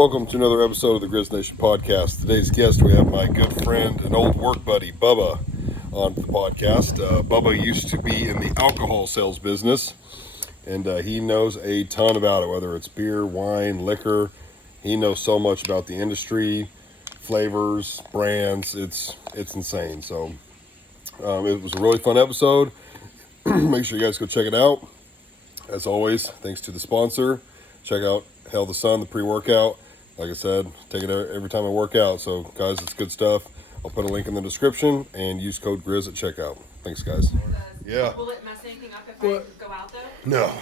Welcome to another episode of the Grizz Nation podcast. Today's guest, we have my good friend and old work buddy, Bubba, on the podcast. Bubba used to be in the alcohol sales business, and he knows a ton about it, whether it's beer, wine, liquor. He knows so much about the industry, flavors, brands. It's insane. So it was a really fun episode. Make sure you guys go check it out. As always, thanks to the sponsor. Check out Hell the Sun, the pre-workout. Like I said, take it every time I work out. So, guys, it's good stuff. I'll put a link in the description and use code GRIZ at checkout. Thanks, guys. Yeah. Will it mess anything up if I go out, though? No,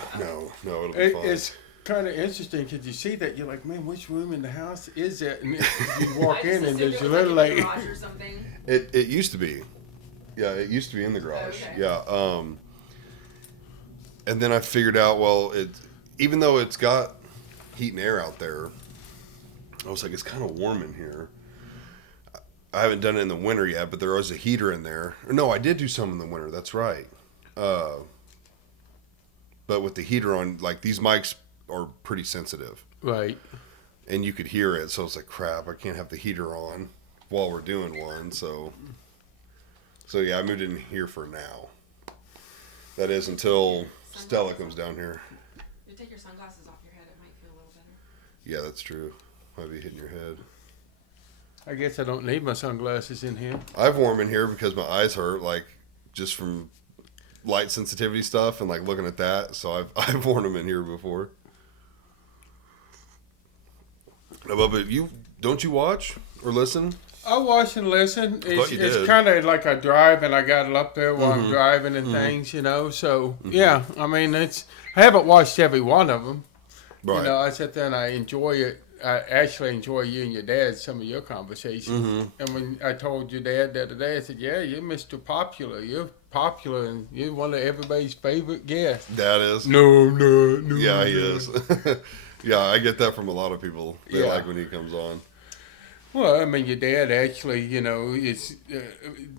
it'll be fine. It's kind of interesting because you see that, you're like, man, which room in the house is that? And you walk in and there's a little like lady. garage or something. It used to be. Yeah, it used to be in the garage. Okay. Yeah. And then I figured out, well, even though it's got heat and air out there, I was like, it's kind of warm in here. I haven't done it in the winter yet, but there was a heater in there. No, I did do some in the winter. That's right. But with the heater on, like, these mics are pretty sensitive. Right. And you could hear it, so it's like, crap, I can't have the heater on while we're doing one. So yeah, I moved in here for now. That is until Stella comes down here. You take your sunglasses off your head, it might feel a little better. Yeah, that's true. Might be hitting your head. I guess I don't need my sunglasses in here. I've worn them in here because my eyes hurt, like, just from light sensitivity stuff and, like, looking at that. So I've worn them in here before. But don't you watch or listen? I watch and listen. thought you It's did. kind of like I drive and I got it up there while I'm driving and things, you know. So, yeah, I mean, I haven't watched every one of them. Right. You know, I sit there and I enjoy it. I actually enjoy you and your dad, some of your conversations. And when I told your dad the other day, I said, yeah, you're Mr. Popular. You're popular and you're one of everybody's favorite guests. Dad is? No. Yeah, he is. Yeah, I get that from a lot of people. They Yeah. like when he comes on. Well, I mean, your dad actually, you know, is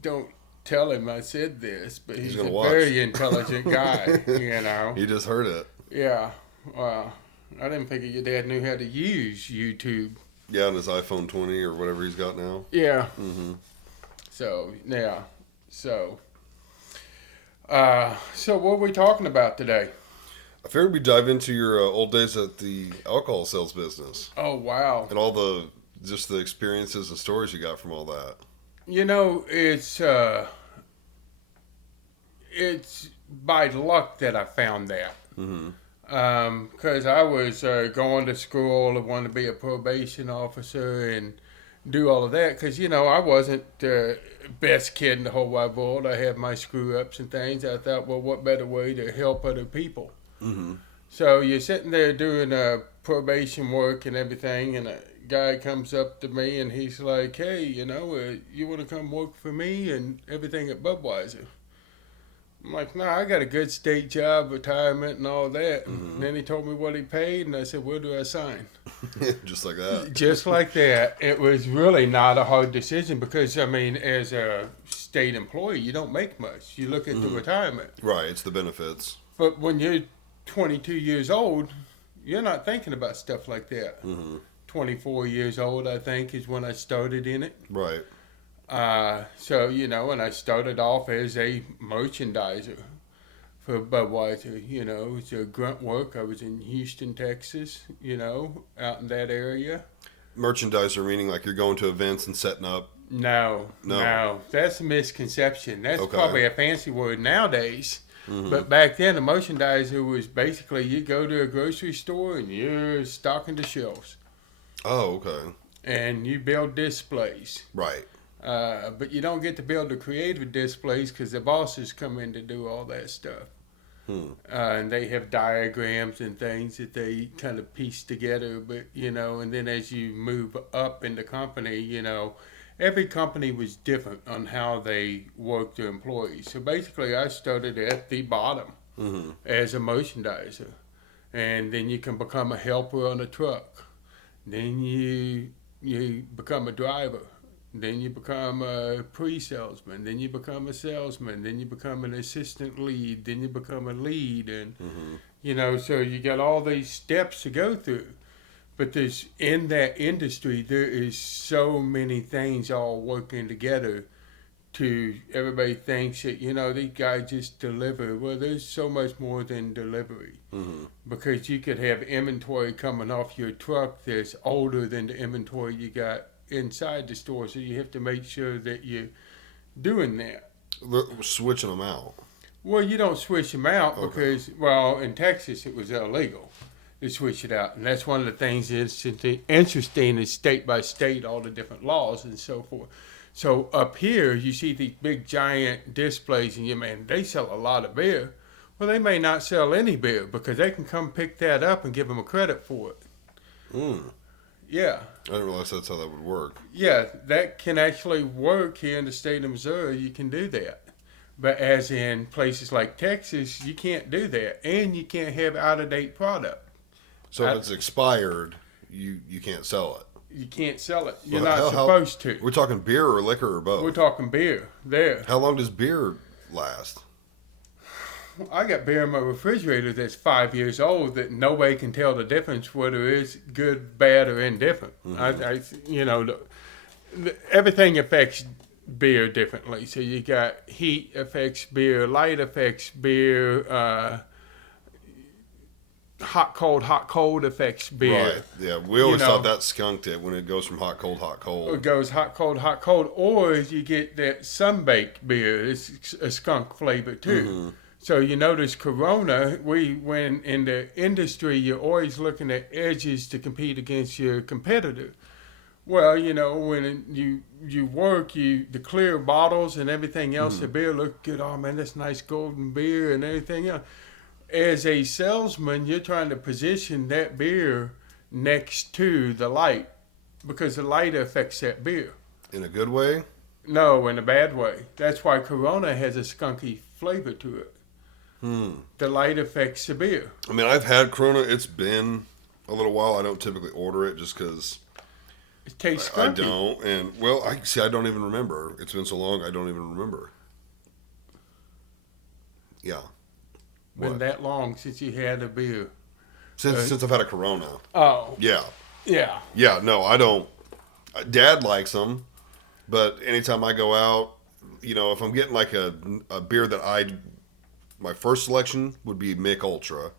don't tell him I said this, but he's a gonna watch. very intelligent guy, you know. He just heard it. Yeah. Well, I didn't figure your dad knew how to use YouTube. Yeah, on his iPhone 20 or whatever he's got now. Yeah. Mm-hmm. So, yeah. So what are we talking about today? I figured we'd dive into your old days at the alcohol sales business Oh, wow. and all just the experiences and stories you got from all that. You know, it's by luck that I found that. Mm-hmm. Because I was going to school, I wanted to be a probation officer and do all of that. Because, you know, I wasn't the best kid in the whole wide world. I had my screw-ups and things. I thought, well, what better way to help other people? Mm-hmm. So you're sitting there doing probation work and everything, and a guy comes up to me and he's like, hey, you know, you want to come work for me and everything at Budweiser? I'm like, no, I got a good state job, retirement, and all that. And then he told me what he paid, and I said, where do I sign? Just like that. Just like that. It was really not a hard decision because, I mean, as a state employee, you don't make much. You look at the retirement. Right, it's the benefits. But when you're 22 years old, you're not thinking about stuff like that. 24 years old, I think, is when I started in it. Right. So, you know, and I started off as a merchandiser for Budweiser. You know, it's a grunt work. I was in Houston, Texas, you know, out in that area. Merchandiser meaning like you're going to events and setting up. No. That's a misconception. That's probably a fancy word nowadays. But back then, a merchandiser was basically you go to a grocery store and you're stocking the shelves. Oh, okay. And you build displays. Right. But you don't get to build the creative displays because the bosses come in to do all that stuff. And they have diagrams and things that they kind of piece together. But, you know, and then as you move up in the company, you know, every company was different on how they worked their employees. So basically, I started at the bottom as a merchandiser. And then you can become a helper on a truck. Then you become a driver. Then you become a pre-salesman. Then you become a salesman. Then you become an assistant lead. Then you become a lead. And, you know, so you got all these steps to go through. But there's in that industry, there is so many things all working together. To everybody thinks that these guys just deliver. Well, there's so much more than delivery, because you could have inventory coming off your truck that's older than the inventory you got inside the store. So you have to make sure that you're doing that. Switching them out. Well, you don't switch them out Okay. because, well, in Texas it was illegal to switch it out, and that's one of the things that's interesting is state by state all the different laws and so forth. So up here, you see these big giant displays, and they sell a lot of beer. Well, they may not sell any beer because they can come pick that up and give them a credit for it. Yeah. I didn't realize that's how that would work. Yeah, that can actually work here in the state of Missouri. You can do that. But as in places like Texas, you can't do that. And you can't have out-of-date product. So if it's expired, you can't sell it. You can't sell it. You're Well, not supposed to. We're talking beer or liquor or both? We're talking beer there. How long does beer last? I got beer in my refrigerator that's 5 years old that nobody can tell the difference whether it's good, bad, or indifferent. Everything affects beer differently. So you got heat affects beer, light affects beer, hot, cold affects beer. Right. Yeah. We always thought that skunked it when it goes from hot, cold, hot, cold. It goes hot, cold. Or you get that sun-baked beer. It's a skunk flavor, too. So you notice Corona, when in the industry, you're always looking at edges to compete against your competitor. Well, when you work, the clear bottles and everything else, the beer look good. Oh, man, that's nice golden beer and everything else. As a salesman, you're trying to position that beer next to the light because the light affects that beer. In a good way? No, in a bad way. That's why Corona has a skunky flavor to it. The light affects the beer. I mean, I've had Corona. It's been a little while. I don't typically order it just because it tastes I skunky. don't. And, well, I don't even remember. It's been so long, I don't even remember. Yeah. Been What? that long since you had a beer. Since I've had a Corona. Oh. Yeah. Yeah. Yeah, no, I don't. Dad likes them, but anytime I go out, if I'm getting like a beer that my first selection would be Mick Ultra,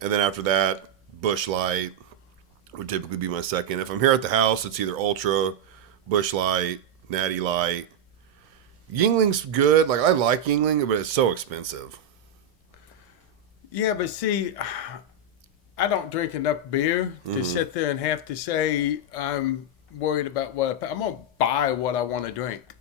and then after that, Busch Light would typically be my second. If I'm here at the house, it's either Ultra, Busch Light, Natty Light. Yingling's good. Like, I like Yingling, but it's so expensive. Yeah, but see, I don't drink enough beer to sit there and have to say I'm worried about I'm going to buy what I want to drink.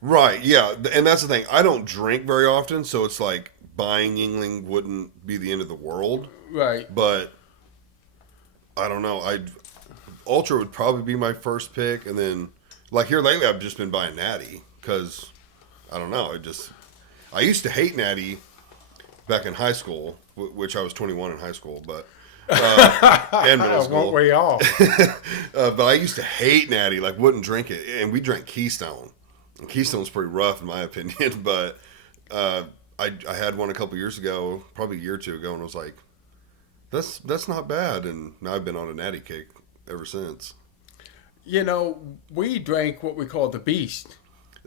Right, yeah. And that's the thing. I don't drink very often, so it's like buying Yingling wouldn't be the end of the world. Right. But I don't know. Ultra would probably be my first pick, and then like here lately, I've just been buying Natty because I don't know. I used to hate Natty back in high school, which I was 21 in high school, but and middle school. Won't we all? But I used to hate Natty, like wouldn't drink it, and we drank Keystone. And Keystone's pretty rough in my opinion, but I had one a couple years ago, probably a year or two ago, and I was like, that's not bad, and now I've been on a Natty kick ever since. We drank what we call the Beast.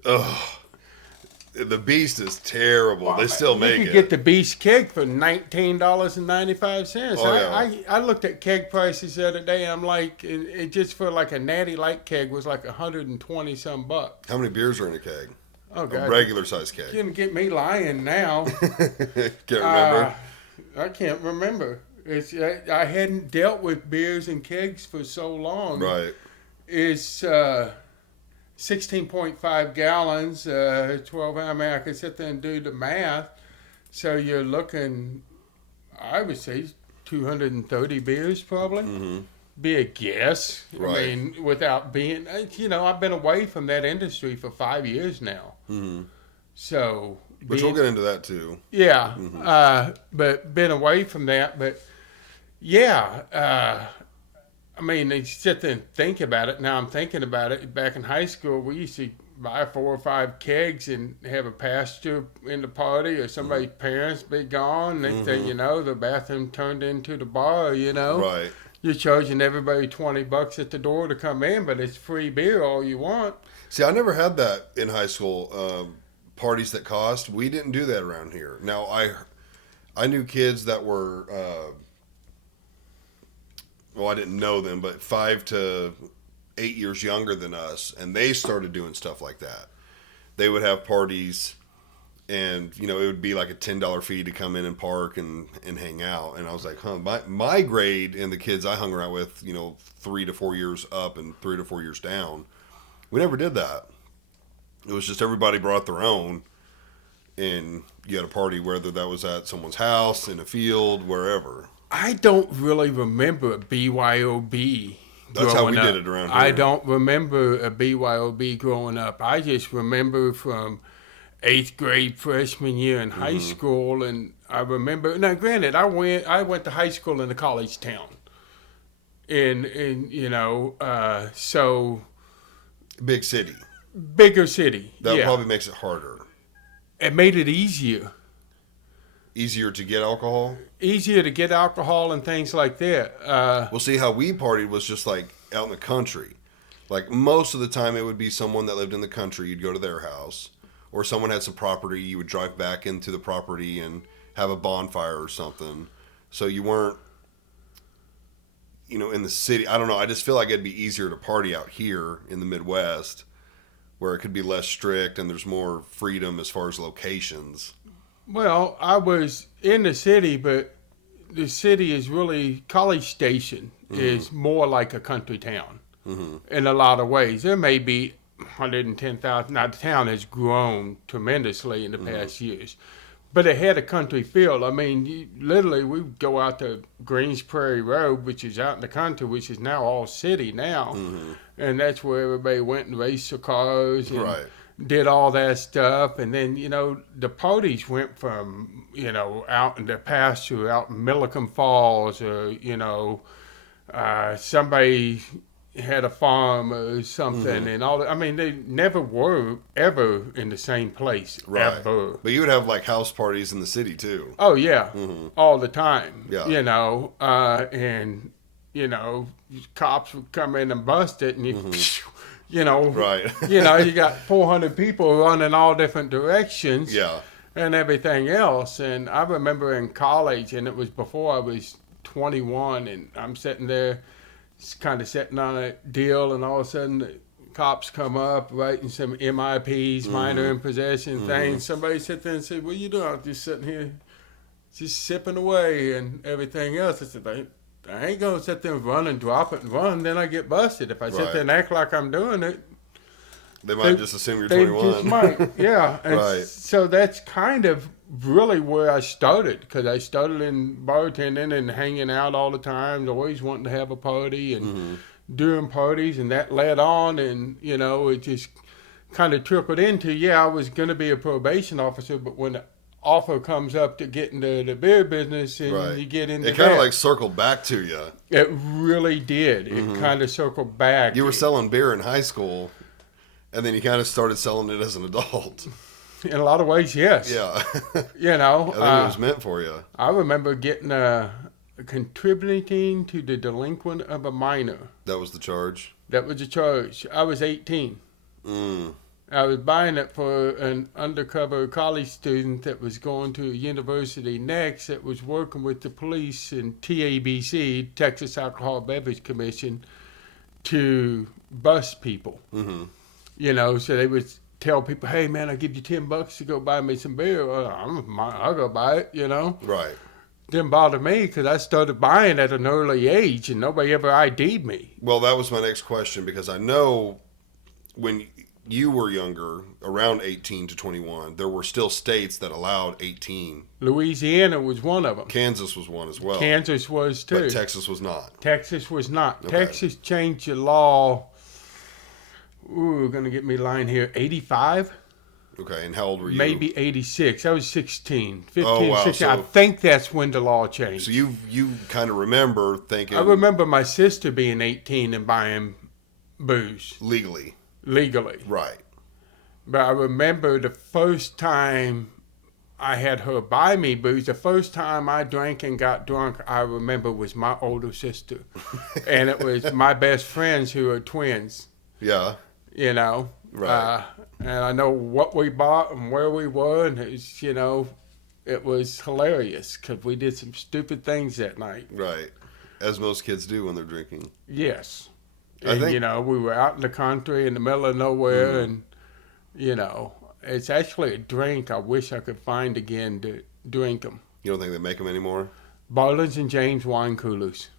Ugh. The Beast is terrible. They still make it. You can get the Beast keg for $19.95. Oh, yeah. I looked at keg prices the other day, and I'm like, it just for like a Natty Light keg was like $120 some bucks. How many beers are in a keg? Oh, God. A regular size keg. You can get me lying now. Can't remember. I can't remember. I hadn't dealt with beers and kegs for so long. Right. It's 16.5 gallons, 12 I mean, I could sit there and do the math. So you're looking, I would say, 230 beers probably. Be a guess. Right. I mean, without being, I've been away from that industry for 5 years now. So. Which we'll get into that too. Yeah. But been away from that. But yeah. I mean, they sit there and think about it. Now I'm thinking about it. Back in high school, we used to buy 4 or 5 kegs and have a pastor in the party, or somebody's parents be gone. Next thing you know, the bathroom turned into the bar, Right. You're charging everybody $20 at the door to come in, but it's free beer all you want. See, I never had that in high school. Parties that cost. We didn't do that around here. Now, I knew kids that were, well, I didn't know them, but 5 to 8 years younger than us, and they started doing stuff like that. They would have parties, and it would be like a $10 fee to come in and park and hang out. And I was like, my grade and the kids I hung around with, 3 to 4 years up and 3 to 4 years down, we never did that. It was just everybody brought their own, and you had a party, whether that was at someone's house, in a field, wherever. I don't really remember a BYOB. That's how we did it around here. I don't remember a BYOB growing up. I just remember from 8th grade freshman year in high school, and I remember. Now, granted, I went to high school in a college town, so Big city. bigger city. That probably makes it harder. It made it easier. Easier to get alcohol? Easier to get alcohol and things like that. Well, see, how we partied was just like out in the country. Like most of the time it would be someone that lived in the country. You'd go to their house. Or someone had some property. You would drive back into the property and have a bonfire or something. So you weren't, in the city. I don't know. I just feel like it'd be easier to party out here in the Midwest, where it could be less strict and there's more freedom as far as locations. Well, I was in the city, but the city is really, College Station is more like a country town in a lot of ways. There may be 110,000. Now, the town has grown tremendously in the past years, but it had a country feel. I mean, literally, we go out to Greens Prairie Road, which is out in the country, which is now all city now, and that's where everybody went and raced their cars and did all that stuff. And then, the parties went from, out in the pasture, out in Milliken Falls, or, somebody had a farm or something and all that. I mean, they never were ever in the same place, ever. But you would have like house parties in the city too. Oh, yeah, all the time, Yeah. And, cops would come in and bust it, and you got 400 people running all different directions. Yeah. And everything else. And I remember in college, and it was before I was 21, and I'm sitting there kind of sitting on a deal, and all of a sudden the cops come up writing some MIPs, minor in possession things. Somebody sit there and said, "What are you doing?" I'm just sitting here, just sipping away and everything else. I said, I ain't going to sit there and run and drop it and run, then I get busted. If I sit there and act like I'm doing it, they might just assume you're 21. They just might, yeah. And so that's kind of really where I started, because I started in bartending and hanging out all the time, always wanting to have a party and doing parties, and that led on, and it just kind of trickled into, I was going to be a probation officer, but when the offer comes up to get into the beer business and you get into it kind of like circled back to you. It really did. It kind of circled back. You were selling beer in high school, and then you kind of started selling it as an adult. In a lot of ways, yes. Yeah. I think it was meant for you. I remember getting contributing to the delinquent of a minor. That was the charge? That was the charge. I was 18. I was buying it for an undercover college student that was going to a university next, that was working with the police and TABC, Texas Alcohol Beverage Commission, to bust people. So they would tell people, "Hey, man, I'll give you $10 to go buy me some beer." I'll go buy it, Right. Didn't bother me, because I started buying at an early age, and nobody ever ID'd me. Well, that was my next question, because I know when you were younger, around 18 to 21, there were still states that allowed 18. Louisiana was one of them. Kansas was one as well. Kansas was too. But Texas was not. Texas was not. Okay. Texas changed the law. Ooh, going to get me line here. 85? Okay, and how old were you? Maybe 86. I was 16. 15, Oh, wow. 16. So, I think that's when the law changed. So you kind of remember thinking... I remember my sister being 18 and buying booze. Legally. Legally. Right. But I remember the first time I had her buy me booze. The first time I drank and got drunk, I remember was my older sister, and it was my best friends who are twins. Yeah. You know, Right. and I know what we bought and where we were, and it's, you know, it was hilarious because we did some stupid things that night. Right. As most kids do when they're drinking. Yes. I And, think- you know, we were out in the country in the middle of nowhere, and, you know, it's actually a drink I wish I could find again to drink them. You don't think they make them anymore? Bartles and James wine coolers.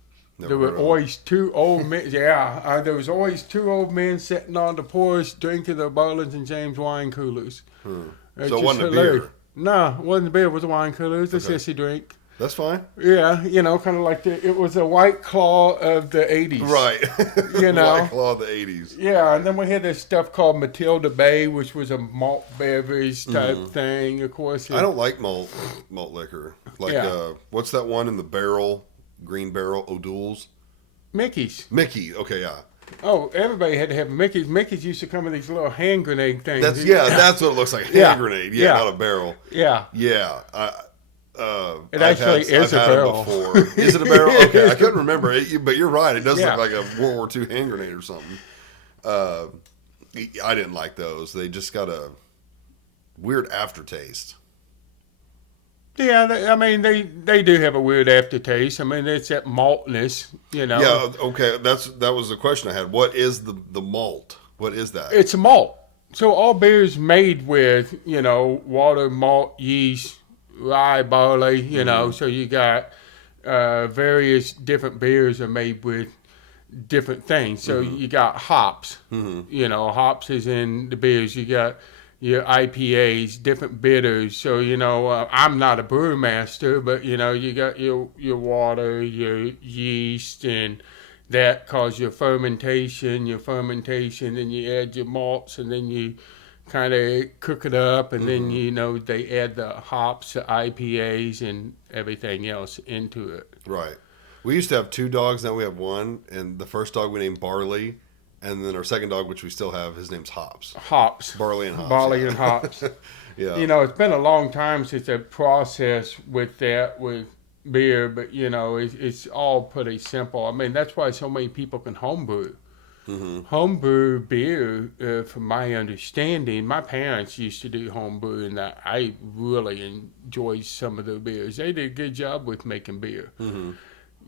Never There heard were of 'em. always two old men. Yeah, there was always two old men sitting on the porch drinking their Bartles and James wine coolers. It's So it just wasn't a hilarious. beer. No, it wasn't a beer. It was a wine cooler. It was a Okay. sissy drink. That's fine. Yeah, you know, kind of like it was a White Claw of the 80s. Right. You know. White Claw of the 80s. Yeah, and then we had this stuff called Matilda Bay, which was a malt beverage type thing. Of course, I don't like malt liquor. Like, Yeah. what's that one in the barrel? Green barrel? O'Doul's? Mickey's. Mickey. Okay, yeah. Oh, everybody had to have Mickey's. Mickey's used to come in these little hand grenade things. That's what it looks like. Hand Yeah. grenade. Yeah, Yeah. not a barrel. Yeah. Yeah. It actually is a I've had barrel. it before. Is it a barrel? Okay, I couldn't remember it, but you're right. It does Yeah. look like a World War II hand grenade or something. I didn't like those. They just got a weird aftertaste. Yeah, they do have a weird aftertaste. I mean, it's that maltness, you know. Yeah, okay. That was the question I had. What is the malt? What is that? It's a malt. So all beers made with, you know, water, malt, yeast, rye, barley, you know. So you got various different beers are made with different things. So you got hops. You know, hops is in the beers. You got your IPAs, different bitters. So, you know, I'm not a brewmaster, but, you know, you got your water, your yeast, and that causes your fermentation, then you add your malts, and then you kind of cook it up, and then, you know, they add the hops, the IPAs, and everything else into it. Right. We used to have 2 dogs. Now we have 1. And the first dog we named Barley. And then our second dog, which we still have, his name's Hops. Hops. Barley and hops. Barley yeah. and hops. Yeah. You know, it's been a long time since I processed with that, with beer, but, you know, it's all pretty simple. I mean, that's why so many people can homebrew. Homebrew beer, from my understanding, my parents used to do homebrew, and I really enjoyed some of their beers. They did a good job with making beer.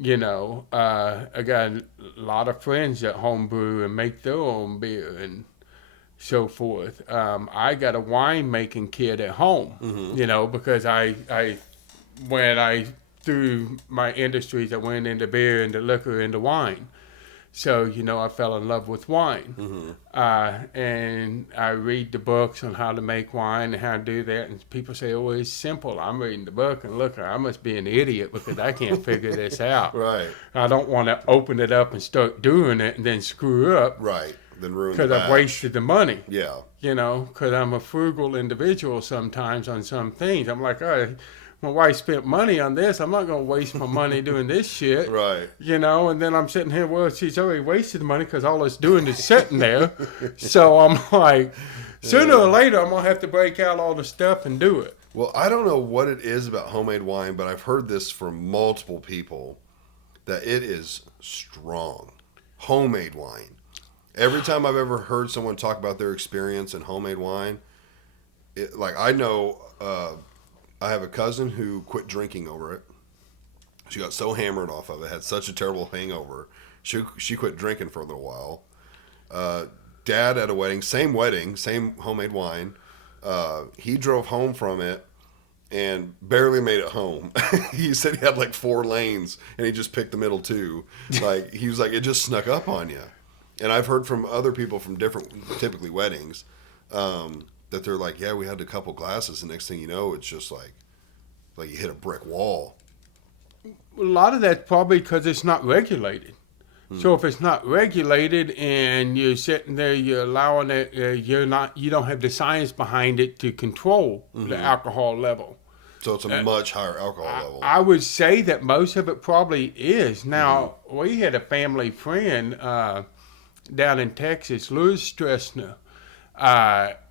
You know, I got a lot of friends that homebrew and make their own beer and so forth. I got a wine-making kit at home, you know, because when I through my industries, I went into beer, into liquor, into wine. So, you know, I fell in love with wine. And I read the books on how to make wine and how to do that. And people say, oh, it's simple. I'm reading the book, and look, I must be an idiot because I can't figure this out. Right. I don't want to open it up and start doing it and then screw up Right. Then ruin the because I've batch. wasted the money. Yeah. You know, because I'm a frugal individual sometimes on some things. I'm like, all right, my wife spent money on this. I'm not going to waste my money doing this shit. Right. You know, and then I'm sitting here, well, she's already wasted the money because all it's doing is sitting there. So I'm like, sooner or later, I'm going to have to break out all the stuff and do it. Well, I don't know what it is about homemade wine, but I've heard this from multiple people that it is strong. Homemade wine. Every time I've ever heard someone talk about their experience in homemade wine, I know I have a cousin who quit drinking over it. She got so hammered off of it, had such a terrible hangover. She quit drinking for a little while. Dad at a wedding, same homemade wine. He drove home from it and barely made it home. He said he had like 4 lanes and he just picked the middle 2. Like, he was like, it just snuck up on you. And I've heard from other people from different, typically weddings, that they're like, yeah, we had a couple glasses, and next thing you know, it's just like you hit a brick wall. A lot of that's probably because it's not regulated. So if it's not regulated and you're sitting there, you're allowing it, you don't have the science behind it to control the alcohol level. So it's a much higher alcohol level. I would say that most of it probably is. Now, we had a family friend down in Texas, Louis Stressner.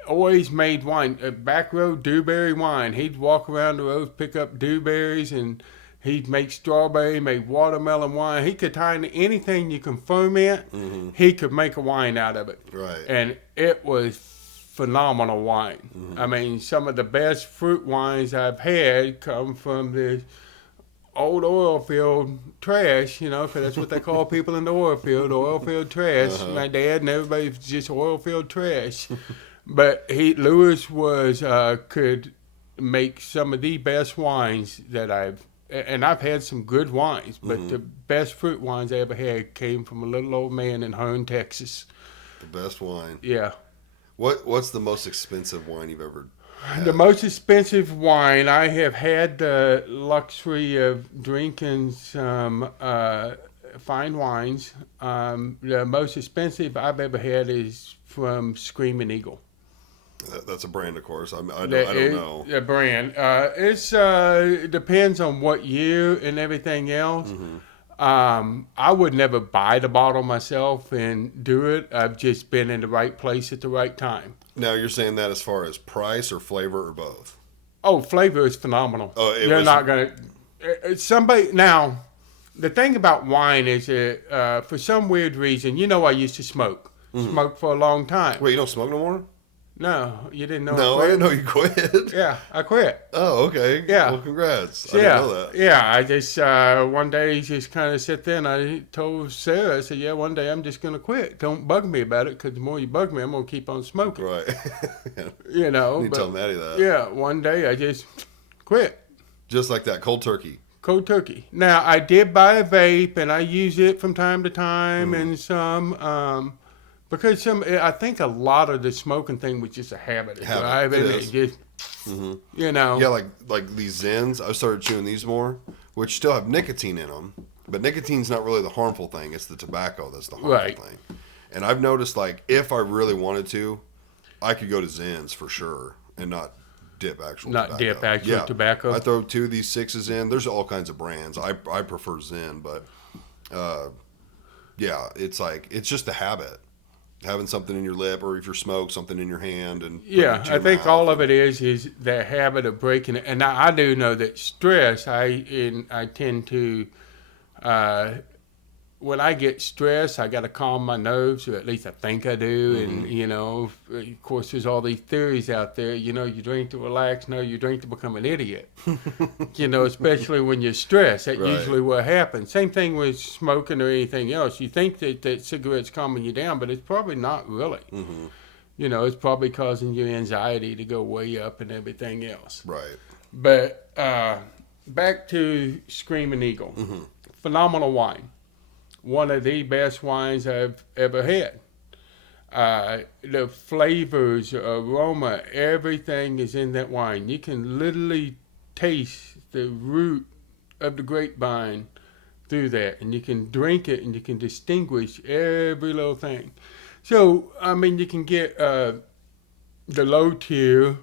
always made wine. Back road dewberry wine. He'd walk around the road, pick up dewberries, and he'd make strawberry, make watermelon wine. He could tie into anything you can ferment. He could make a wine out of it. Right. And it was phenomenal wine. I mean, some of the best fruit wines I've had come from the old oil field trash, because that's what they call people in the oil field trash. My dad and everybody was just oil field trash. But Lewis could make some of the best wines that I've had some good wines, but the best fruit wines I ever had came from a little old man in Hearn, Texas. The best wine. Yeah. What's the most expensive wine you've ever had? The most expensive wine, I have had the luxury of drinking some fine wines. The most expensive I've ever had is from Screaming Eagle. That's a brand, of course. I don't know. A brand. It depends on what year and everything else. I would never buy the bottle myself and do it. I've just been in the right place at the right time. Now, you're saying that as far as price or flavor or both? Oh, flavor is phenomenal. Oh, You're not going to... Somebody... Now, the thing about wine is that for some weird reason, I used to smoke. Smoked for a long time. Wait, you don't smoke no more? No, you didn't know. No, I didn't know you quit. Yeah, I quit. Oh, okay. Yeah. Well, congrats. I didn't know that. Yeah, I just, one day just kind of sat there and I told Sarah, I said, one day I'm just going to quit. Don't bug me about it, because the more you bug me, I'm going to keep on smoking. Right. You tell Maddie that. Yeah, one day I just quit. Just like that, cold turkey. Cold turkey. Now, I did buy a vape and I use it from time to time and some, because I think a lot of the smoking thing was just a habit. It is. Just, Yeah, like these Zens. I started chewing these more, which still have nicotine in them. But nicotine's not really the harmful thing. It's the tobacco that's the harmful thing. And I've noticed, like, if I really wanted to, I could go to Zens for sure and not dip actual tobacco. I throw 2 of these 6s in. There's all kinds of brands. I prefer Zen, but it's just a habit. Having something in your lip, or if you smoke, something in your hand, and I think all of it is the habit of breaking it. And I do know that stress. I tend to when I get stressed, I got to calm my nerves, or at least I think I do. And of course, there's all these theories out there. You drink to relax. No, you drink to become an idiot. Especially when you're stressed. That's usually what happens. Same thing with smoking or anything else. You think that cigarettes calming you down, but it's probably not really. It's probably causing your anxiety to go way up and everything else. Right. But back to Screaming Eagle. Phenomenal wine. One of the best wines I've ever had. The flavors, aroma, everything is in that wine. You can literally taste the root of the grapevine through that, and you can drink it and you can distinguish every little thing. So, you can get the low tier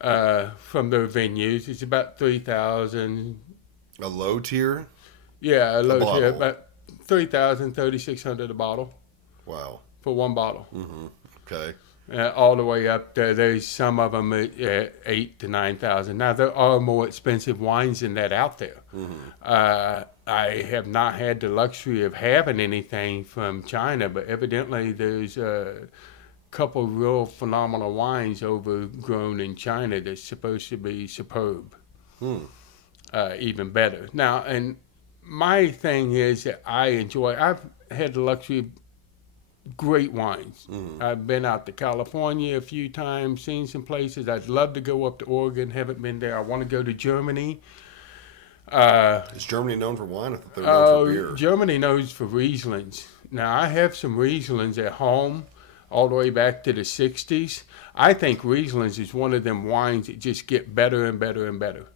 from their venues. It's about 3,000. A low tier? Yeah, a low bottle. tier. About 3,000, 3,600 a bottle. Wow. For one bottle. Okay. All the way up there. There's some of them at 8,000 to 9,000. Now, there are more expensive wines than that out there. I have not had the luxury of having anything from China, but evidently there's a couple real phenomenal wines overgrown in China that's supposed to be superb. Even better. Now, and my thing is that I've had the luxury of great wines. I've been out to California a few times, seen some places. I'd love to go up to Oregon, haven't been there. I want to go to Germany. Is Germany known for wine? I thought they were known for beer. Germany knows for Rieslings. Now, I have some Rieslings at home all the way back to the 60s. I think Rieslings is one of them wines that just get better and better and better.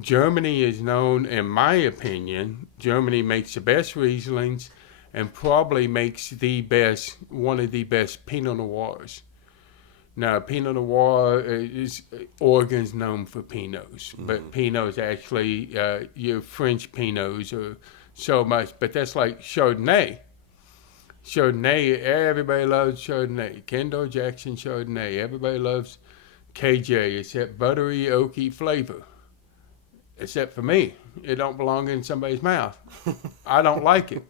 Germany is known, in my opinion, Germany makes the best Rieslings and probably makes one of the best Pinot Noirs. Now, Pinot Noir Oregon's known for Pinots, but Pinots actually, your French Pinots are so much, but that's like Chardonnay. Chardonnay, everybody loves Chardonnay. Kendall Jackson Chardonnay, everybody loves KJ. It's that buttery, oaky flavor. Except for me, it don't belong in somebody's mouth. I don't like it.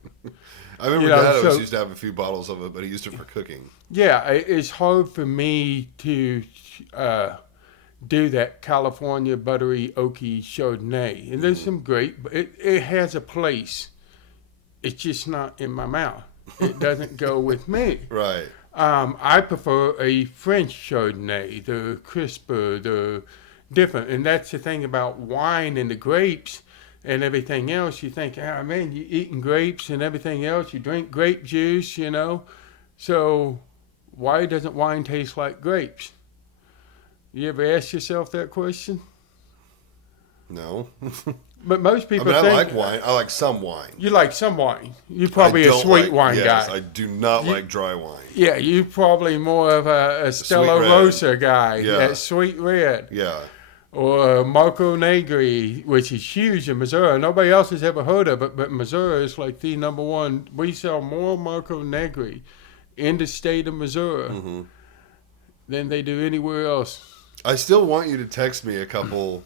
I remember Dad always used to have a few bottles of it, but he used it for cooking. Yeah, it's hard for me to do that California buttery, oaky Chardonnay. And there's some great, but it has a place. It's just not in my mouth. It doesn't go with me. Right. I prefer a French Chardonnay, the crisper, the different. And that's the thing about wine and the grapes and everything else. You think, oh man, you're eating grapes and everything else. You drink grape juice, you know. So why doesn't wine taste like grapes? You ever ask yourself that question? No. But most people I think, like wine. I like some wine. You like some wine. You're probably a sweet wine yes, guy. I do not like dry wine. Yeah, you're probably more of a Stella red. Rosa guy. Yeah. That sweet red. Yeah. Or Marco Negri, which is huge in Missouri. Nobody else has ever heard of it, but Missouri is like the number one. We sell more Marco Negri in the state of Missouri than they do anywhere else. I still want you to text me a couple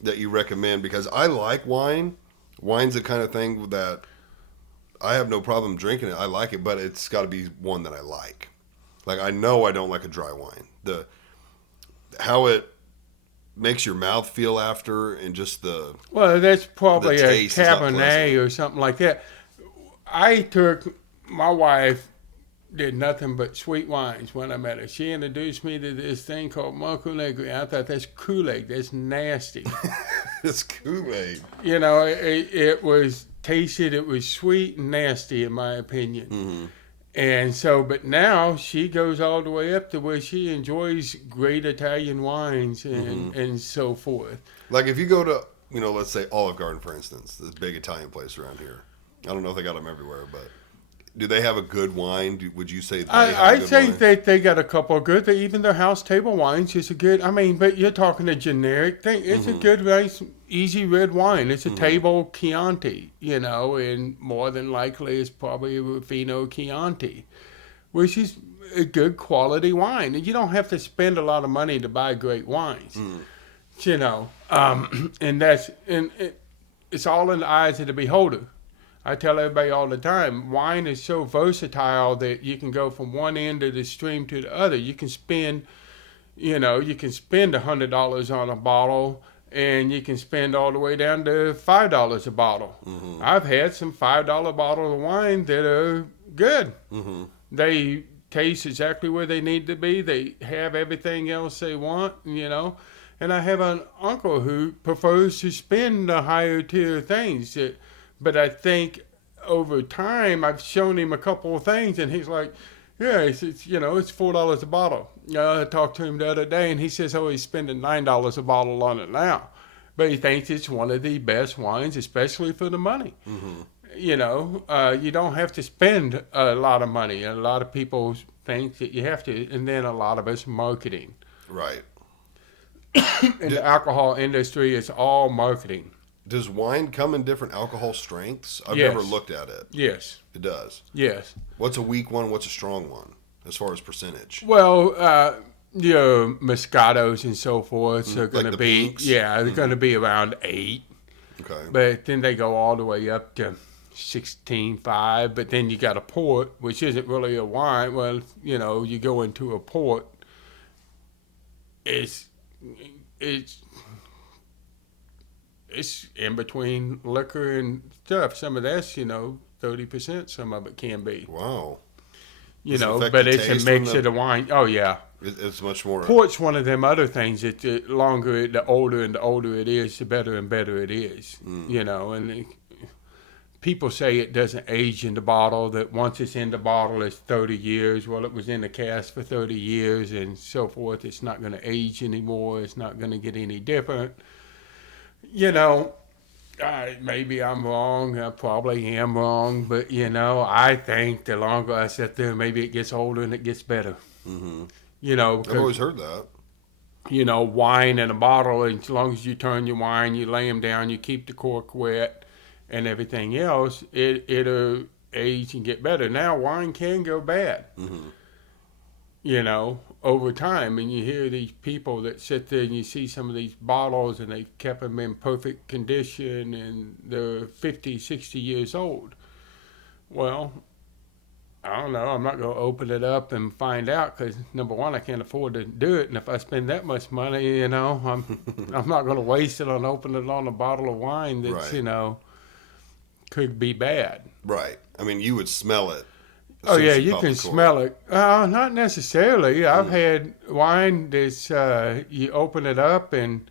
that you recommend because I like wine. Wine's the kind of thing that I have no problem drinking it. I like it, but it's got to be one that I like. Like I know I don't like a dry wine. How it makes your mouth feel after and just Well, that's probably the a taste is not pleasant. Cabernet or something like that. My wife did nothing but sweet wines when I met her. She introduced me to this thing called Marco Negri. I thought that's Kool-Aid. That's nasty. It's Kool-Aid. You know, it was tasted. It was sweet and nasty in my opinion. Mm-hmm. And so, but now she goes all the way up to where she enjoys great Italian wines and so forth. Like if you go to, let's say Olive Garden, for instance, this big Italian place around here. I don't know if they got them everywhere, but do they have a good wine? Would you say I'd say that they got a couple of good. Even their house table wines is a good. I mean, but you're talking a generic thing. It's a good, nice, easy red wine. It's a table Chianti, and more than likely it's probably a Ruffino Chianti, which is a good quality wine. And you don't have to spend a lot of money to buy great wines, and it's all in the eyes of the beholder. I tell everybody all the time, wine is so versatile that you can go from one end of the stream to the other. You can spend, $100 on a bottle, and you can spend all the way down to $5 a bottle. I've had some $5 bottles of wine that are good. They taste exactly where they need to be. They have everything else they want, And I have an uncle who prefers to spend the higher tier things but I think over time, I've shown him a couple of things, and he's like, yeah, it's $4 a bottle. I talked to him the other day, and he says, oh, he's spending $9 a bottle on it now. But he thinks it's one of the best wines, especially for the money. You don't have to spend a lot of money. A lot of people think that you have to, and then a lot of it's marketing. Right. In the alcohol industry, it's all marketing. Does wine come in different alcohol strengths? I've Yes. never looked at it. Yes. It does. Yes. What's a weak one? What's a strong one as far as percentage? Well, Moscatos and so forth are going to be, pinks? they're going to be around 8. Okay. But then they go all the way up to 16.5. But then you got a port, which isn't really a wine. Well, you go into a port, it's in between liquor and stuff. Some of that's, 30%. Some of it can be. Wow. But it's a mix of the wine. Oh, yeah. It's much more. Port's one of them other things that the older and the older it is, the better and better it is. And people say it doesn't age in the bottle, that once it's in the bottle, it's 30 years. Well, it was in the cask for 30 years and so forth. It's not going to age anymore. It's not going to get any different. Maybe I'm wrong. I probably am wrong. But, I think the longer I sit there, maybe it gets older and it gets better. Because, I've always heard that. Wine in a bottle, as long as you turn your wine, you lay them down, you keep the cork wet and everything else, it'll age and get better. Now wine can go bad, you know, over time. And you hear these people that sit there and you see some of these bottles and they've kept them in perfect condition and they're 50, 60 years old. Well, I don't know. I'm not going to open it up and find out because, number one, I can't afford to do it. And if I spend that much money, you know, I'm not going to waste it on opening it on a bottle of wine that's, Right. you know, could be bad. Right. I mean, you would smell it. as Oh, soon yeah, as you pop can the cork. smell it. Not necessarily. I've had wine that's, you open it up and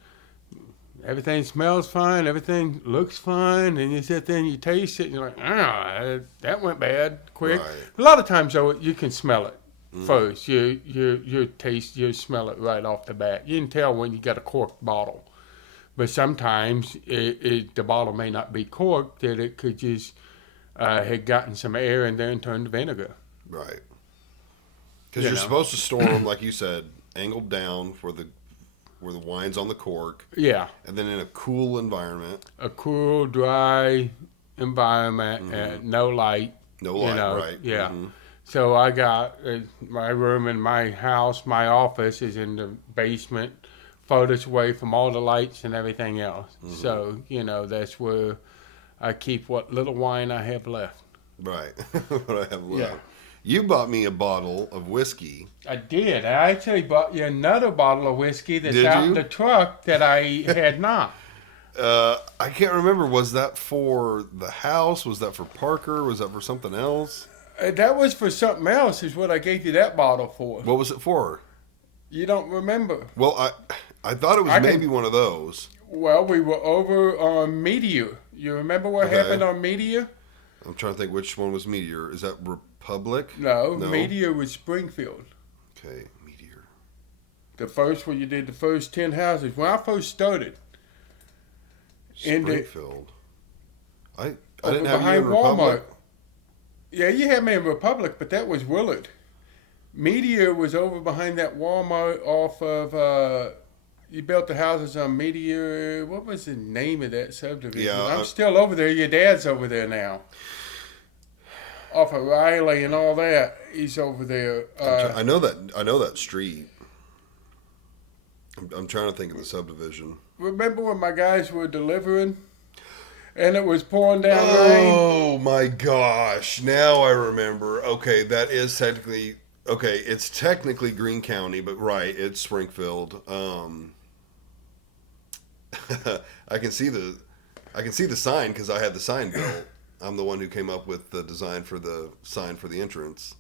everything smells fine, everything looks fine, and you sit there and you taste it, and you're like, that went bad quick. Right. A lot of times, though, you can smell it first. You smell it right off the bat. You can tell when you got a corked bottle. But sometimes the bottle may not be corked, that it could just had gotten some air in there and turned to vinegar. Right. Because You you're know. supposed to store them, like you said, angled down where the wine's on the cork, Yeah, and then in a cool environment. a cool, dry environment, no light. No You light, know, right? yeah. Mhm. So I got my room in my house, my office is in the basement, furthest away from all the lights and everything else. So, you know, that's where I keep what little wine I have left. Right. What I have left. Yeah. You bought me a bottle of whiskey. I did. I actually bought you another bottle of whiskey that's Did out you? in the truck that I had not. I can't remember. Was that for the house? Was that for Parker? Was that for something else? That was for something else, is what I gave you that bottle for. What was it for? You don't remember. Well, I thought it was I can- maybe one of those. Well, we were over on Meteor. You remember what Okay. happened on Meteor? I'm trying to think which one was Meteor. Is that Republic? No, No. Meteor was Springfield. Okay, Meteor. The first one you did the first 10 houses. When I first started, In the- Springfield. I over didn't have you behind in Republic. Walmart. Yeah, you had me in Republic, but that was Willard. Meteor was over behind that Walmart off of, you built the houses on Meteor. What was the name of that subdivision? Yeah, I'm still over there. Your dad's over there now. Off of Riley and all that. He's over there. I know that street. I'm trying to think of the subdivision. Remember when my guys were delivering? And it was pouring down rain? Oh my gosh! Now I remember. Okay, that is technically okay. It's technically Greene County, but right, it's Springfield. I can see the sign because I had the sign built. I'm the one who came up with the design for the sign for the entrance.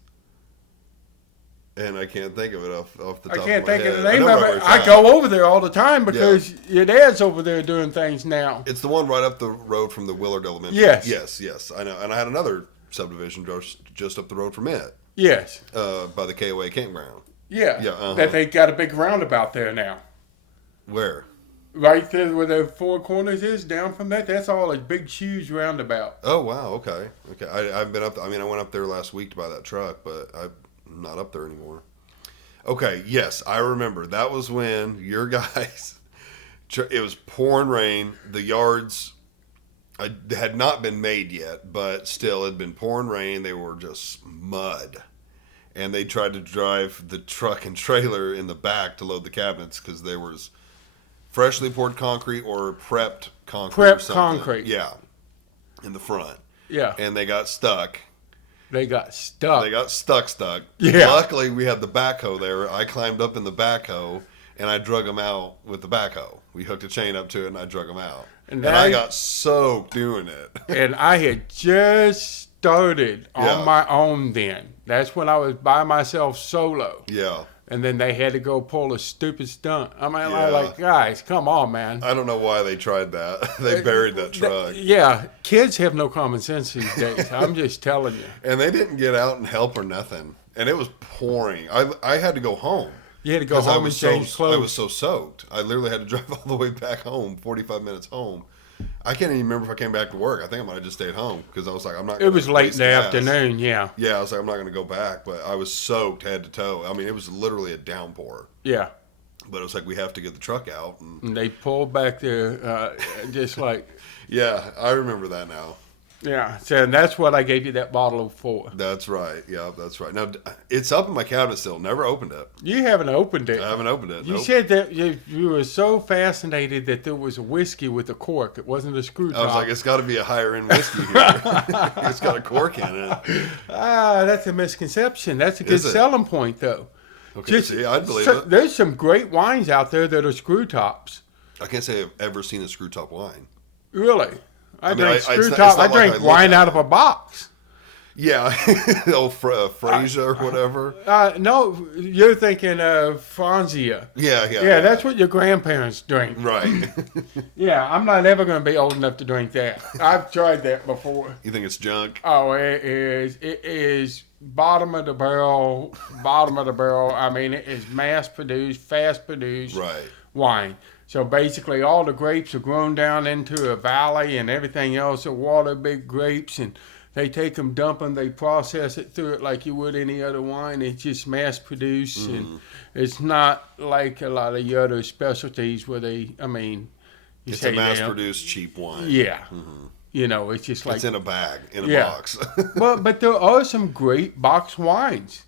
And I can't think of it off the I top of my head. can't think of the I name know of where it. it's I at. go over there all the time because your dad's over there doing things now. It's the one right up the road from the Willard Elementary. Yes. Yes, I know. And I had another subdivision just up the road from it, Yes. by the KOA campground. Yeah. Yeah, uh-huh. That they got a big roundabout there now. Where? Right there where the four corners is, down from that, that's all a big, huge roundabout. Oh wow, okay. I've been up. I mean, I went up there last week to buy that truck, but I'm not up there anymore. Okay, yes, I remember. That was when your guys. It was pouring rain. The yards had not been made yet, but still, it had been pouring rain. They were just mud, and they tried to drive the truck and trailer in the back to load the cabinets because there was freshly poured concrete or prepped concrete. or Prepped something. concrete. Yeah, in the front. Yeah. And they got stuck. They got stuck. They got stuck. Yeah. Luckily, we had the backhoe there. I climbed up in the backhoe, and I drug them out with the backhoe. We hooked a chain up to it, and I drug them out. And And I that- got soaked doing it. And I had just started Yeah. on my own then. That's when I was by myself solo. Yeah. And then they had to go pull a stupid stunt. I mean, Yeah. I'm like, guys, come on, man. I don't know why they tried that. They buried that truck. Yeah, kids have no common sense these days. I'm just telling you. And they didn't get out and help or nothing. And it was pouring. I had to go home. You had to go 'Cause home and change clothes. I was so soaked. I literally had to drive all the way back home, 45 minutes home. I can't even remember if I came back to work. I think I might have just stayed home because I was like, I'm not. It was gonna late in waste the gas. afternoon, yeah. Yeah, I was like, I'm not going to go back, but I was soaked head to toe. I mean, it was literally a downpour. Yeah. But it was like, we have to get the truck out. And And they pulled back there just like, yeah, I remember that now. Yeah, so that's what I gave you that bottle for. That's right. Yeah, that's right. Now, it's up in my cabinet still. Never opened it. You haven't opened it. I haven't opened it. You Nope. said that you were so fascinated that there was a whiskey with a cork. It wasn't a screw top. I was like, it's got to be a higher end whiskey here. It's got a cork in it. That's a misconception. That's a good Is it? selling point, though. Okay, see, I'd believe it. There's some great wines out there that are screw tops. I can't say I've ever seen a screw top wine. Really? I mean, drink it's screw not top. I like drink I look wine at out it. of a box. Yeah, the old Fraser or whatever. No, you're thinking of Franzia. Yeah. That's what your grandparents drink. Right. Yeah, I'm not ever going to be old enough to drink that. I've tried that before. You think it's junk? Oh, it is. It is bottom of the barrel. I mean, it is mass produced, fast produced Right. wine. So basically, all the grapes are grown down into a valley, and everything else are water big grapes, and they take them, dump them, they process it through it like you would any other wine. It's just mass produced, and it's not like a lot of the other specialties where they, I mean, you It's say a mass produced cheap wine. Yeah. You know, it's just like. It's in a bag, in a Yeah. box. but there are some great box wines.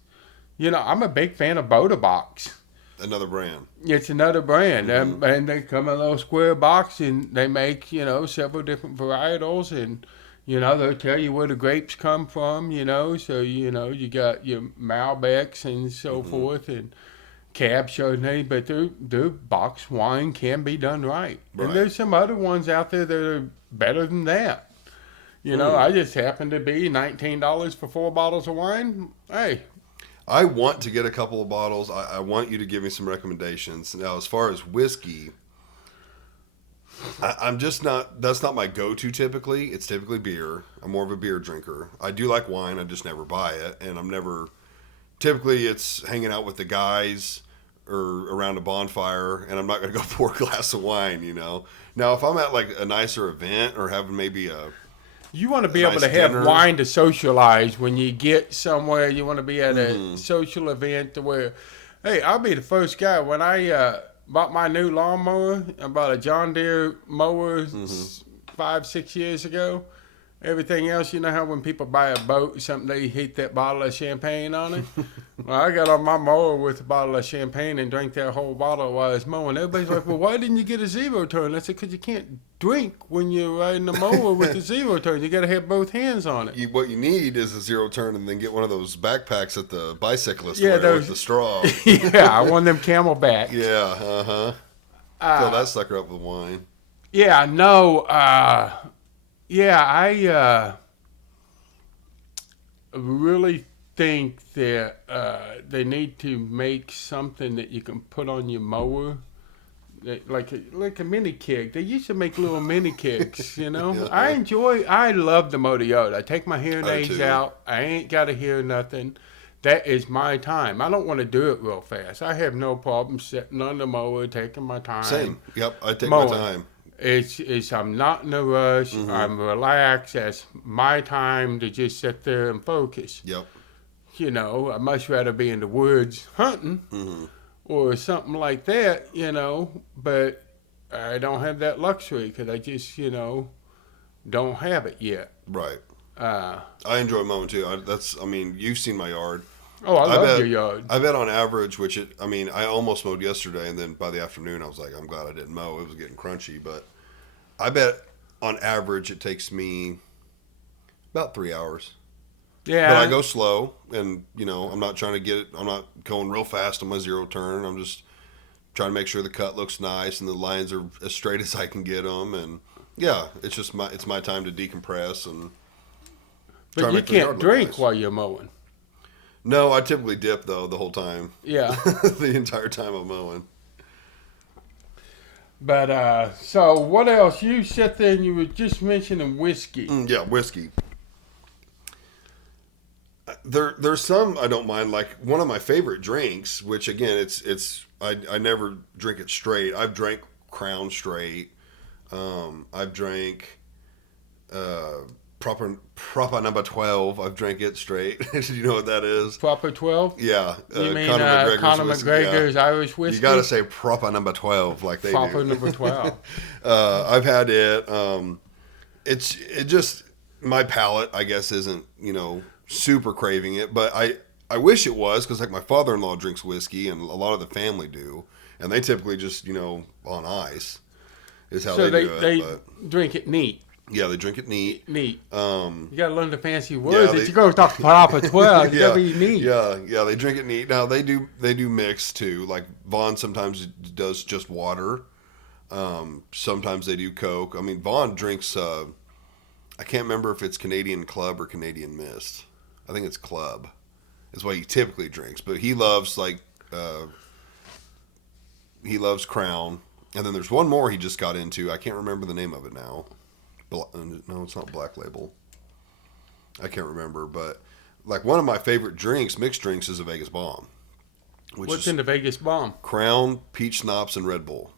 You know, I'm a big fan of Boda Box. Another brand. It's another brand, and they come in a little square box, and they make, you know, several different varietals, and, you know, they'll tell you where the grapes come from, you know, so, you know, you got your Malbecs and so forth, and Cab Chardonnay, but their box wine can be done right. Right. And there's some other ones out there that are better than that. You know, I just happen to be $19 for 4 bottles of wine. Hey. I want to get a couple of bottles. I want you to give me some recommendations. Now, as far as whiskey, I'm just not, that's not my go-to typically. It's typically beer. I'm more of a beer drinker. I do like wine. I just never buy it. And I'm never, typically it's hanging out with the guys or around a bonfire, and I'm not going to go pour a glass of wine, you know. Now, if I'm at like a nicer event or having maybe You want to be able nice to have dinner. wine to socialize when you get somewhere. You want to be at a social event to where, hey, I'll be the first guy. When I bought my new lawnmower, I bought a John Deere mower 5-6 years ago. Everything else, you know how when people buy a boat or something, they heat that bottle of champagne on it? Well, I got on my mower with a bottle of champagne and drank that whole bottle while I was mowing. Everybody's like, well, why didn't you get a zero turn? I said, because you can't drink when you're riding the mower with the zero turn. You got to have both hands on it. what you need is a zero turn, and then get one of those backpacks that the bicyclist Yeah, wear those- with the straw. Yeah, one of them Camelback. Yeah, fill that sucker up with wine. Yeah, no, I really think that they need to make something that you can put on your mower, like a mini keg. They used to make little mini kegs, you know. Yeah. I love the Motoyota. I take my hearing I do aids too. out. I ain't got to hear nothing. That is my time. I don't want to do it real fast. I have no problem sitting on the mower, taking my time. Same. Yep, I take Mowing. my time. It's I'm not in a rush. I'm relaxed. That's my time to just sit there and focus. Yep. You know, I'd much rather be in the woods hunting or something like that, you know, but I don't have that luxury because I just, you know, don't have it yet. Right. Uh, I enjoy mowing too. I mean, you've seen my yard. oh, I love bet, your yard. I bet on average, I almost mowed yesterday, and then by the afternoon, I was like, I'm glad I didn't mow. It was getting crunchy, but I bet on average it takes me about 3 hours. Yeah. But I go slow, and you know, I'm not trying to get it. I'm not going real fast on my zero turn. I'm just trying to make sure the cut looks nice and the lines are as straight as I can get them. And yeah, it's just my time to decompress and. try But to you make the yard can't look drink nice. while you're mowing. No, I typically dip though the whole time. Yeah. The entire time I'm mowing. But so what else? You sat there and you were just mentioning whiskey. Yeah, whiskey. There's some I don't mind. Like one of my favorite drinks, which again, I never drink it straight. I've drank Crown straight. I've drank proper number 12. I've drank it straight. Do you know what that is? Proper 12? Yeah. You mean McGregor's Conor whiskey, McGregor's Irish whiskey? You got to say proper number 12 like they Proper do. number 12. I've had it. It just my palate, I guess, isn't, super craving it, but I wish it was, because like my father-in-law drinks whiskey and a lot of the family do, and they typically just, on ice is how So they do it. they But drink it neat. yeah, they drink it neat. Neat. Um, You gotta learn the fancy words they- that you go talk Papa 12. You yeah, gotta be neat. yeah, they drink it neat. Now they do mix too. Like Vaughn sometimes does just water. Sometimes they do Coke. I mean, Vaughn drinks. I can't remember if it's Canadian Club or Canadian Mist. I think it's Club. Is what he typically drinks, but he loves he loves Crown. And then there's one more he just got into. I can't remember the name of it now. No, it's not Black Label. I can't remember, but like one of my favorite drinks, mixed drinks, is a Vegas Bomb. What's in the Vegas Bomb? Crown, peach schnapps, and Red Bull.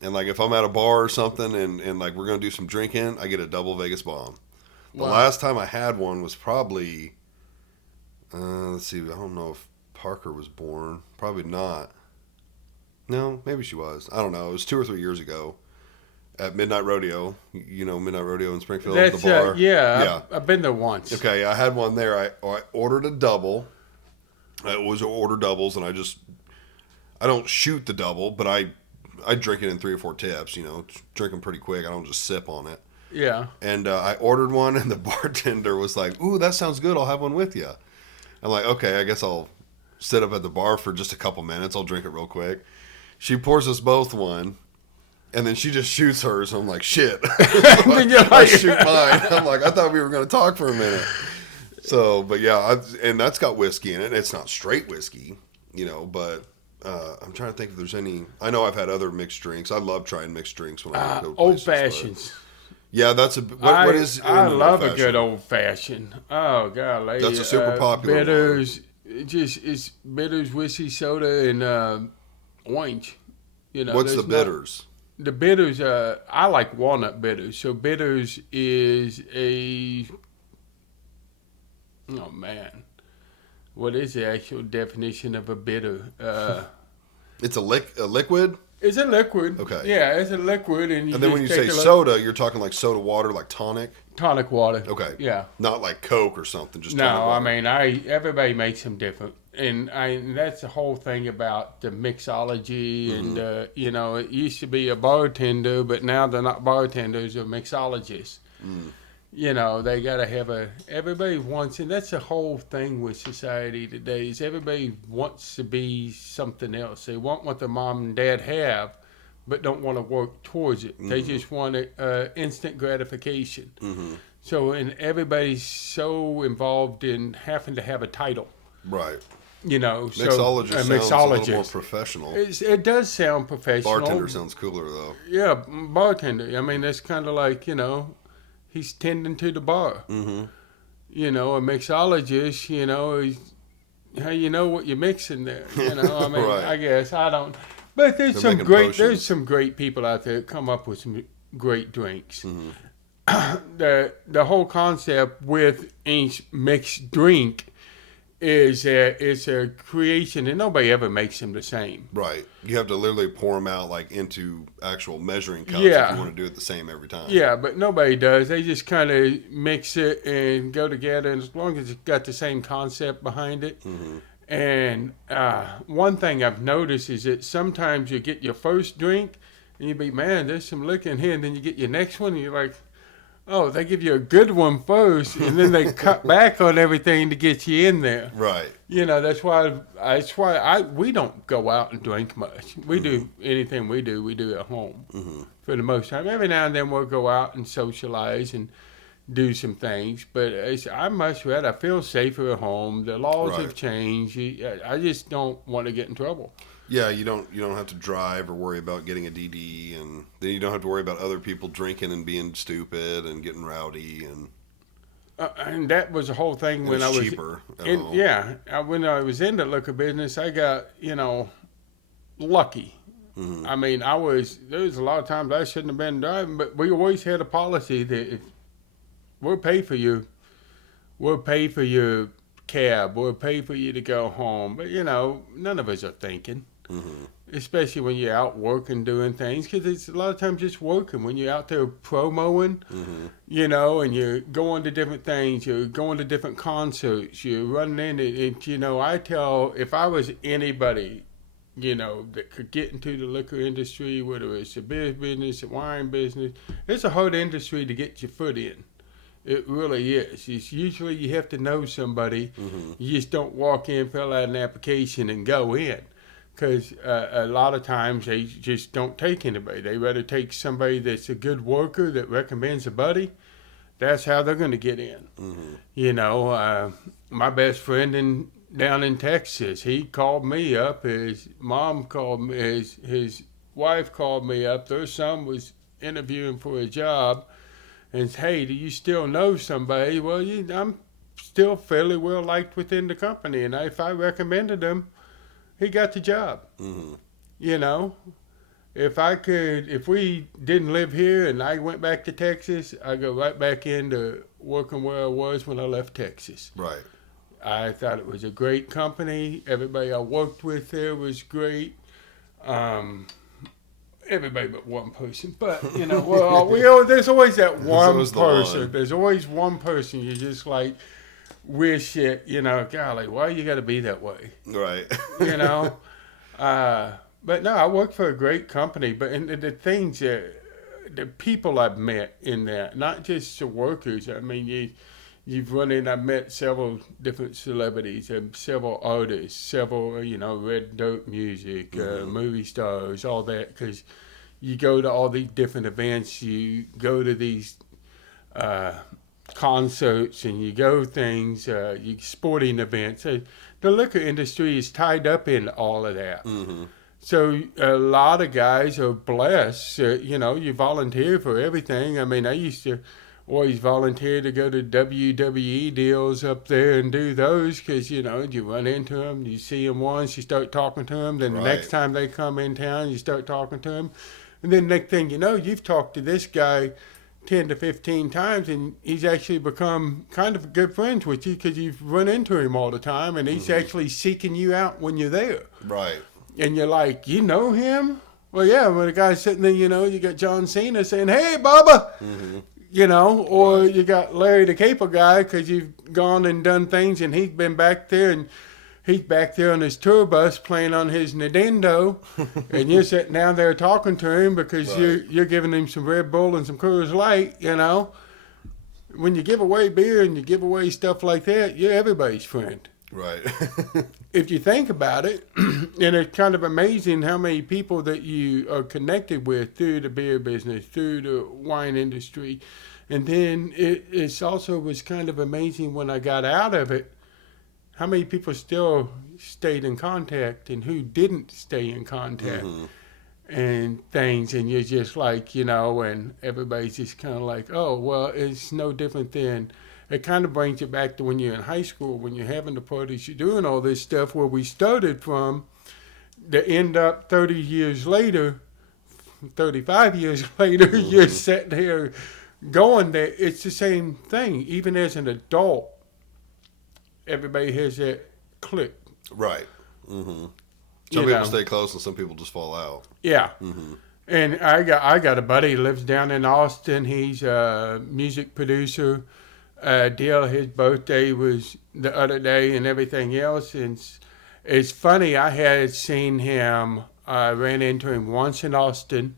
And like if I'm at a bar or something and like we're gonna do some drinking, I get a double Vegas Bomb. The Wow. last time I had one was probably let's see, I don't know if Parker was born. Probably not. No, maybe she was. I don't know. It was 2 or 3 years ago at Midnight Rodeo. You know Midnight Rodeo in Springfield, That's the bar. yeah. I've been there once. Okay, I had one there. I ordered a double. It was order doubles, and I don't shoot the double, but I drink it in 3 or 4 tips. Drink them pretty quick. I don't just sip on it. Yeah. And I ordered one, and the bartender was like, "Ooh, that sounds good. I'll have one with you." I'm like, "Okay, I guess I'll sit up at the bar for just a couple minutes. I'll drink it real quick." She pours us both one, and then she just shoots hers. I'm like, "Shit!" I shoot mine. I'm like, I thought we were going to talk for a minute. So, but yeah, and that's got whiskey in it. It's not straight whiskey, but I'm trying to think if there's any. I know I've had other mixed drinks. I love trying mixed drinks when I go to Old places, but- fashions. Yeah, that's a. What is? I in an love a old-fashioned? good old fashioned. Oh golly, That's a super popular one. bitters. It's bitters, whiskey, soda, and orange. What's the there's not- bitters? The bitters. I like walnut bitters. So bitters is a. Oh man, what is the actual definition of a bitter? It's a liquid. It's a liquid. Okay. Yeah, it's a liquid, and And then when you say take soda, you're talking like soda water, like tonic. tonic water. Okay. Yeah. Not like Coke or something. Just tonic No, water. I mean, everybody makes them different, and that's the whole thing about the mixology. Mm-hmm. And it used to be a bartender, but now they're not bartenders; they're mixologists. Mm. They got to have everybody wants, and that's the whole thing with society today. Is everybody wants to be something else. They want what their mom and dad have, but don't want to work towards it. They just want instant gratification. Mm-hmm. So, and everybody's so involved in having to have a title. Right. Mixologist Mixologist sounds a little more professional. It does sound professional. Bartender sounds cooler though. Yeah, bartender. I mean, that's kind of like, he's tending to the bar. Mm-hmm. A mixologist, he's, how you know what you're mixing there? I mean, Right. I guess I don't. But there's They're making there's potions. some great people out there that come up with some great drinks. Mm-hmm. The whole concept with each mixed drink is it's a creation, and nobody ever makes them the same. Right. You have to literally pour them out like into actual measuring cups Yeah. if you want to do it the same every time. Yeah, but nobody does. They just kind of mix it and go together, and as long as it's got the same concept behind it. Mm-hmm. And one thing I've noticed is that sometimes you get your first drink, and you be, man, there's some liquor in here, and then you get your next one, and you're like, oh, they give you a good one first, and then they cut back on everything to get you in there. Right. That's why we don't go out and drink much. We do anything we do at home for the most time. Every now and then we'll go out and socialize and do some things, but I much rather feel safer at home. The laws Right. have changed. I just don't want to get in trouble. Yeah, you don't have to drive or worry about getting a DD, and then you don't have to worry about other people drinking and being stupid and getting rowdy, And that was the whole thing when it's I was cheaper. at home. when I was in the liquor business, I got lucky. Mhm. I mean, there was a lot of times I shouldn't have been driving, but we always had a policy that if we'll pay for your cab, we'll pay for you to go home. But none of us are thinking. Mhm. especially when you're out working doing things, because it's a lot of times just working. When you're out there promoing, you know, and you're going to different things, you're going to different concerts, you're running in it. You know, I tell, if I was anybody, you know, that could get into the liquor industry, whether it's the beer business, the wine business, it's a hard industry to get your foot in. It really is. It's usually you have to know somebody. You just don't walk in, fill out an application, and go in. Because a lot of times they just don't take anybody. They rather take somebody that's a good worker that recommends a buddy. That's how they're going to get in. You know, my best friend down in Texas, he called me up. His mom called me. His wife called me up. Their son was interviewing for a job. And hey, do you still know somebody? Well, I'm still fairly well liked within the company. And if I recommended him, he got the job. You know, if we didn't live here and I went back to Texas, I go right back into working where I was when I left Texas. Right. I thought it was a great company. Everybody I worked with there was great. Everybody but one person. But, you know, well, there's always that one person. There's always one person you just like wish it, you know, golly, why you got to be that way? Right. You know? But no, I worked for a great company. But and the things that the people I've met in that, not just the workers. I mean, you've run in. I've met several different celebrities, several artists, several Red Dirt Music, movie stars, all that. Because you go to all these different events, you go to these concerts, and you go things, you sporting events. The liquor industry is tied up in all of that. So a lot of guys are blessed. You volunteer for everything. I mean, I used to always volunteer to go to WWE deals up there and do those because, you run into them, you see them once, you start talking to them. Then the next time they come in town, you start talking to them. And then next thing you know, you've talked to this guy 10 to 15 times, and he's actually become kind of good friends with you because you've run into him all the time, and he's actually seeking you out when you're there. Right. And you're like, you know him? Well, yeah, when the guy's sitting there, you got John Cena saying, hey, Bubba, or you got Larry the Cable Guy because you've gone and done things, and he's been back there, and he's back there on his tour bus playing on his Nintendo, and you're sitting down there talking to him because you're giving him some Red Bull and some Coors Light, When you give away beer and you give away stuff like that, you're everybody's friend. Right. If you think about it, and it's kind of amazing how many people that you are connected with through the beer business, through the wine industry. And then it's also was kind of amazing when I got out of it, how many people still stayed in contact and who didn't stay in contact and things. And you're just like, and everybody's just kind of like, oh, well, it's no different than... It kind of brings you back to when you're in high school, when you're having the parties, you're doing all this stuff where we started from, to end up 30 years later, 35 years later, you're sitting there going there. It's the same thing. Even as an adult, everybody has that click. Right. Some people stay close and some people just fall out. Yeah. And I got a buddy who lives down in Austin. He's a music producer. His birthday was the other day and everything else. And it's funny, I had seen him, I ran into him once in Austin,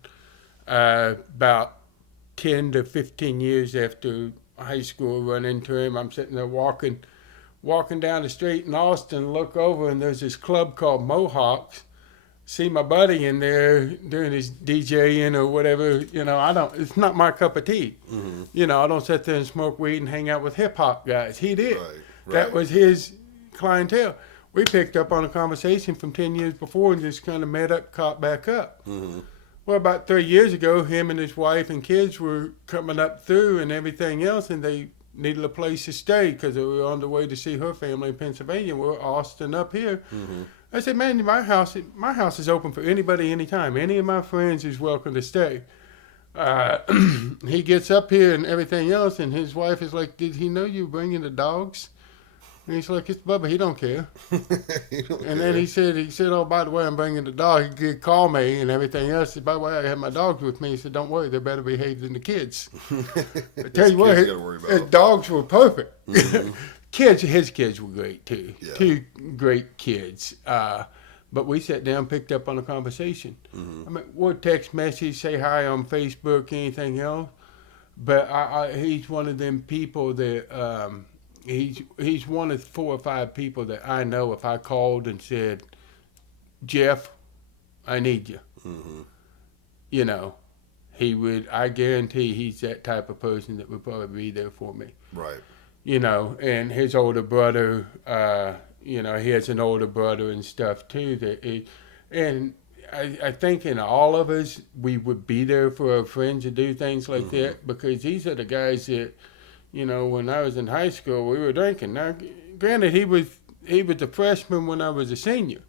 about 10 to 15 years after high school, run into him. I'm sitting there walking down the street in Austin, look over, and there's this club called Mohawks. See my buddy in there doing his DJing or whatever, it's not my cup of tea. I don't sit there and smoke weed and hang out with hip hop guys. He did. Right. That was his clientele. We picked up on a conversation from 10 years before and just kind of met up, caught back up. Well, about 3 years ago, him and his wife and kids were coming up through and everything else, and they needed a place to stay because they were on the way to see her family in Pennsylvania. We're Austin up here. I said, man, my house is open for anybody, anytime. Any of my friends is welcome to stay. He gets up here and everything else, and his wife is like, did he know you were bringing the dogs? And he's like, it's Bubba. He don't care. You don't And care. then he said, oh, by the way, I'm bringing the dog. He could call me and everything else. By the way, I have my dogs with me. He said, don't worry, they're better behaved than the kids. I tell you what, Kids you gotta worry his about. dogs were perfect. His kids were great too. Yeah. Two great kids. But we sat down, picked up on a conversation. I mean, we'll text message, say hi on Facebook, anything else. But he's one of them people that he's one of 4 or 5 people that I know. If I called and said, Jeff, I need you, you know, he would. I guarantee he's that type of person that would probably be there for me. Right. You know, and his older brother, you know, he has an older brother and stuff too. And I think in all of us, we would be there for our friends to do things like that, because these are the guys that, you know, when I was in high school, we were drinking. Now, granted, he was a freshman when I was a senior,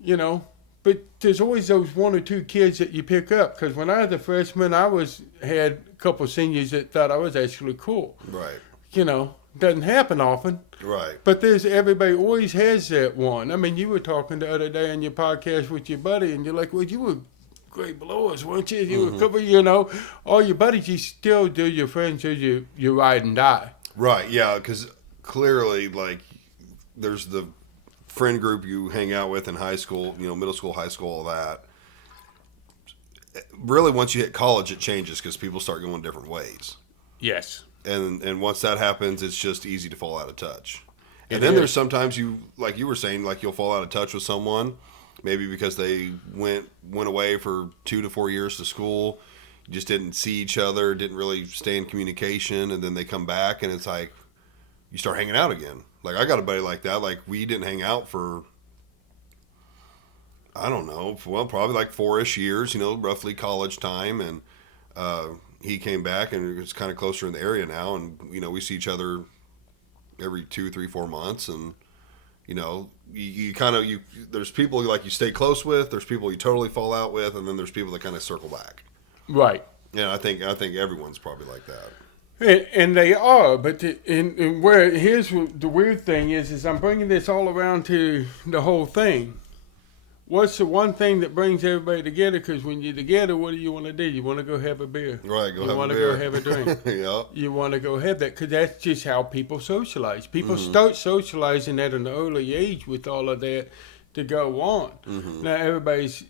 you know, but there's always those 1 or 2 kids that you pick up. Because when I was a freshman, had a couple seniors that thought I was actually cool. Right. You know, doesn't happen often. Right. But everybody always has that one. I mean, you were talking the other day on your podcast with your buddy, and you're like, well, you were great blowers, weren't you? You were couple, you know, all your buddies, you still do your friends, do you ride and die. Right. Yeah. Because clearly, like, there's the friend group you hang out with in high school, you know, middle school, high school, all that. Really, once you hit college, it changes because people start going different ways. Yes. And once that happens, it's just easy to fall out of touch. And It then is. there's sometimes you, like you were saying, like you'll fall out of touch with someone, maybe because they went away for 2 to 4 years to school, just didn't see each other, didn't really stay in communication, and then they come back and it's like you start hanging out again. Like I got a buddy like that. Like we didn't hang out for, I don't know, well, probably like 4-ish years, you know, roughly college time, and he came back and it's kind of closer in the area now, and you know we see each other every 2, 3, 4 months, and you know you kind of there's people like you stay close with, there's people you totally fall out with, and then there's people that kind of circle back. Right. Yeah, I think everyone's probably like that. And they are, but and where here's the weird thing is I'm bringing this all around to the whole thing. What's the one thing that brings everybody together? Because when you're together, what do you want to do? You want to go have a beer. Right, You want to go have a drink. Yeah. You want to go have that because that's just how people socialize. People start socializing at an early age with all of that to go on. Now, everybody's...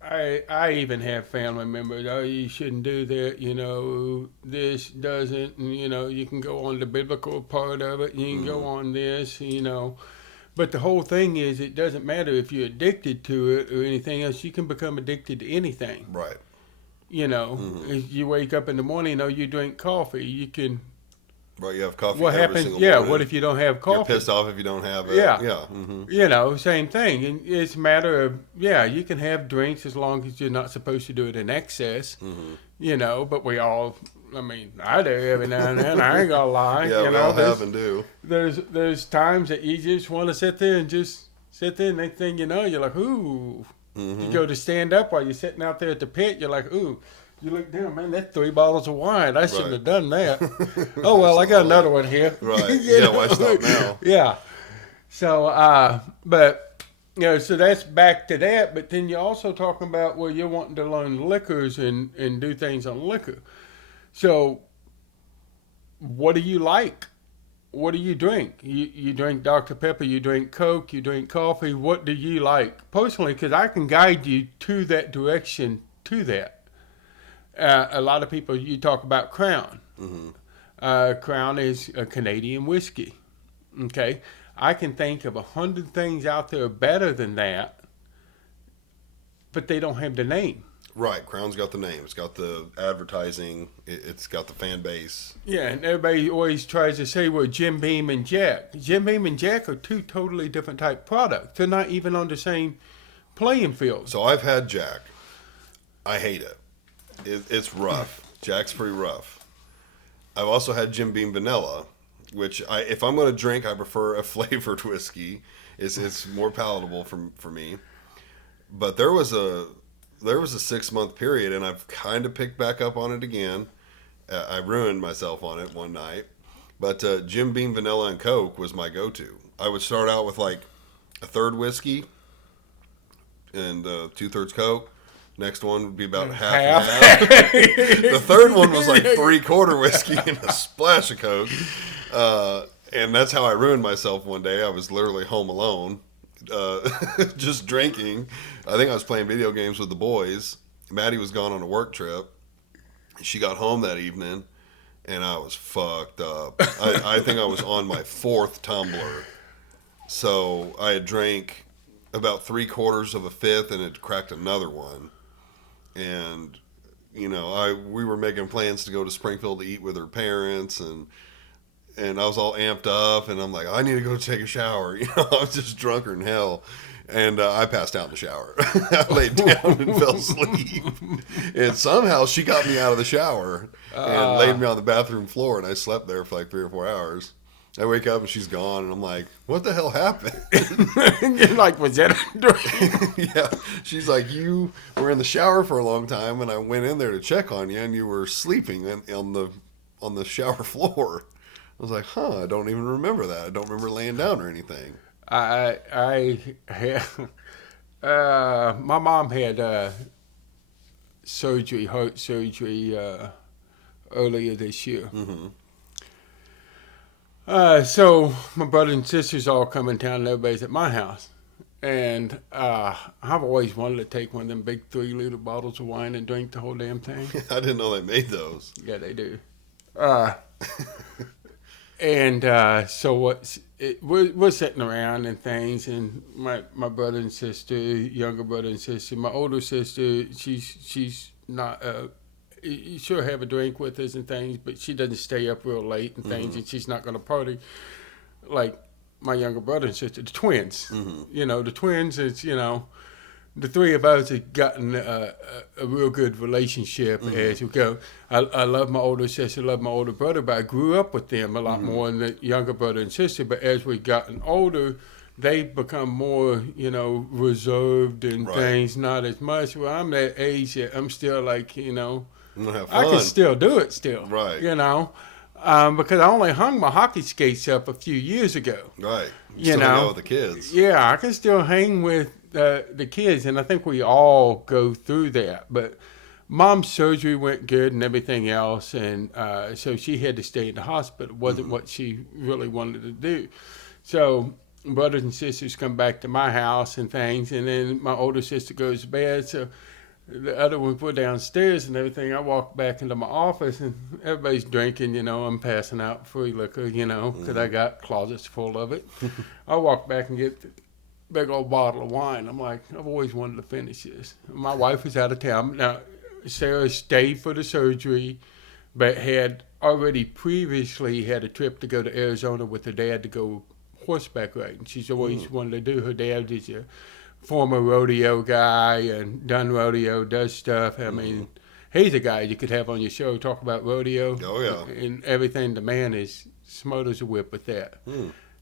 I even have family members, oh, you shouldn't do that, you know, this doesn't, and, you know, you can go on the biblical part of it, you can go on this, you know. But the whole thing is, it doesn't matter if you're addicted to it or anything else, you can become addicted to anything. Right. You know, if you wake up in the morning, oh, you drink coffee, you can... Right, you have coffee What every happens? single Yeah, morning. what if you don't have coffee? You're pissed off if you don't have it. Yeah. Yeah. You know, same thing. And it's a matter of, yeah, you can have drinks as long as you're not supposed to do it in excess, you know, but we all, I mean, I do every now and then. I ain't gonna lie. Yeah, you we know, all have and do. There's times that you just want to sit there and just sit there, and next thing you know, you're like, ooh. You go to stand up while you're sitting out there at the pit, you're like, ooh. You look down, man, that's 3 bottles of wine. I shouldn't have done that. Oh, well, I got another one here. Right. You Yeah, know? why stop now? Yeah. So, but, you know, so that's back to that. But then you're also talking about, well, you're wanting to learn liquors and do things on liquor. So, what do you like? What do you drink? You drink Dr. Pepper, you drink Coke, you drink coffee. What do you like? Personally, because I can guide you to that direction, to that. A lot of people, you talk about Crown. Crown is a Canadian whiskey. Okay? I can think of 100 things out there better than that, but they don't have the name. Right. Crown's got the name. It's got the advertising. It's got the fan base. Yeah, and everybody always tries to say, well, Jim Beam and Jack. Jim Beam and Jack are 2 totally different type products. They're not even on the same playing field. So I've had Jack. I hate it. It's rough. Jack's pretty rough. I've also had Jim Beam Vanilla, which if I'm going to drink, I prefer a flavored whiskey. It's more palatable for me. But there was a 6-month period, and I've kind of picked back up on it again. I ruined myself on it one night, But Jim Beam Vanilla and Coke was my go-to. I would start out with like a third whiskey and 2/3 Coke. Next one would be about half and half. The third one was like 3/4 whiskey and a splash of Coke. And that's how I ruined myself one day. I was literally home alone, just drinking. I think I was playing video games with the boys. Maddie was gone on a work trip. She got home that evening, and I was fucked up. I think I was on my 4th tumbler. So I had drank about 3/4 of a fifth, and it cracked another one. And, you know, we were making plans to go to Springfield to eat with her parents, and I was all amped up, and I'm like, I need to go take a shower. You know, I was just drunker than hell. And I passed out in the shower. I laid down and fell asleep. And somehow she got me out of the shower and laid me on the bathroom floor, and I slept there for like 3 or 4 hours. I wake up and she's gone, and I'm like, what the hell happened? You're like, was that a dream? Yeah. She's like, you were in the shower for a long time, and I went in there to check on you, and you were sleeping on the shower floor. I was like, I don't even remember that. I don't remember laying down or anything. I had, my mom had heart surgery, earlier this year. Mm-hmm. So my brother and sisters all come in town, and everybody's at my house. And I've always wanted to take one of them big 3-liter bottles of wine and drink the whole damn thing. I didn't know they made those. Yeah, they do. And so we're sitting around and things, and my brother and sister, younger brother and sister, my older sister, she's not she'll have a drink with us and things, but she doesn't stay up real late and things, and she's not going to party like my younger brother and sister, the twins. You know, the twins is, you know, the three of us have gotten a real good relationship as we go. I love my older sister, love my older brother, but I grew up with them a lot more than the younger brother and sister. But as we've gotten older, they've become more, you know, reserved and things, not as much. Well, I'm that age that I'm still like, you know, Have fun. I can still do it still. Right. You know, because I only hung my hockey skates up a few years ago. Right. You Still hang know, out with the kids. Yeah, I can still hang with the kids, and I think we all go through that. But Mom's surgery went good and everything else, and so she had to stay in the hospital. It wasn't what she really wanted to do. So brothers and sisters come back to my house and things, and then my older sister goes to bed. So the other ones were downstairs and everything. I walked back into my office, and everybody's drinking, you know. I'm passing out free liquor, you know, because I got closets full of it. I walk back and get the big old bottle of wine. I'm like, I've always wanted to finish this. My wife was out of town. Now, Sarah stayed for the surgery, but had already previously had a trip to go to Arizona with her dad to go horseback riding. She's always wanted to do. Her dad is a former rodeo guy and done rodeo, does stuff. I mean, he's a guy you could have on your show, talk about rodeo. Oh, yeah. And everything. The man is smart as a whip with that.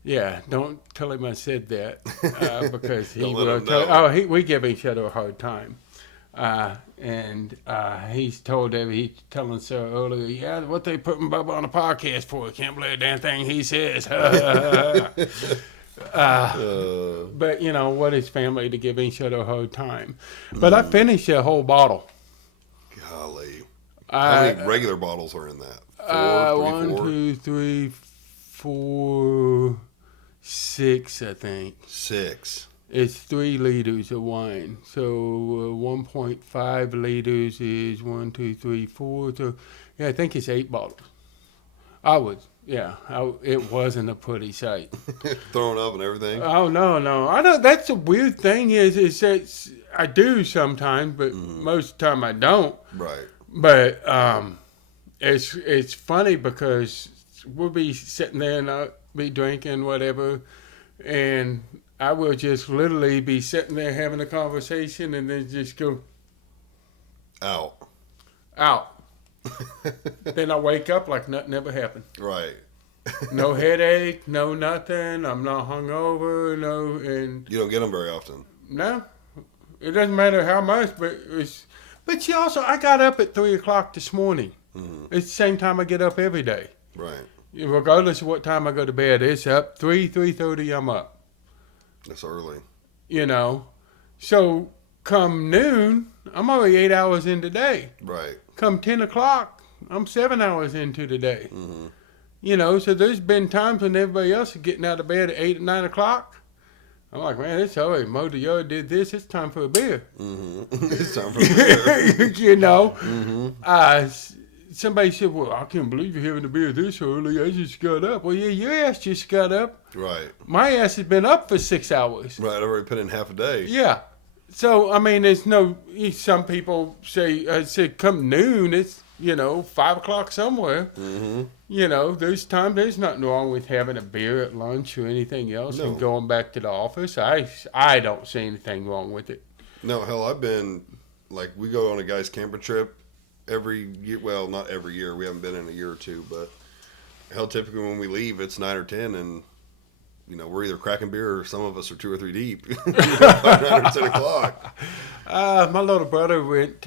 Yeah, don't tell him I said that because he Don't let will him tell. know. We give each other a hard time. And he's told he's telling Sarah earlier, yeah, what they putting Bubba on a podcast for? Can't believe a damn thing he says. But, you know, what is family to give each other a hard time? But I finished that whole bottle. Golly. How many regular bottles are in that? 1, 2, 3, 4, 6, I think. 6. It's 3 liters of wine. So 1.5 liters is 1, 2, 3, 4. So, yeah, I think it's 8 bottles. It wasn't a pretty sight. Throwing up and everything? Oh, no. I don't. That's a weird thing is that I do sometimes, but most of the time I don't. Right. But it's funny because we'll be sitting there and I'll be drinking whatever, and I will just literally be sitting there having a conversation and then just go out. Then I wake up like nothing ever happened. Right. No headache, no nothing. I'm not hungover, no, and You don't get them very often. no, it doesn't matter how much, but it's. But I got up at 3:00 this morning. It's the same time I get up every day. Right. regardless of what time I go to bed, it's up 3:30. I'm up. That's early. You know, so come noon, I'm already 8 hours into the day. Right. Come 10 o'clock, I'm 7 hours into the day. Mm-hmm. You know, so there's been times when everybody else is getting out of bed at 8 or 9 o'clock. I'm like, man, it's already mowed the yard, did this. It's time for a beer. Mm-hmm. It's time for a beer. You know, Mm-hmm. somebody said, well, I can't believe you're having a beer this early. I just got up. Well, yeah, your ass just got up. Right. My ass has been up for 6 hours. Right. I've already put in half a day. Yeah. So, I mean, there's no, some people say come noon, it's, 5 o'clock somewhere. Mm-hmm. There's nothing wrong with having a beer at lunch or anything else No. and going back to the office. I don't see anything wrong with it. No, hell, I've been, we go on a guy's camping trip every year. Well, not every year. We haven't been in a year or two, but hell, typically when we leave, it's 9 or 10, and, we're either cracking beer or some of us are 2 or 3 deep. By 9 or 10 o'clock. My little brother went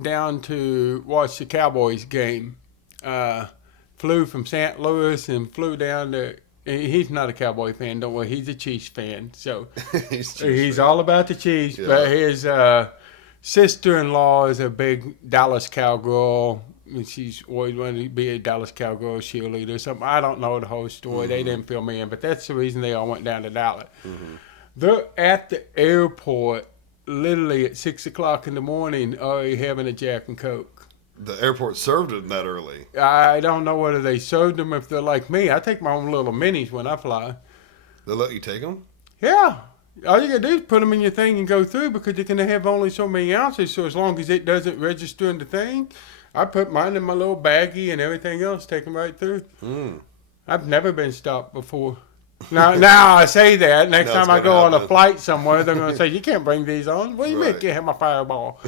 down to watch the Cowboys game. Flew from St. Louis and flew down to. He's not a Cowboy fan, don't worry. He's a Chiefs fan, so he's all about the Chiefs. Yeah. But his sister-in-law is a big Dallas Cowgirl. And she's always wanted to be a Dallas Cowgirl cheerleader or something. I don't know the whole story. They didn't fill me in, but that's the reason they all went down to Dallas. Mm-hmm. They're at the airport literally at 6 o'clock in the morning already having a Jack and Coke. The airport served it that early. I don't know whether they served them if they're like me. I take my own little minis when I fly. They let you take them? Yeah. All you gotta do is put them in your thing and go through because you're gonna have only so many ounces. So as long as it doesn't register in the thing, I put mine in my little baggie and everything else, take them right through. Mm. I've never been stopped before. Now I say that. Next Now time it's I gonna go on a happen. flight somewhere, they're going to say, you can't bring these on. What do you mean Right. can't have my Fireball?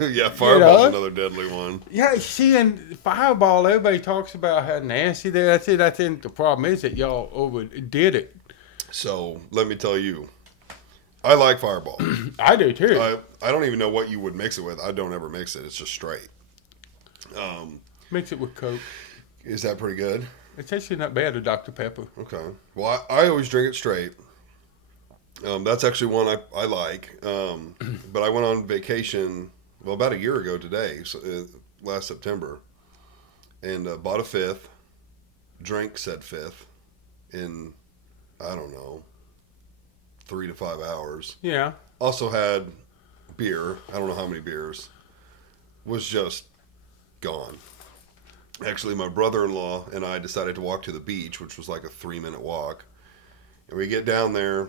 Yeah, Fireball's know? another deadly one. Yeah, see, and Fireball, everybody talks about how nasty they are. I think the problem is that y'all overdid it. So, let me tell you, I like Fireball. I do too. I don't even know what you would mix it with. I don't ever mix it. It's just straight. Mix it with Coke. Is that pretty good? It's actually not bad with Dr. Pepper. Okay. Well, I always drink it straight. That's actually one I like. But I went on vacation, about a year ago today, so, last September, and bought a fifth, drank said fifth in, I don't know, 3 to 5 hours. Yeah. Also had beer. I don't know how many beers. Was just gone. Actually, my brother-in-law and I decided to walk to the beach, which was like a 3-minute walk. And we get down there,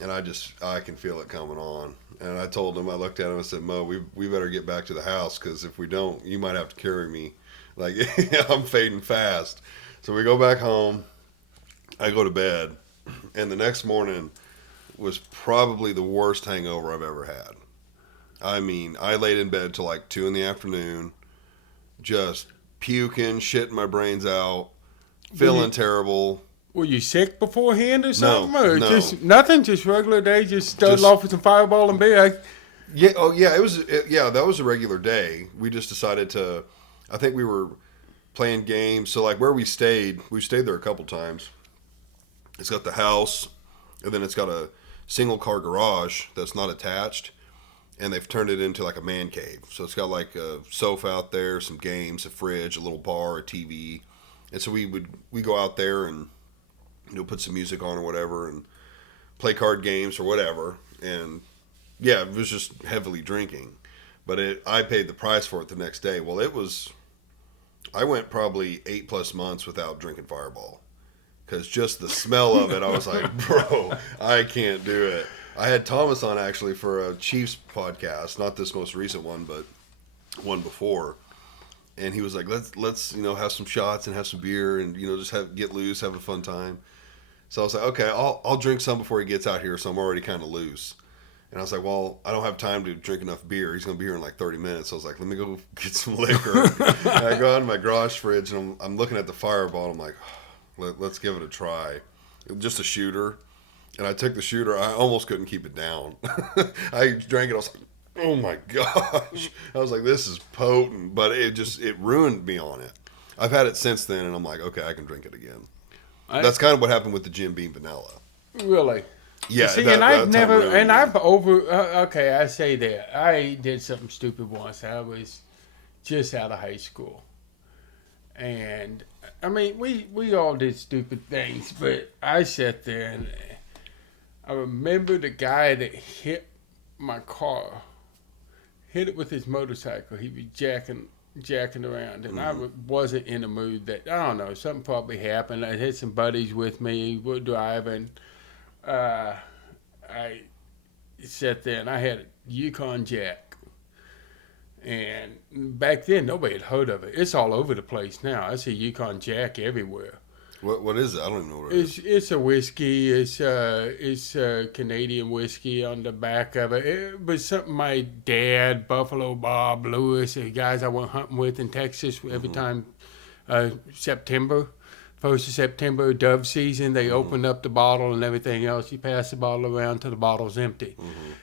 and I can feel it coming on. And I told him, I looked at him, I said, Mo, we better get back to the house, because if we don't, you might have to carry me. Like, I'm fading fast. So we go back home. I go to bed. And the next morning was probably the worst hangover I've ever had. I mean, I laid in bed till like 2 in the afternoon, just puking, shitting my brains out, feeling terrible. Were you sick beforehand or something? Or no. just nothing, just regular day, just started off with some Fireball and beer? Yeah, that was a regular day. We just decided to, I think we were playing games. So like where we stayed there a couple times. It's got the house, and then it's got a single car garage that's not attached. And they've turned it into like a man cave. So it's got like a sofa out there, some games, a fridge, a little bar, a TV. And so we go out there and put some music on or whatever and play card games or whatever. And yeah, it was just heavily drinking. But I paid the price for it the next day. Well, I went probably 8+ months without drinking Fireball. Because just the smell of it, I was like, bro, I can't do it. I had Thomas on actually for a Chiefs podcast, not this most recent one, but one before, and he was like, "Let's have some shots and have some beer and just get loose, have a fun time." So I was like, "Okay, I'll drink some before he gets out here, so I'm already kind of loose." And I was like, "Well, I don't have time to drink enough beer. He's gonna be here in like 30 minutes." So I was like, "Let me go get some liquor." And I go out in my garage fridge and I'm looking at the Fireball. I'm like, "Let's give it a try." Just a shooter. And I took the shooter. I almost couldn't keep it down. I drank it. I was like, oh my gosh. I was like, this is potent. But it ruined me on it. I've had it since then, and I'm like, okay, I can drink it again. I- That's kind of what happened with the Jim Beam Vanilla. Really? Yeah, See, that- and I've that never, time really- and I've over. Okay, I say that I did something stupid once. I was just out of high school, and I mean, we all did stupid things, but I sat there and I remember the guy that hit my car, hit it with his motorcycle. He was jacking around, and I wasn't in the mood. That I don't know, something probably happened. I had some buddies with me. We're driving. I sat there and I had a Yukon Jack. And back then, nobody had heard of it. It's all over the place now. I see Yukon Jack everywhere. What is it? I don't even know what it is. It's a whiskey. It's Canadian whiskey on the back of it. It was something my dad, Buffalo Bob Lewis, the guys I went hunting with in Texas every time September. 1st of September, dove season, they opened up the bottle and everything else. You pass the bottle around till the bottle's empty.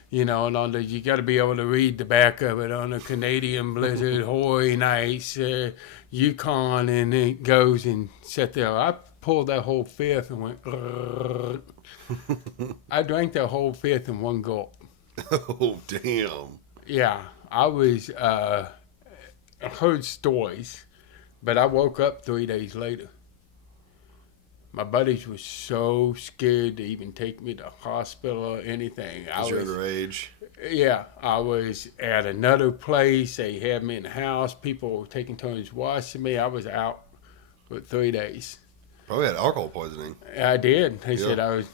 You know, and on the, you got to be able to read the back of it on a Canadian Blizzard, Hoy Nice, Yukon, and it goes and sit there. I pulled that whole fifth and went, I drank that whole fifth in one gulp. Oh, damn. Yeah, I was, I heard stories, but I woke up 3 days later. My buddies were so scared to even take me to the hospital or anything. Because you're underage. Yeah, I was at another place. They had me in the house. People were taking turns watching me. I was out for 3 days. Probably had alcohol poisoning. I did. They Yeah. said I was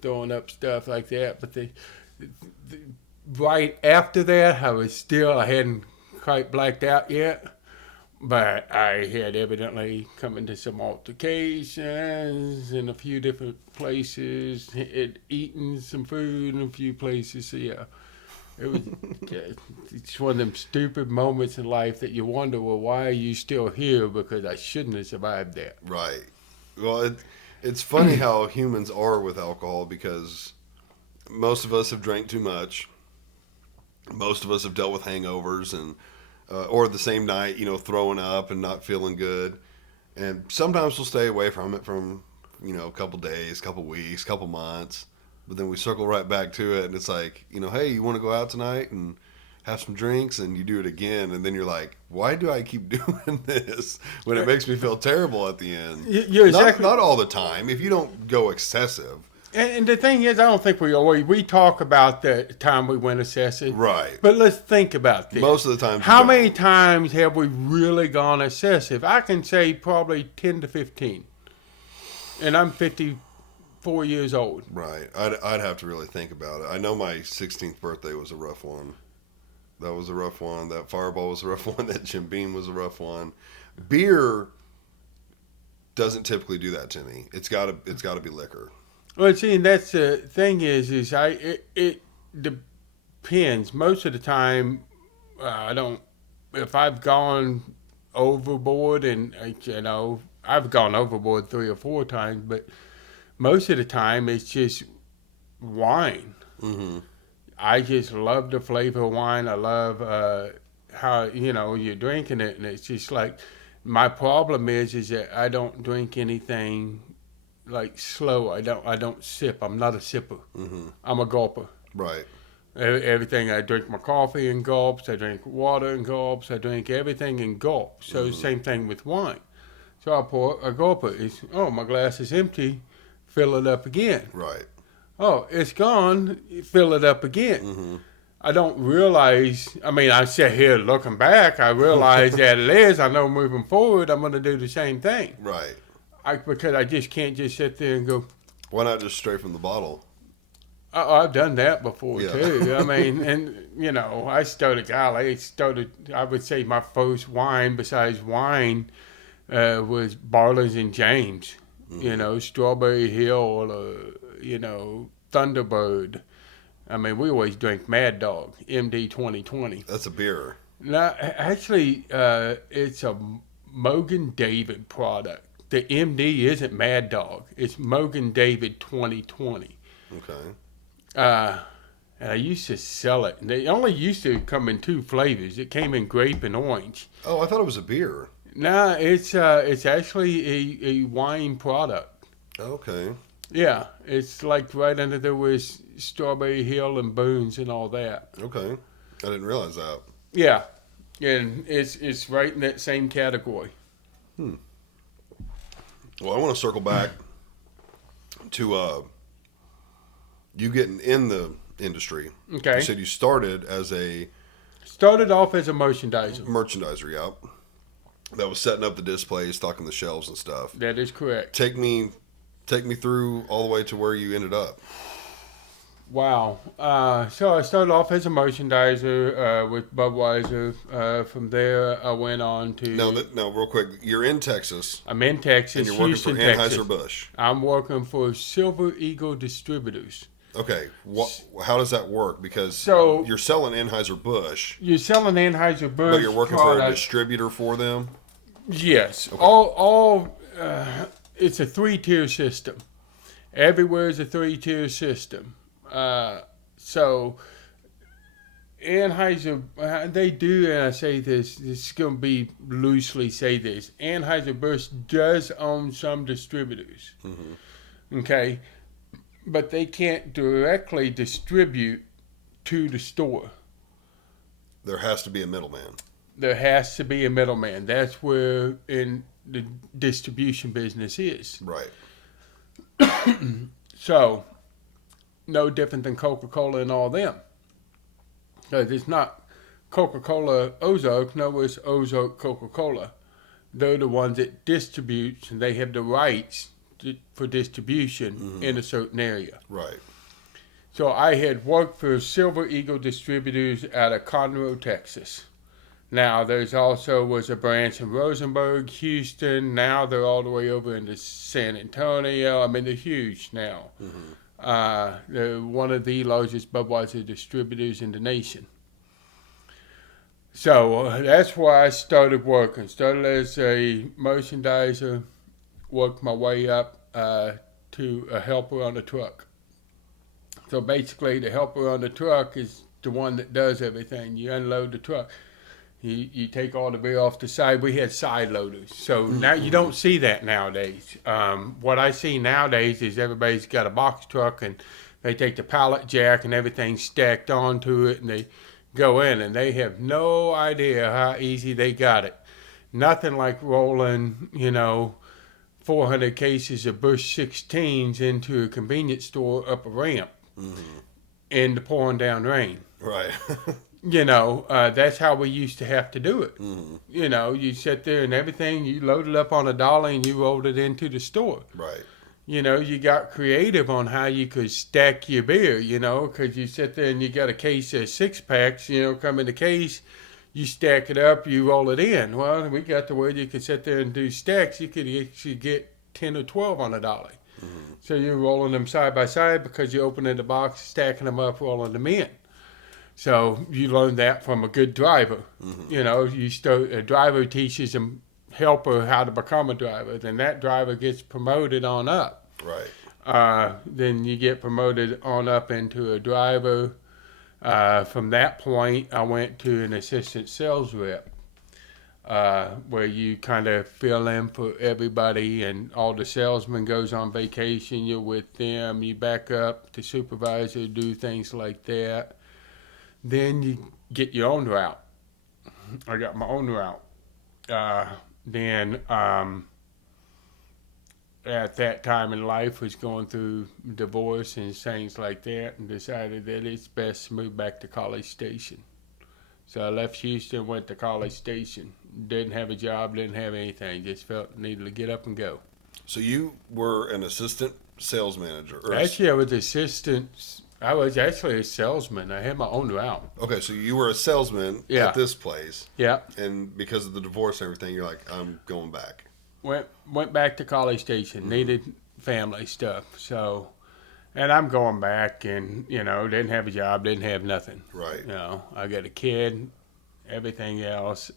throwing up stuff like that. But right after that, I hadn't quite blacked out yet. But I had evidently come into some altercations in a few different places, had eaten some food in a few places. So, yeah, it was it's one of them stupid moments in life that you wonder, well, why are you still here? Because I shouldn't have survived that. Right. Well, it's funny how humans are with alcohol because most of us have drank too much. Most of us have dealt with hangovers and or the same night, throwing up and not feeling good. And sometimes we'll stay away from it from, a couple days, couple weeks, couple months. But then we circle right back to it. And it's like, hey, you want to go out tonight and have some drinks? And you do it again. And then you're like, why do I keep doing this when it makes me feel terrible at the end? You're exactly Not all the time. If you don't go excessive. And the thing is, I don't think we talk about the time we went excessive. Right. But let's think about this. Most of the time. How many times have we really gone excessive? I can say probably 10 to 15. And I'm 54 years old. Right. I'd have to really think about it. I know my 16th birthday was a rough one. That was a rough one. That Fireball was a rough one. That Jim Beam was a rough one. Beer doesn't typically do that to me. It's got to be liquor. Well, see, and that's the thing is it depends. Most of the time, I don't. If I've gone overboard, and I've gone overboard 3 or 4 times, but most of the time it's just wine. Mm-hmm. I just love the flavor of wine. I love how you're drinking it, and it's just like my problem is that I don't drink anything like slow. I don't sip. I'm not a sipper. Mm-hmm. I'm a gulper. Right. Everything, I drink my coffee in gulps. I drink water in gulps. I drink everything in gulps. So same thing with wine. So I pour a gulper. My glass is empty. Fill it up again. Right. Oh, it's gone. Fill it up again. Mm-hmm. I don't realize. I mean, I sit here looking back. I realize that it is. I know moving forward, I'm going to do the same thing. Right. Because I just can't just sit there and go. Why not just straight from the bottle? I've done that before Yeah. too. I mean, and I started. I would say my first wine besides wine was Barley's and James. Mm-hmm. Strawberry Hill, Thunderbird. I mean, we always drink Mad Dog, MD 2020. That's a beer. No, actually, it's a Mogan David product. The MD isn't Mad Dog. It's Mogan David 2020. Okay. And I used to sell it. And they only used to come in 2 flavors. It came in grape and orange. Oh, I thought it was a beer. No, it's actually a wine product. Okay. Yeah, it's like right under there was Strawberry Hill and Boone's and all that. Okay. I didn't realize that. Yeah, and it's right in that same category. Hmm. Well, I want to circle back to you getting in the industry. You Okay, said you started as a started off as a merchandiser. merchandiser, yeah. That was setting up the displays, stocking the shelves and stuff. That is correct. Take me through all the way to where you ended up. Wow. So I started off as a merchandiser with Budweiser. From there, I went on to. Now, real quick, you're in Texas I'm in Texas, and you're working Houston, for Texas. Anheuser-Busch. I'm working for Silver Eagle Distributors. Okay, how does that work? Because So- you're selling Anheuser-Busch, You're selling Anheuser-Busch, but you're working for a product. distributor for them. Yes. Okay. It's a 3-tier system. Everywhere is a 3-tier system. So Anheuser, they do, and I say this is going to be loosely say this. Anheuser-Busch does own some distributors. Mm-hmm. Okay. But they can't directly distribute to the store. There has to be a middleman. There has to be a middleman. That's where in the distribution business is. Right. So, no different than Coca-Cola and all them. Because it's not Coca-Cola Ozark, no, it's Ozark Coca-Cola. They're the ones that distribute, and they have the rights for distribution in a certain area. Right. So I had worked for Silver Eagle Distributors out of Conroe, Texas. Now there's also was a branch in Rosenberg, Houston. Now they're all the way over into San Antonio. I mean, they're huge now. Mm-hmm. They're one of the largest Budweiser distributors in the nation. So that's where I started working. Started as a merchandiser, worked my way up to a helper on the truck. So basically, the helper on the truck is the one that does everything. You unload the truck. You take all the beer off the side. We had side loaders. So now you don't see that nowadays. What I see nowadays is everybody's got a box truck and they take the pallet jack and everything stacked onto it and they go in and they have no idea how easy they got it. Nothing like rolling, 400 cases of Bush 16s into a convenience store up a ramp in the pouring down rain. Right. That's how we used to have to do it. Mm-hmm. You sit there and everything, you load it up on a dolly and you rolled it into the store. Right. You got creative on how you could stack your beer, because you sit there and you got a case of 6-packs, come in the case, you stack it up, you roll it in. Well, we got to where you could sit there and do stacks. You could actually get 10 or 12 on a dolly. Mm-hmm. So you're rolling them side by side because you're opening the box, stacking them up, rolling them in. So you learn that from a good driver. Mm-hmm. A driver teaches a helper how to become a driver. Then that driver gets promoted on up. Right. Then you get promoted on up into a driver. From that point, I went to an assistant sales rep, where you kind of fill in for everybody and all the salesmen goes on vacation. You're with them. You back up to supervisor, do things like that. Then you get your own route. I got my own route. Then at that time in life was going through divorce and things like that and decided that it's best to move back to College Station. So I left Houston, went to College Station. Didn't have a job, didn't have anything. Just felt needed to get up and go. So you were an assistant sales manager? Actually, I was actually a salesman. I had my own route. Okay, so you were a salesman Yeah. at this place. Yeah. And because of the divorce and everything, you're like, I'm going back. Went back to College Station. Needed family stuff. So, and I'm going back and, didn't have a job, didn't have nothing. Right. I got a kid, everything else.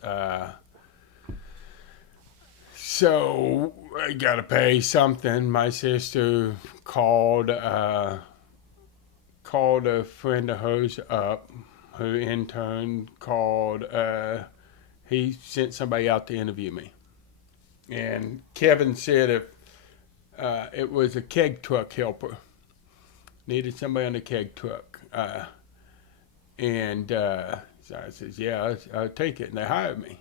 So I got to pay something. My sister called a friend of hers up, who in turn called, he sent somebody out to interview me. And Kevin said if it was a keg truck helper, needed somebody on the keg truck. So I says, yeah, I'll take it. And they hired me.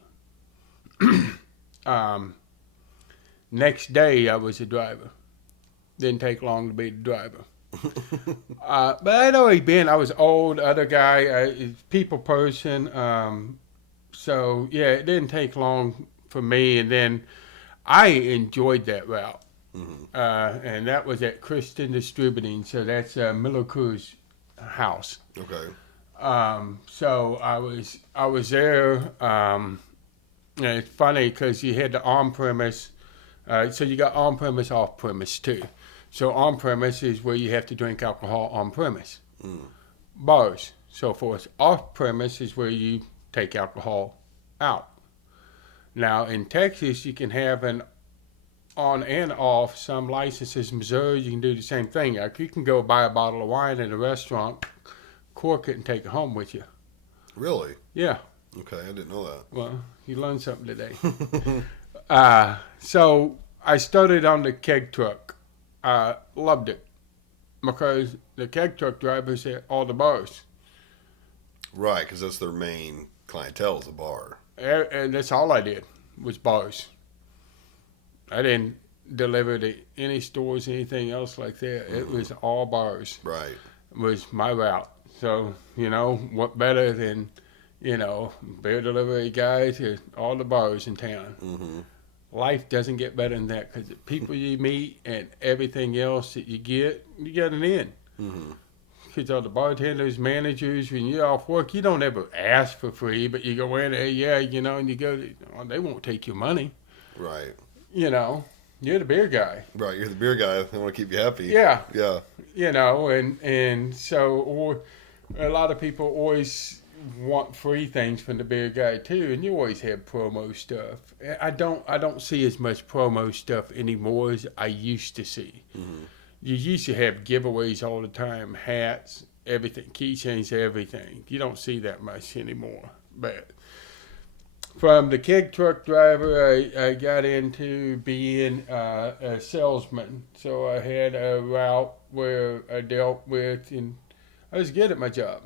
Next day, I was a driver. Didn't take long to be the driver. But I'd always been, I was old, other guy, people person. So, yeah, it didn't take long for me. And then I enjoyed that route. And that was at Christian Distributing. So that's Miller Cruz house. Okay. So I was there. And it's funny because you had the on-premise. So you got on-premise, off-premise too. So on-premise is where you have to drink alcohol on-premise. Bars, so forth. Off-premise is where you take alcohol out. Now in Texas, you can have an on and off. Some licenses, Missouri, you can do the same thing. Like you can go buy a bottle of wine in a restaurant, cork it, and take it home with you. Really? Yeah. Okay, I didn't know that. Well, you learned something today. So I started on the keg truck. Loved it because the keg truck drivers at all the bars. Right, because that's their main clientele is a bar. And that's all I did was bars. I didn't deliver to any stores, anything else like that. It was all bars. Right. Was my route. So, what better than, beer delivery guy to all the bars in town. Life doesn't get better than that because the people you meet and everything else that you get an in. Because all the bartenders, managers, when you're off work, you don't ever ask for free, but you go in there, and you go, they won't take your money. Right. You're the beer guy. Right, you're the beer guy. They want to keep you happy. Yeah. Yeah. And so a lot of people always want free things from the beer guy too, and you always have promo stuff. I don't see as much promo stuff anymore as I used to see. You used to have giveaways all the time, hats, everything, keychains, everything. You don't see that much anymore. But from the keg truck driver, I got into being a salesman. So I had a route where I dealt with, and I was good at my job.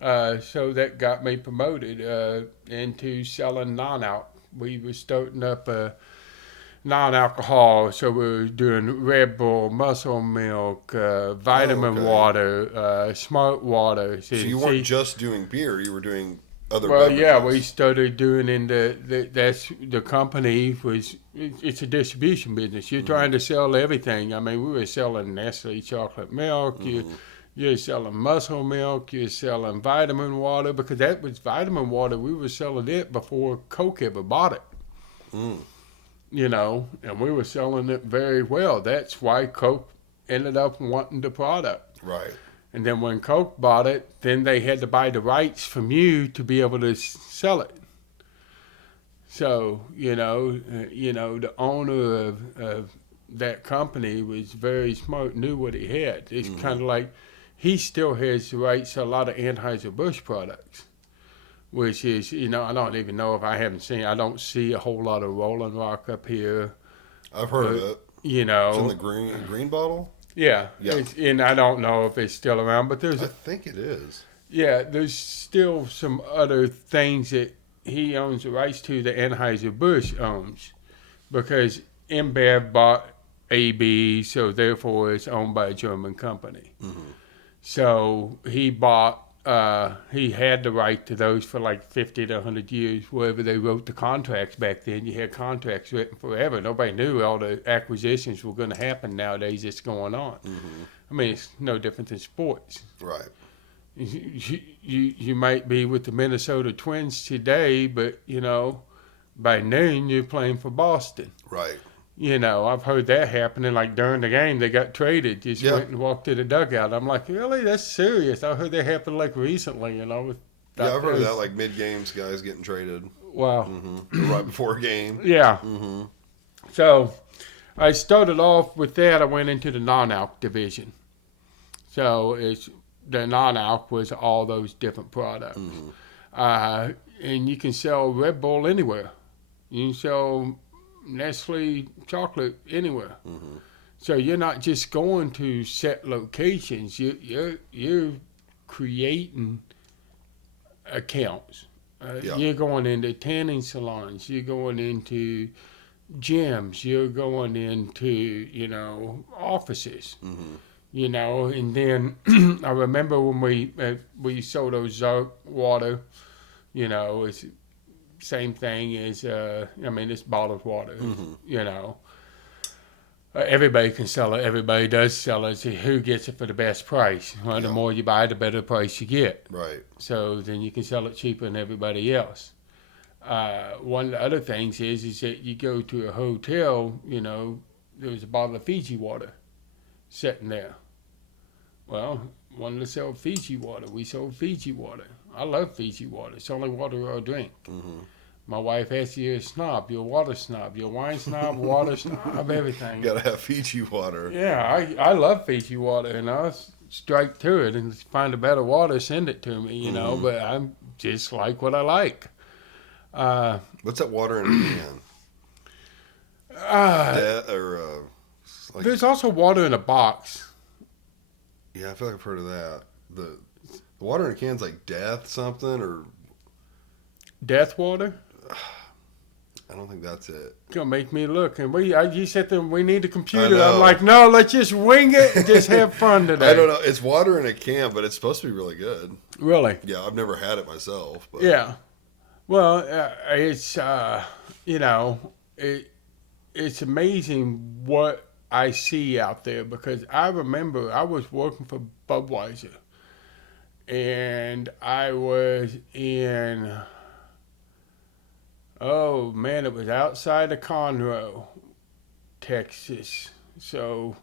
So that got me promoted into selling non-alc. We were starting up non-alcohol, so we were doing Red Bull, Muscle Milk, vitamin water, Smart Water. So you weren't just doing beer; you were doing other. Well, beverages. yeah, we started doing that's the company was. It's a distribution business. You're trying to sell everything. I mean, we were selling Nestle chocolate milk. You're selling Muscle Milk. You're selling vitamin water because that was vitamin water. We were selling it before Coke ever bought it. And we were selling it very well. That's why Coke ended up wanting the product. Right. And then when Coke bought it, then they had to buy the rights from you to be able to sell it. So, the owner of that company was very smart, knew what he had. It's kind of like he still has the rights to a lot of Anheuser-Busch products, which is, I don't even know if I don't see a whole lot of Rolling Rock up here. I've heard of it. It's in the green bottle? Yeah. And I don't know if it's still around, but I think it is. Yeah, there's still some other things that he owns the rights to that Anheuser-Busch owns because InBev bought AB, so therefore it's owned by a German company. So he bought, he had the right to those for like 50 to 100 years, wherever they wrote the contracts back then. You had contracts written forever. Nobody knew all the acquisitions were going to happen nowadays. It's going on. I mean, it's no different than sports. Right. You might be with the Minnesota Twins today, but, by noon you're playing for Boston. Right. I've heard that happening. Like during the game, they got traded. Just went and walked to the dugout. I'm like, really? That's serious. I heard that happened like recently. Yeah, I've heard of that. Like mid games, guys getting traded. Wow. Right before a game. Yeah. So I started off with that. I went into the non-alc division. So the non-alc was all those different products. And you can sell Red Bull anywhere. You can sell Nestle chocolate anywhere. So you're not just going to set locations. You're creating accounts. You're going into tanning salons. You're going into gyms. You're going into offices. And then I remember when we sold Ozark water. It's same thing as it's bottled water. Everybody can sell it. Everybody does sell it. So who gets it for the best price? Well, the more you buy, the better price you get. Right. So then you can sell it cheaper than everybody else. One of the other things is that you go to a hotel, there's a bottle of Fiji water sitting there. Well, wanted to sell Fiji water. We sold Fiji water. I love Fiji water. It's the only water I drink. My wife has you're a snob. You're a water snob. You're a wine snob, water snob, everything. Gotta have Fiji water. Yeah, I love Fiji water, and I'll strike to it and find a better water, send it to me, but I'm just like what I like. What's that water in a can? There's also water in a box. Yeah, I feel like I've heard of that. The water in a can's like Death something or Death water? I don't think that's it. Gonna make me look, and you said to them, we need a computer. I'm like, no, let's just wing it and just have fun today. I don't know. It's water in a can, but it's supposed to be really good. Really? Yeah, I've never had it myself. But. Yeah. Well, it's it's amazing what I see out there, because I remember I was working for Budweiser, and I was in. Oh, man, it was outside of Conroe, Texas. So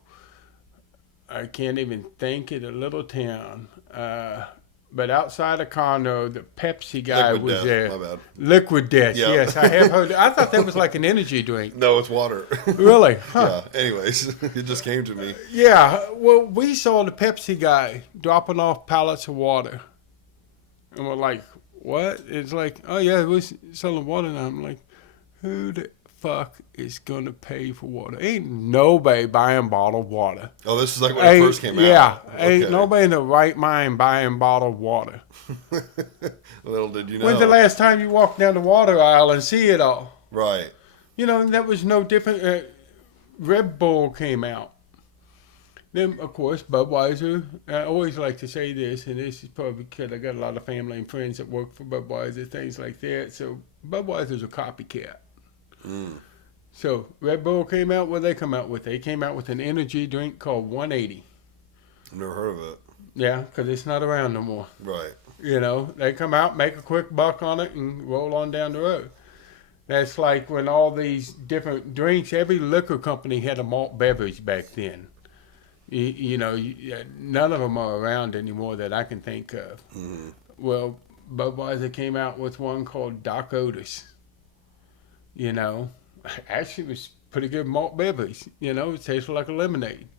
I can't even think of the little town. But outside of Conroe, the Pepsi guy Liquid was Death, there. my bad. Liquid Death, Yeah. yes. I have heard. I thought that was like an energy drink. No, it's water. Really? Huh. Yeah, anyways, it just came to me. Yeah, well, we saw the Pepsi guy dropping off pallets of water. And we're like, what? It's like, oh, yeah, we're selling water now. I'm like, who the fuck is going to pay for water? Ain't nobody buying bottled water. Oh, this is like when it first came out. Yeah, Okay. ain't nobody in the right mind buying bottled water. Little did you know. When's the last time you walked down the water aisle and see it all? Right. That was no different. Red Bull came out. Then, of course, Budweiser. I always like to say this, and this is probably because I got a lot of family and friends that work for Budweiser, things like that. So Budweiser's a copycat. So Red Bull came out. What did they come out with? They came out with an energy drink called 180. I've never heard of it. Yeah, because it's not around no more. Right. They come out, make a quick buck on it, and roll on down the road. That's like when all these different drinks, every liquor company had a malt beverage back then. None of them are around anymore that I can think of. Well, Budweiser came out with one called Doc Otis. Actually it was pretty good malt beverage. It tasted like a lemonade.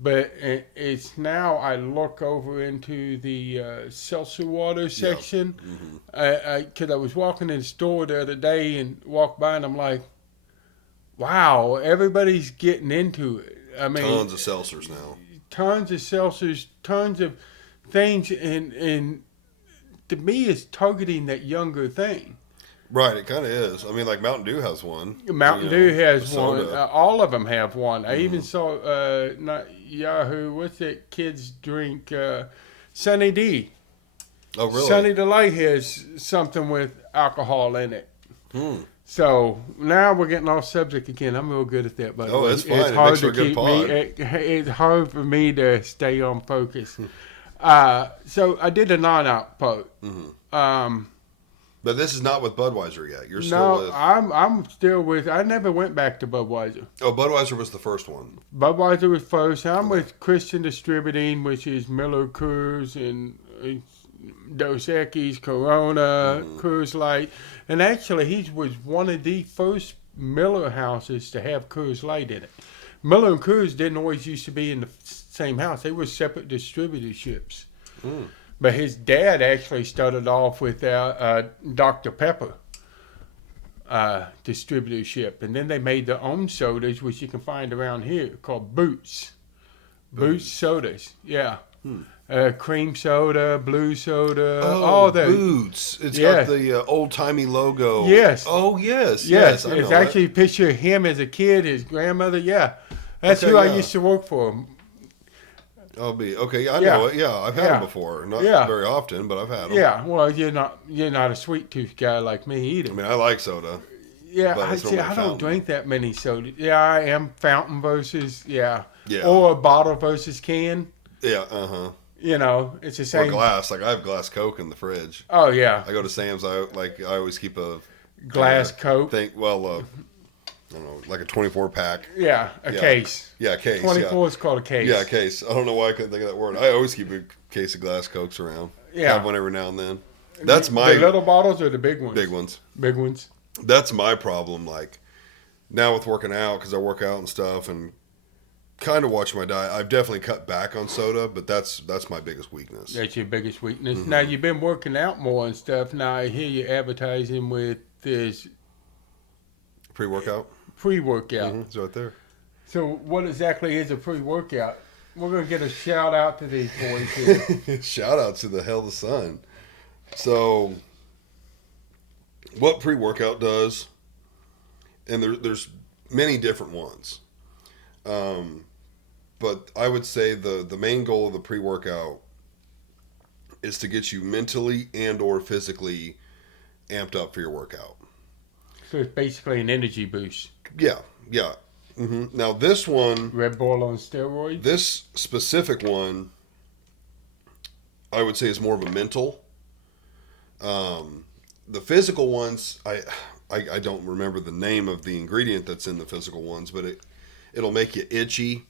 But it's now I look over into the seltzer water section. Because I was walking in the store the other day and walked by and I'm like, wow, everybody's getting into it. I mean, tons of seltzers now. Tons of seltzers, tons of things, and to me, it's targeting that younger thing. Right, it kind of is. I mean, like Mountain Dew has one. Mountain Dew has one. soda. All of them have one. I even saw not Yahoo. What's that kids drink? Sunny D. Oh, really? Sunny Delight has something with alcohol in it. So now we're getting off subject again. I'm real good at that, but Oh, it's fine. It's It hard makes for to a good keep pod. me. It's hard for me to stay on focus. So I did a non-out part. But this is not with Budweiser yet. You're still with. I'm still with. I never went back to Budweiser. Oh, Budweiser was the first one. Budweiser was first. I'm with Christian Distributing, which is Miller Coors and Dos Equis, Corona, Coors Light. And actually, he was one of the first Miller houses to have Coors Light in it. Miller and Coors didn't always used to be in the same house. They were separate distributorships. But his dad actually started off with Dr. Pepper. distributorship, and then they made their own sodas, which you can find around here, called Boots. Boots sodas, yeah. Cream soda, blue soda, all the Boots. It's Yeah. got the old-timey logo. Yes. Oh, yes. Yes, I know it's that. actually a picture of him as a kid, his grandmother. Yeah, that's Okay, who I yeah. used to work for. I'll be okay. I Yeah. know it. Yeah, I've had Yeah. them before. Not Yeah. very often, but I've had them. Yeah, well, you're not a sweet tooth guy like me either. I mean, I like soda. Yeah, but it's I normally don't fountain. drink that many sodas. Yeah, I am fountain versus Yeah. or bottle versus can. Yeah. Uh huh. You know, it's the Or same. glass. Like I have glass Coke in the fridge. Oh yeah, I go to Sam's. I always keep a glass Coke. I don't know, like a 24 pack. Yeah, a Yeah. case. Yeah, case. 24 is called a case. Yeah, case. I don't know why I couldn't think of that word. I always keep a case of glass Cokes around. Yeah. Have one every now and then. That's my The little bottles or the big ones? big ones. Big ones. That's my problem. Like now with working out, because I work out and stuff, and kind of watch my diet. I've definitely cut back on soda, but that's my biggest weakness. That's your biggest weakness. Mm-hmm. Now you've been working out more and stuff. Now I hear you advertising with this Pre-workout. pre-workout. It's right there. So what exactly is a pre-workout? We're gonna get a shout out to these boys here. Shout out to the hell of the sun. So, what pre-workout does, and there's many different ones, but I would say the main goal of the pre-workout is to get you mentally and or physically amped up for your workout. So it's basically an energy boost. Yeah. Now this one, Red Bull on steroids. this specific one, I would say is more of a mental. The physical ones, I don't remember the name of the ingredient that's in the physical ones, but it'll make you itchy,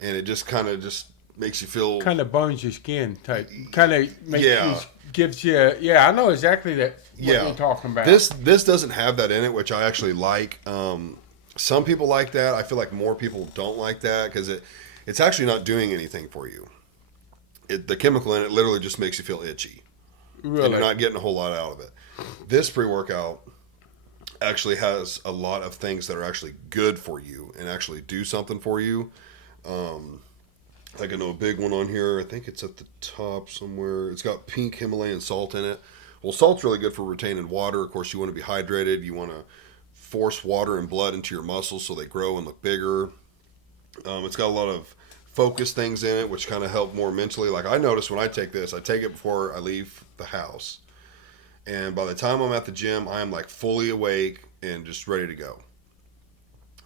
and it just kind of just makes you feel. Kind of burns your skin type. Kind of makes Yeah. you, gives you. Yeah, I know exactly that. What Yeah. you're talking about. This doesn't have that in it, which I actually like. Some people like that. I feel like more people don't like that because it's actually not doing anything for you. The chemical in it literally just makes you feel itchy. Really. And you're not getting a whole lot out of it. This pre-workout actually has a lot of things that are actually good for you and actually do something for you. Like I know a big one on here. I think it's at the top somewhere. It's got pink Himalayan salt in it. Well, salt's really good for retaining water. Of course, you want to be hydrated. You want to force water and blood into your muscles so they grow and look bigger. It's got a lot of focus things in it, which kind of help more mentally. Like I notice when I take this, I take it before I leave the house. And by the time I'm at the gym, I am like fully awake and just ready to go.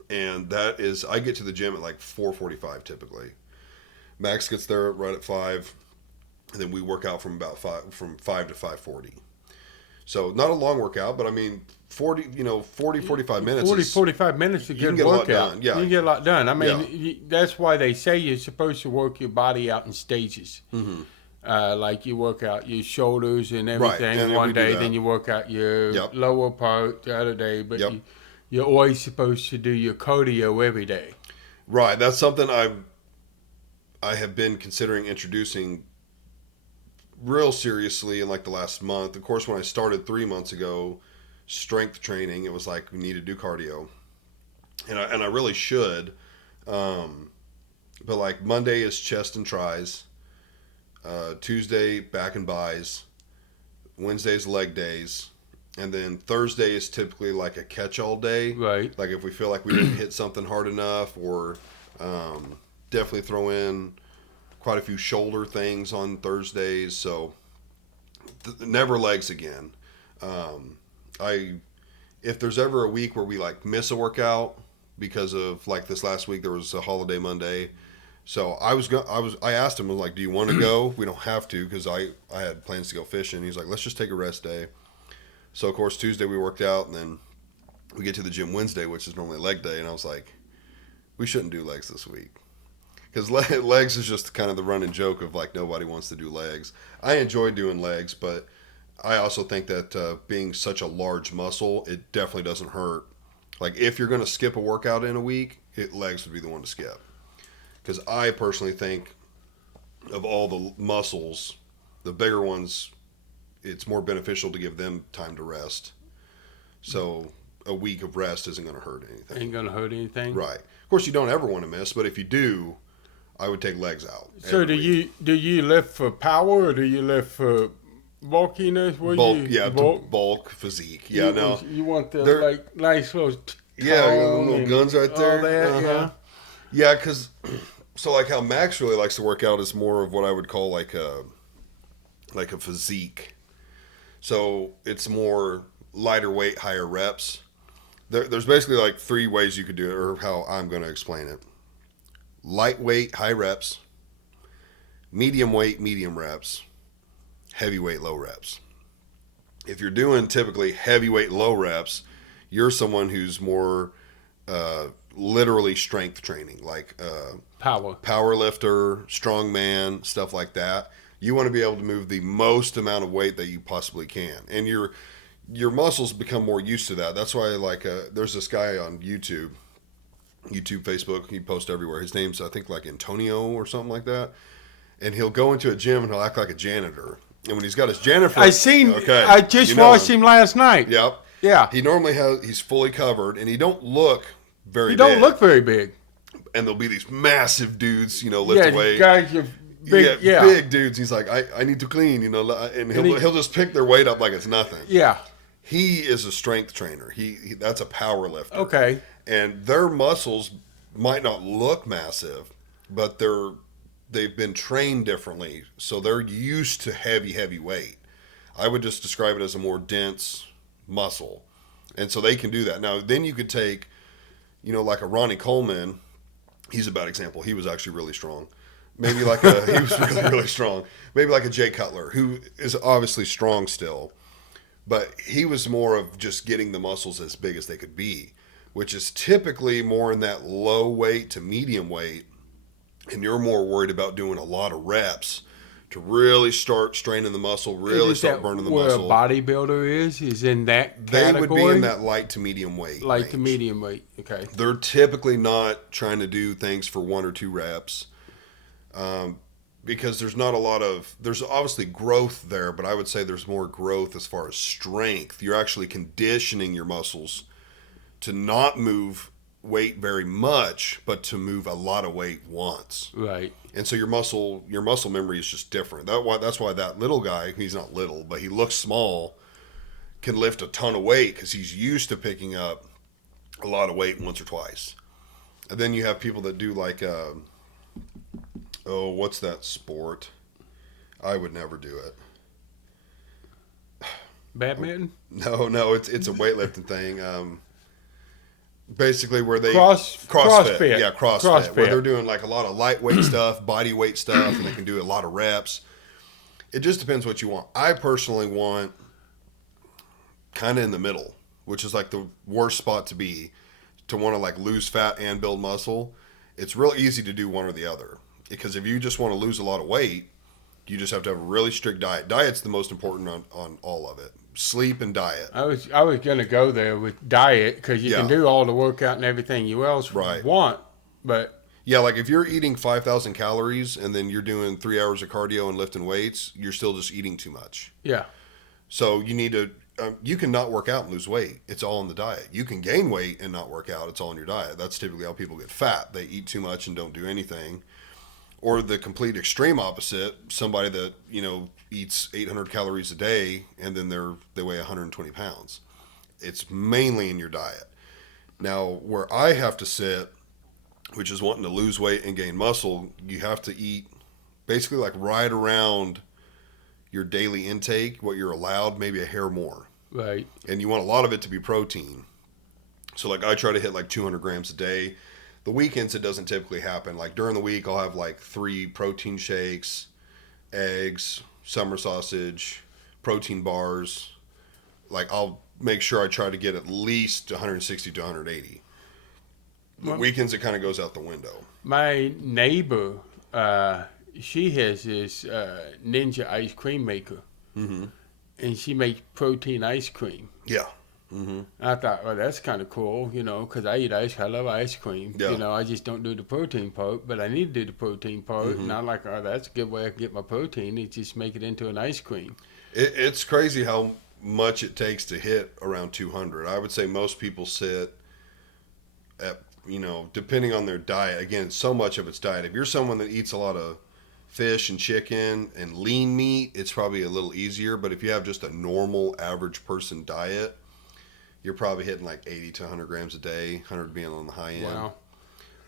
And that is, I get to the gym at like 4:45 typically. Max gets there right at 5, and then we work out from 5 to 5:40. So not a long workout, but I mean 40, 45 minutes. 45 minutes to you can get get a a lot workout. done, yeah. You can get a lot done. I mean, Yeah. that's why they say you're supposed to work your body out in stages. Mm-hmm. Like you work out your shoulders and everything and we one do day, that. then you work out your Yep. lower part the other day. But Yep. you're always supposed to do your cardio every day. Right. That's something I have been considering introducing real seriously in like the last month. Of course, when I started 3 months ago, strength training, it was like we need to do cardio, and I really should. But like Monday is chest and tris, Tuesday back and buys, Wednesday's leg days, and then Thursday is typically like a catch-all day. Right. Like if we feel like we didn't hit something hard enough, or definitely throw in quite a few shoulder things on Thursdays. So never legs again. If there's ever a week where we like miss a workout because of like this last week, there was a holiday Monday. So I asked him, I was like, do you want to go? We don't have to, because I had plans to go fishing. He's like, let's just take a rest day. So of course Tuesday we worked out, and then we get to the gym Wednesday, which is normally leg day. And I was like, we shouldn't do legs this week. Because legs is just kind of the running joke of like nobody wants to do legs. I enjoy doing legs, but I also think that being such a large muscle, it definitely doesn't hurt. Like if you're going to skip a workout in a week, legs would be the one to skip. Because I personally think of all the muscles, the bigger ones, it's more beneficial to give them time to rest. So a week of rest isn't going to hurt anything. Ain't gonna hurt anything. Right. Of course, you don't ever want to miss, but if you do, I would take legs out. So every week. do you lift for power or do you lift for bulkiness? What bulk? you, Yeah, bulk? bulk physique. Yeah, no. You want the They're- like nice little Yeah, tone little and guns right there. All that, Uh-huh. Yeah, because so like how Max really likes to work out is more of what I would call like a physique. So it's more lighter weight, higher reps. There's basically like 3 ways you could do it, or how I'm going to explain it. Lightweight, high reps. Medium weight, medium reps. Heavyweight, low reps. If you're doing typically heavyweight, low reps, you're someone who's more literally strength training, like power lifter, strongman, stuff like that. You want to be able to move the most amount of weight that you possibly can, and your muscles become more used to that. That's why, like, there's this guy on YouTube, Facebook. He posts everywhere. His name's, I think, like Antonio or something like that. And he'll go into a gym and he'll act like a janitor. And when he's got his janitor, I just watched him last night. Yep. Yeah. He normally he's fully covered, and he don't look very. You don't big. look very big. And there'll be these massive dudes, lift weight. Guys are big. Yeah. Big dudes. He's like, I need to clean, and he'll just pick their weight up like it's nothing. Yeah. He is a strength trainer. He that's a power lifter. Okay. And their muscles might not look massive, but they've been trained differently, so they're used to heavy weight. I would just describe it as a more dense muscle, and so they can do that. Now, then you could take, like a Ronnie Coleman. He's a bad example. He was actually really strong. Maybe like he was really strong. Maybe like a Jay Cutler, who is obviously strong still, but he was more of just getting the muscles as big as they could be, which is typically more in that low weight to medium weight. And you're more worried about doing a lot of reps to really start straining the muscle, really start burning the muscle. Where a bodybuilder is in that category? They would be in that light to medium weight. Light to medium weight, okay. They're typically not trying to do things for 1 or 2 reps because there's obviously growth there, but I would say there's more growth as far as strength. You're actually conditioning your muscles to not move weight very much, but to move a lot of weight once. Right. And so your muscle memory is just different. That's why that little guy, he's not little, but he looks small, can lift a ton of weight because he's used to picking up a lot of weight once or twice. And then you have people that do like, what's that sport? I would never do it. Badminton? No, it's a weightlifting thing. Basically where they CrossFit. Yeah, CrossFit. Where they're doing like a lot of lightweight stuff, body weight stuff, and they can do a lot of reps. It just depends what you want. I personally want kind of in the middle, which is like the worst spot to be, to want to like lose fat and build muscle. It's real easy to do one or the other, because if you just want to lose a lot of weight, you just have to have a really strict diet. Diet's the most important on all of it. Sleep and diet. I was gonna go there with diet because you can do all the workout and everything you else want, but yeah, like if you're eating 5,000 calories and then you're doing 3 hours of cardio and lifting weights, you're still just eating too much. Yeah. So you need to. You can not work out and lose weight. It's all in the diet. You can gain weight and not work out. It's all in your diet. That's typically how people get fat. They eat too much and don't do anything. Or the complete extreme opposite, somebody that, eats 800 calories a day and then they weigh 120 pounds. It's mainly in your diet. Now, where I have to sit, which is wanting to lose weight and gain muscle, you have to eat basically like right around your daily intake, what you're allowed, maybe a hair more. Right. And you want a lot of it to be protein. So like I try to hit like 200 grams a day. The weekends it doesn't typically happen. Like during the week I'll have like 3 protein shakes, eggs, summer sausage, protein bars. Like I'll make sure I try to get at least 160 to 180. The weekends it kind of goes out the window. My neighbor, she has this Ninja ice cream maker, and she makes protein ice cream. Yeah. I thought, well, that's kind of cool, because I eat I love ice cream. Yeah. I just don't do the protein part, but I need to do the protein part. And I'm like, oh, that's a good way I can get my protein. Is just make it into an ice cream. It's crazy how much it takes to hit around 200. I would say most people sit at, depending on their diet. Again, so much of it's diet. If you're someone that eats a lot of fish and chicken and lean meat, it's probably a little easier. But if you have just a normal average person diet, you're probably hitting like 80 to 100 grams a day, 100 being on the high end. Wow.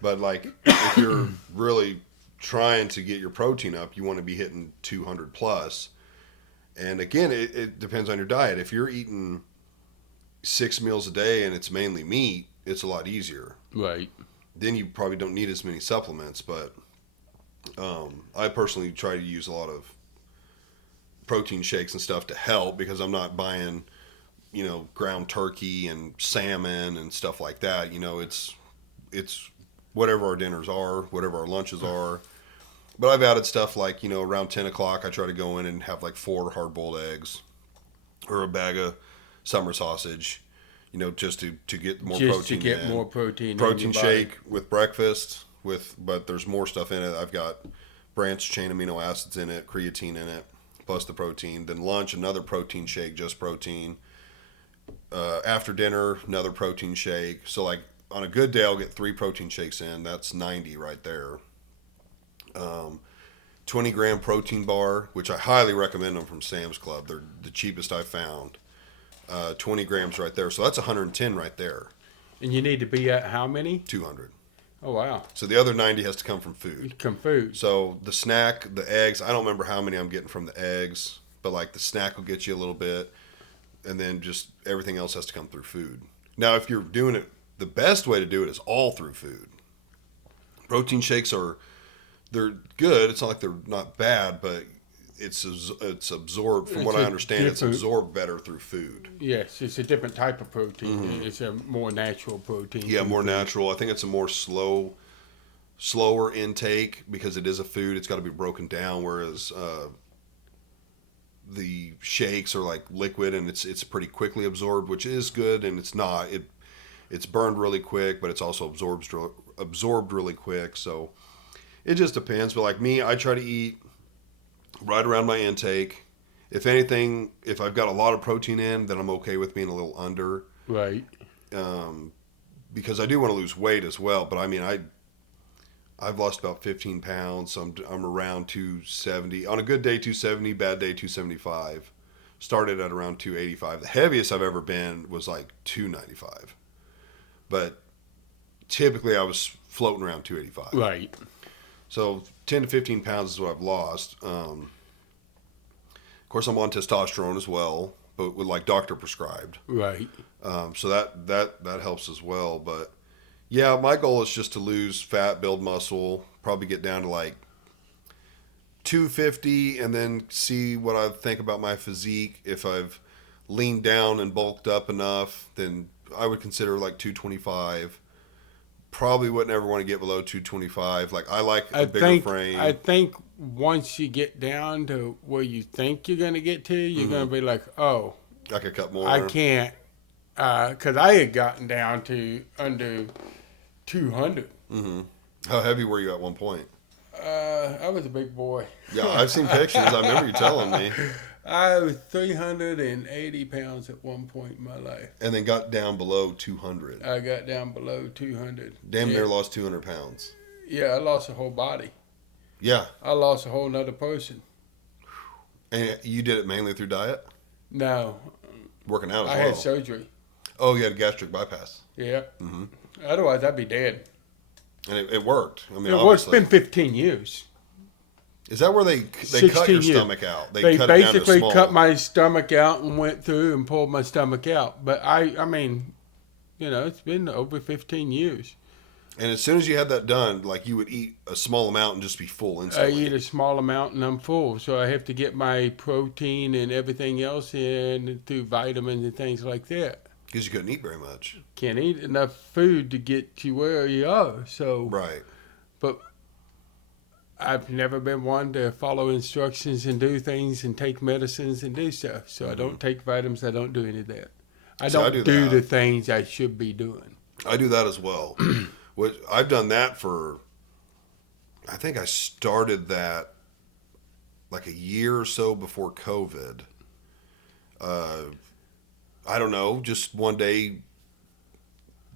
But like if you're really trying to get your protein up, you want to be hitting 200 plus. And again, it depends on your diet. If you're eating 6 meals a day and it's mainly meat, it's a lot easier. Right. Then you probably don't need as many supplements. But I personally try to use a lot of protein shakes and stuff to help, because I'm not buying, ground turkey and salmon and stuff like that. It's whatever our dinners are, whatever our lunches are. But I've added stuff like, around 10 o'clock, I try to go in and have like 4 hard-boiled eggs or a bag of summer sausage, just to get more protein. Just to get more protein. Protein shake with breakfast, but there's more stuff in it. I've got branched chain amino acids in it, creatine in it, plus the protein. Then lunch, another protein shake, just protein. After dinner, another protein shake. So like on a good day, I'll get 3 protein shakes in. That's 90 right there. 20-gram protein bar, which I highly recommend them from Sam's Club. They're the cheapest I've found. 20 grams right there. So that's 110 right there. And you need to be at how many? 200. Oh, wow. So the other 90 has to come from food. Food. So the snack, the eggs, I don't remember how many I'm getting from the eggs, but like the snack will get you a little bit. And then just everything else has to come through food. Now, if you're doing it, the best way to do it is all through food. Protein shakes they're good. It's not like they're not bad, but it's absorbed. From what I understand, it's absorbed better through food. Yes, it's a different type of protein. Mm-hmm. It's a more natural protein. Yeah, more natural. I think it's a more slower intake because it is a food. It's got to be broken down, whereas the shakes are like liquid and it's pretty quickly absorbed, which is good, and it's not. It's burned really quick, but it's also absorbed really quick. So it just depends. But like me, I try to eat right around my intake. If anything, if I've got a lot of protein in, then I'm okay with being a little under. Right. Because I do want to lose weight as well. But I mean, I've lost about 15 pounds. So I'm around 270. On a good day, 270. Bad day, 275. Started at around 285. The heaviest I've ever been was like 295. But typically I was floating around 285. Right. So 10 to 15 pounds is what I've lost. Of course, I'm on testosterone as well, but with like doctor prescribed. Right. So that helps as well. But yeah, my goal is just to lose fat, build muscle, probably get down to like 250, and then see what I think about my physique. If I've leaned down and bulked up enough, then I would consider like 225. Probably wouldn't ever want to get below 225. Like I like a bigger frame. I think once you get down to where you think you're going to get to, you're going to be like, oh, I could cut more. I can't, because I had gotten down to under 200. Mm-hmm. How heavy were you at one point? I was a big boy. Yeah, I've seen pictures. I remember you telling me. I was 380 pounds at one point in my life. And then got down below 200. I got down below 200. Damn near lost 200 pounds. Yeah, I lost a whole body. Yeah. I lost a whole nother person. And you did it mainly through diet? No. Working out as well? I had surgery. Oh, you had a gastric bypass. Yeah. Mm-hmm. Otherwise, I'd be dead. And it worked. I mean, it's been 15 years. Is that where they cut your stomach out? They cut basically it down to cut my stomach out and went through and pulled my stomach out. But I mean, it's been over 15 years. And as soon as you had that done, like you would eat a small amount and just be full instantly. I eat a small amount and I'm full. So I have to get my protein and everything else in through vitamins and things like that. Because you couldn't eat very much. Can't eat enough food to get you where you are. So right. But I've never been one to follow instructions and do things and take medicines and do stuff. So I don't take vitamins. I don't do any of that. I don't do the things I should be doing. I do that as well. I've done that for, I think I started that like a year or so before COVID. I don't know, just one day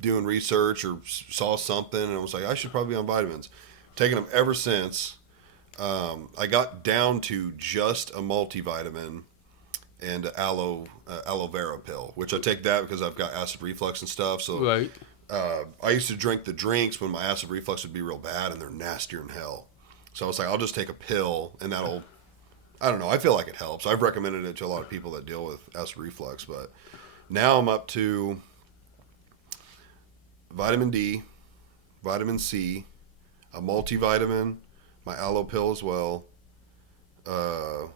doing research or saw something and I was like, I should probably be on vitamins. Taking them ever since. I got down to just a multivitamin and aloe vera pill, which I take that because I've got acid reflux and stuff. So Right. I used to drink the drinks when my acid reflux would be real bad and they're nastier than hell. So I was like, I'll just take a pill and that'll, I don't know, I feel like it helps. I've recommended it to a lot of people that deal with acid reflux, but now I'm up to vitamin D, vitamin C, a multivitamin, my aloe pill as well. I'm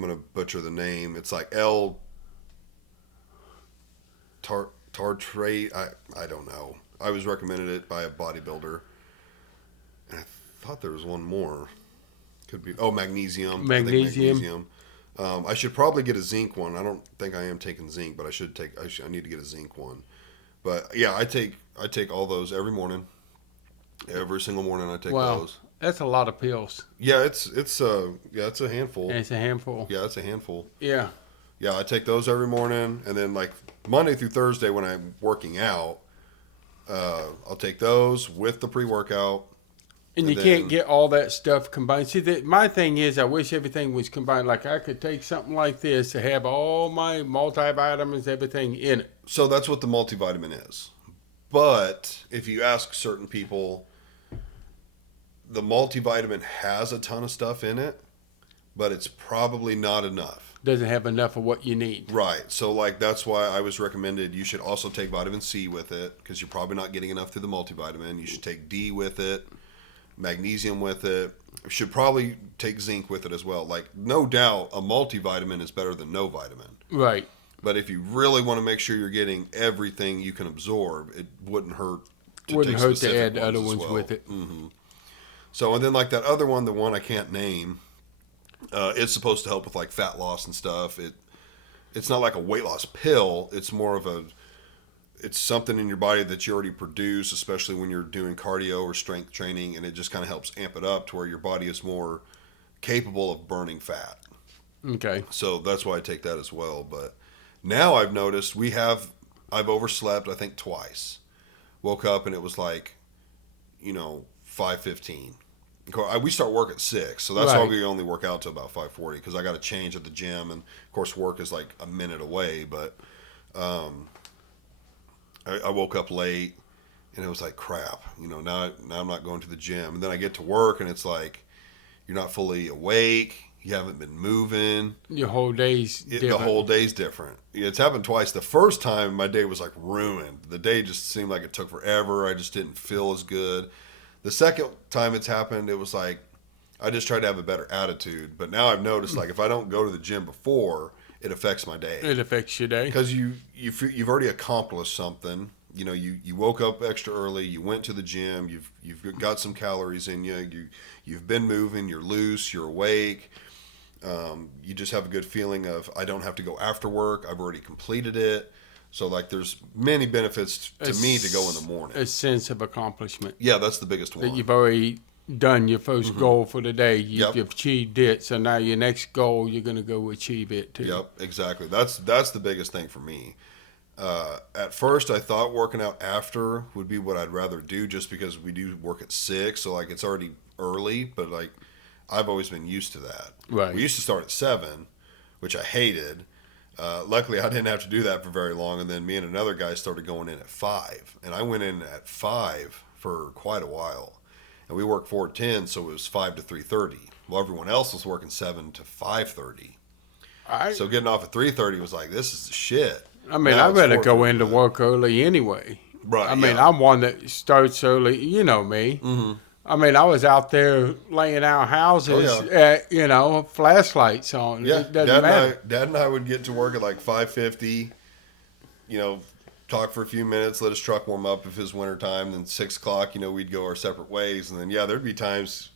gonna butcher the name. It's like tartrate. I don't know. I was recommended it by a bodybuilder, and I thought there was one more. Could be magnesium. Magnesium. I should probably get a zinc one. I don't think I am taking zinc, but I need to get a zinc one. But yeah, I take all those every morning. Every single morning I take Wow. those. That's a lot of pills. Yeah, it's a handful. And it's a handful. Yeah, it's a handful. Yeah. Yeah, I take those every morning, and then like Monday through Thursday when I'm working out, I'll take those with the pre-workout. And you then- can't get all that stuff combined. See, my thing is, I wish everything was combined. Like I could take something like this to have all my multivitamins, everything in it. So that's what the multivitamin is. But if you ask certain people, the multivitamin has a ton of stuff in it, but it's probably not enough. Doesn't have enough of what you need. Right. So like that's why I was recommended you should also take vitamin C with it because you're probably not getting enough through the multivitamin. You should take D with it, magnesium with it. You should probably take zinc with it as well. Like no doubt a multivitamin is better than no vitamin. Right. But if you really want to make sure you're getting everything you can absorb, it wouldn't hurt Wouldn't take hurt to specific add other as ones well. with it. So, and then like that other one, the one I can't name, it's supposed to help with like fat loss and stuff. It's not like a weight loss pill. It's more of it's something in your body that you already produce, especially when you're doing cardio or strength training, and it just kind of helps amp it up to where your body is more capable of burning fat. Okay. So that's why I take that as well. But now I've noticed I've overslept, I think twice. Woke up and it was like, 5:15. We start work at 6, so that's why Right. we only work out till about 5:40 because I got to change at the gym, and of course work is like a minute away. But I woke up late, and it was like crap. Now I'm not going to the gym, and then I get to work, and it's like you're not fully awake. You haven't been moving. Your whole day's The different. whole day's different. It's happened twice. The first time, my day was like ruined. The day just seemed like it took forever. I just didn't feel as good. The second time it's happened, it was like I just tried to have a better attitude. But now I've noticed, like, if I don't go to the gym before, it affects my day. It affects your day. Because you've already accomplished something. You woke up extra early. You went to the gym. You've got some calories in you. You've been moving. You're loose. You're awake. You just have a good feeling of I don't have to go after work. I've already completed it. So like there's many benefits to me to go in the morning. A sense of accomplishment. Yeah, that's the biggest That one. you've already done your first goal for the day. Yep. You've achieved it. So now your next goal, you're going to go achieve it too. Yep, exactly. That's the biggest thing for me. At first, I thought working out after would be what I'd rather do just because we do work at 6. So like it's already early, but like I've always been used to that. Right. We used to start at 7, which I hated. Luckily, I didn't have to do that for very long, and then me and another guy started going in at 5, and I went in at 5 for quite a while, and we worked 4-10, so it was 5 to 3:30. Well, everyone else was working 7 to 5:30, so getting off at 3:30 was like, this is the shit. I mean, Now I it's better go 4:30, into but- work early anyway. Right. I mean, yeah. I'm one that starts early. You know me. Mm-hmm. I mean, I was out there laying out houses Oh, at, flashlights on. Yeah, It doesn't matter. Dad and I would get to work at like 5:50. Talk for a few minutes, let his truck warm up if it's winter time. Then 6 o'clock, we'd go our separate ways. And then there'd be times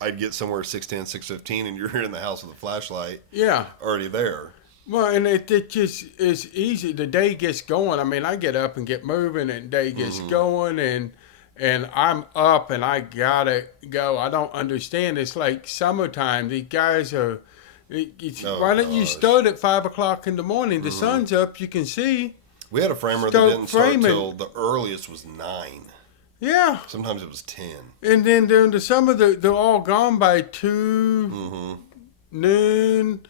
I'd get somewhere 6:10, 6:15, and you're in the house with a flashlight Yeah. already there. Well, and it just is easy. The day gets going. I mean, I get up and get moving, and day gets going, and I'm up, and I gotta go. I don't understand. It's like summertime. These guys Oh, Why don't you gosh. start at 5 o'clock in the morning? The sun's up, you can see. We had a framer that Start didn't start framing. till the earliest was 9. Yeah. Sometimes it was 10. And then during the summer, they're all gone by 2, Mm-hmm. noon.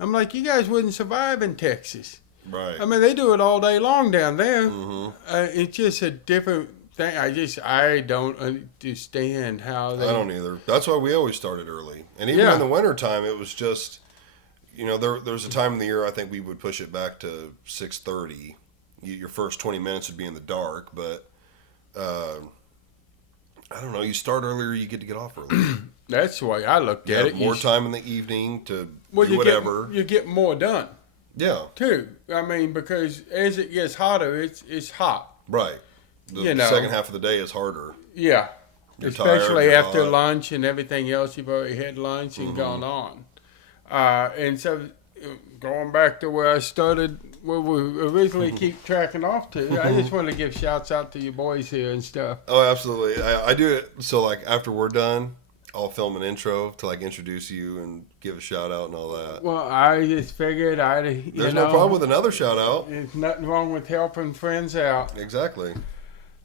I'm like, you guys wouldn't survive in Texas. Right. I mean, they do it all day long down there. Mm-hmm. It's just a different thing. I don't understand how they. I don't either. That's why we always started early. And even Yeah. in the wintertime, it was just, there was a time in the year I think we would push it back to 6:30. Your first 20 minutes would be in the dark, but I don't know. You start earlier, you get to get off early. That's the way I looked You at have it. more time in the evening to Well, do you whatever. you get more done Yeah, too. I mean, because as it gets hotter, it's hot. right. The second half of the day is harder. Yeah. You're Especially tired, you're after hot. lunch and everything else, you've already had lunch and gone on. And so, going back to where I started, where we originally keep tracking off to, I just want to give shouts out to your boys here and stuff. Oh, absolutely. I do it so like after we're done, I'll film an intro to like introduce you and give a shout out and all that. Well, I just figured There's no problem with another shout out. There's nothing wrong with helping friends out. Exactly.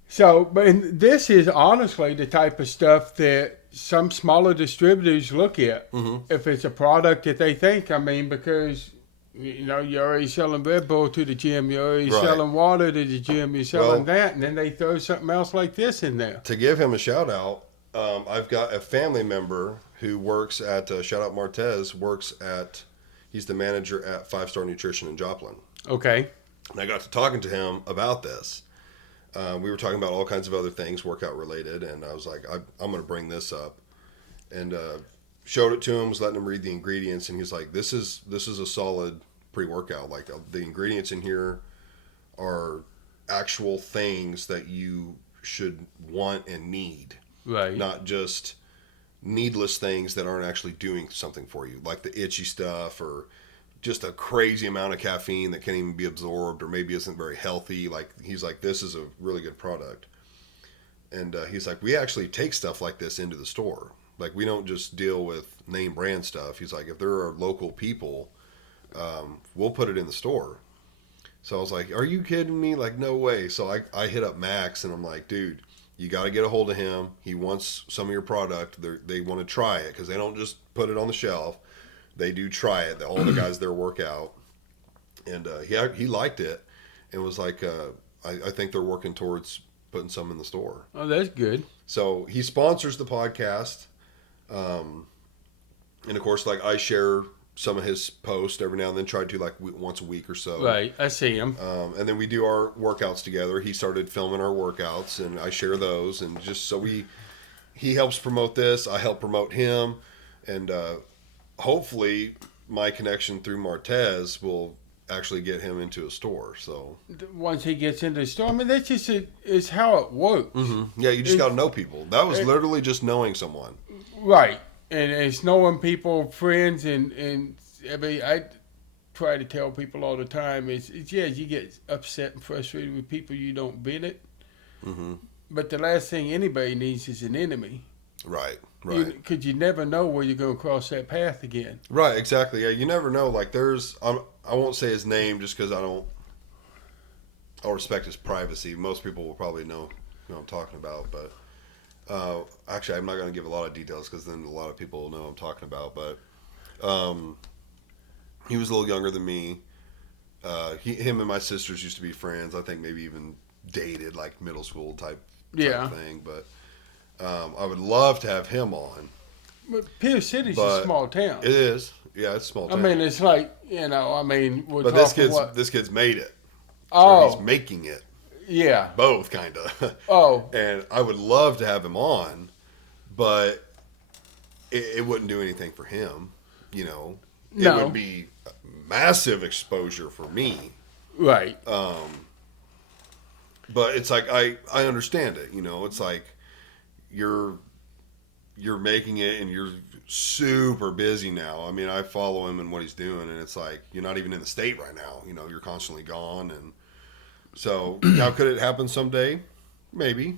So, but this is honestly the type of stuff that some smaller distributors look at. If it's a product that they think, because, you're already selling Red Bull to the gym, you're already Right. selling water to the gym, you're selling Well- that, and then they throw something else like this in there. To give him a shout out, I've got a family member who works at, shout out Martez, he's the manager at 5 Star Nutrition in Joplin. Okay. And I got to talking to him about this. We were talking about all kinds of other things, workout related, and I was like, I'm going to bring this up. And showed it to him, was letting him read the ingredients, and he's like, this is a solid pre-workout. Like, the ingredients in here are actual things that you should want and need. Right. Not just needless things that aren't actually doing something for you, like the itchy stuff or just a crazy amount of caffeine that can't even be absorbed or maybe isn't very healthy. Like, he's like, this is a really good product. And he's like, we actually take stuff like this into the store. Like, we don't just deal with name brand stuff. He's like, if there are local people, we'll put it in the store. So I was like, are you kidding me? Like, no way. So I hit up Max and I'm like, dude, you got to get a hold of him. He wants some of your product. They want to try it because they don't just put it on the shelf. They do try it. All the guys there work out. And he liked it and was like, I think they're working towards putting some in the store. Oh, that's good. So he sponsors the podcast. And of course, like, I share some of his posts every now and then, try to like once a week or so. Right. I see him. And then we do our workouts together. He started filming our workouts and I share those. And just so he helps promote this. I help promote him. And hopefully my connection through Martez will actually get him into a store. So Once he gets into the store, I mean, that's just is how it works. yeah, you just got to know people. That was literally just knowing someone. Right. And it's knowing people, friends, and I mean, I try to tell people all the time, it's you get upset and frustrated with people you don't visit. But the last thing anybody needs is an enemy. Right. Because you never know where you're going to cross that path again. Right, exactly. Yeah, you never know. Like, I won't say his name just because I'll respect his privacy. Most people will probably know who I'm talking about, but actually, I'm not going to give a lot of details because then a lot of people will know I'm talking about. But he was a little younger than me. Him and my sisters used to be friends. I think maybe even dated, like middle school type thing. But I would love to have him on. But Pierce City's a small town. It is. Yeah, it's a small town. I mean, it's like, we're But talking this kid's made it. Oh. Or he's making it. Yeah. Both, kind of. Oh. And I would love to have him on, but it wouldn't do anything for him, It No. would be massive exposure for me. Right. But it's like, I understand it, It's like you're making it and you're super busy now. I mean, I follow him and what he's doing, and it's like, you're not even in the state right now. You're constantly gone. And so now could it happen someday? Maybe,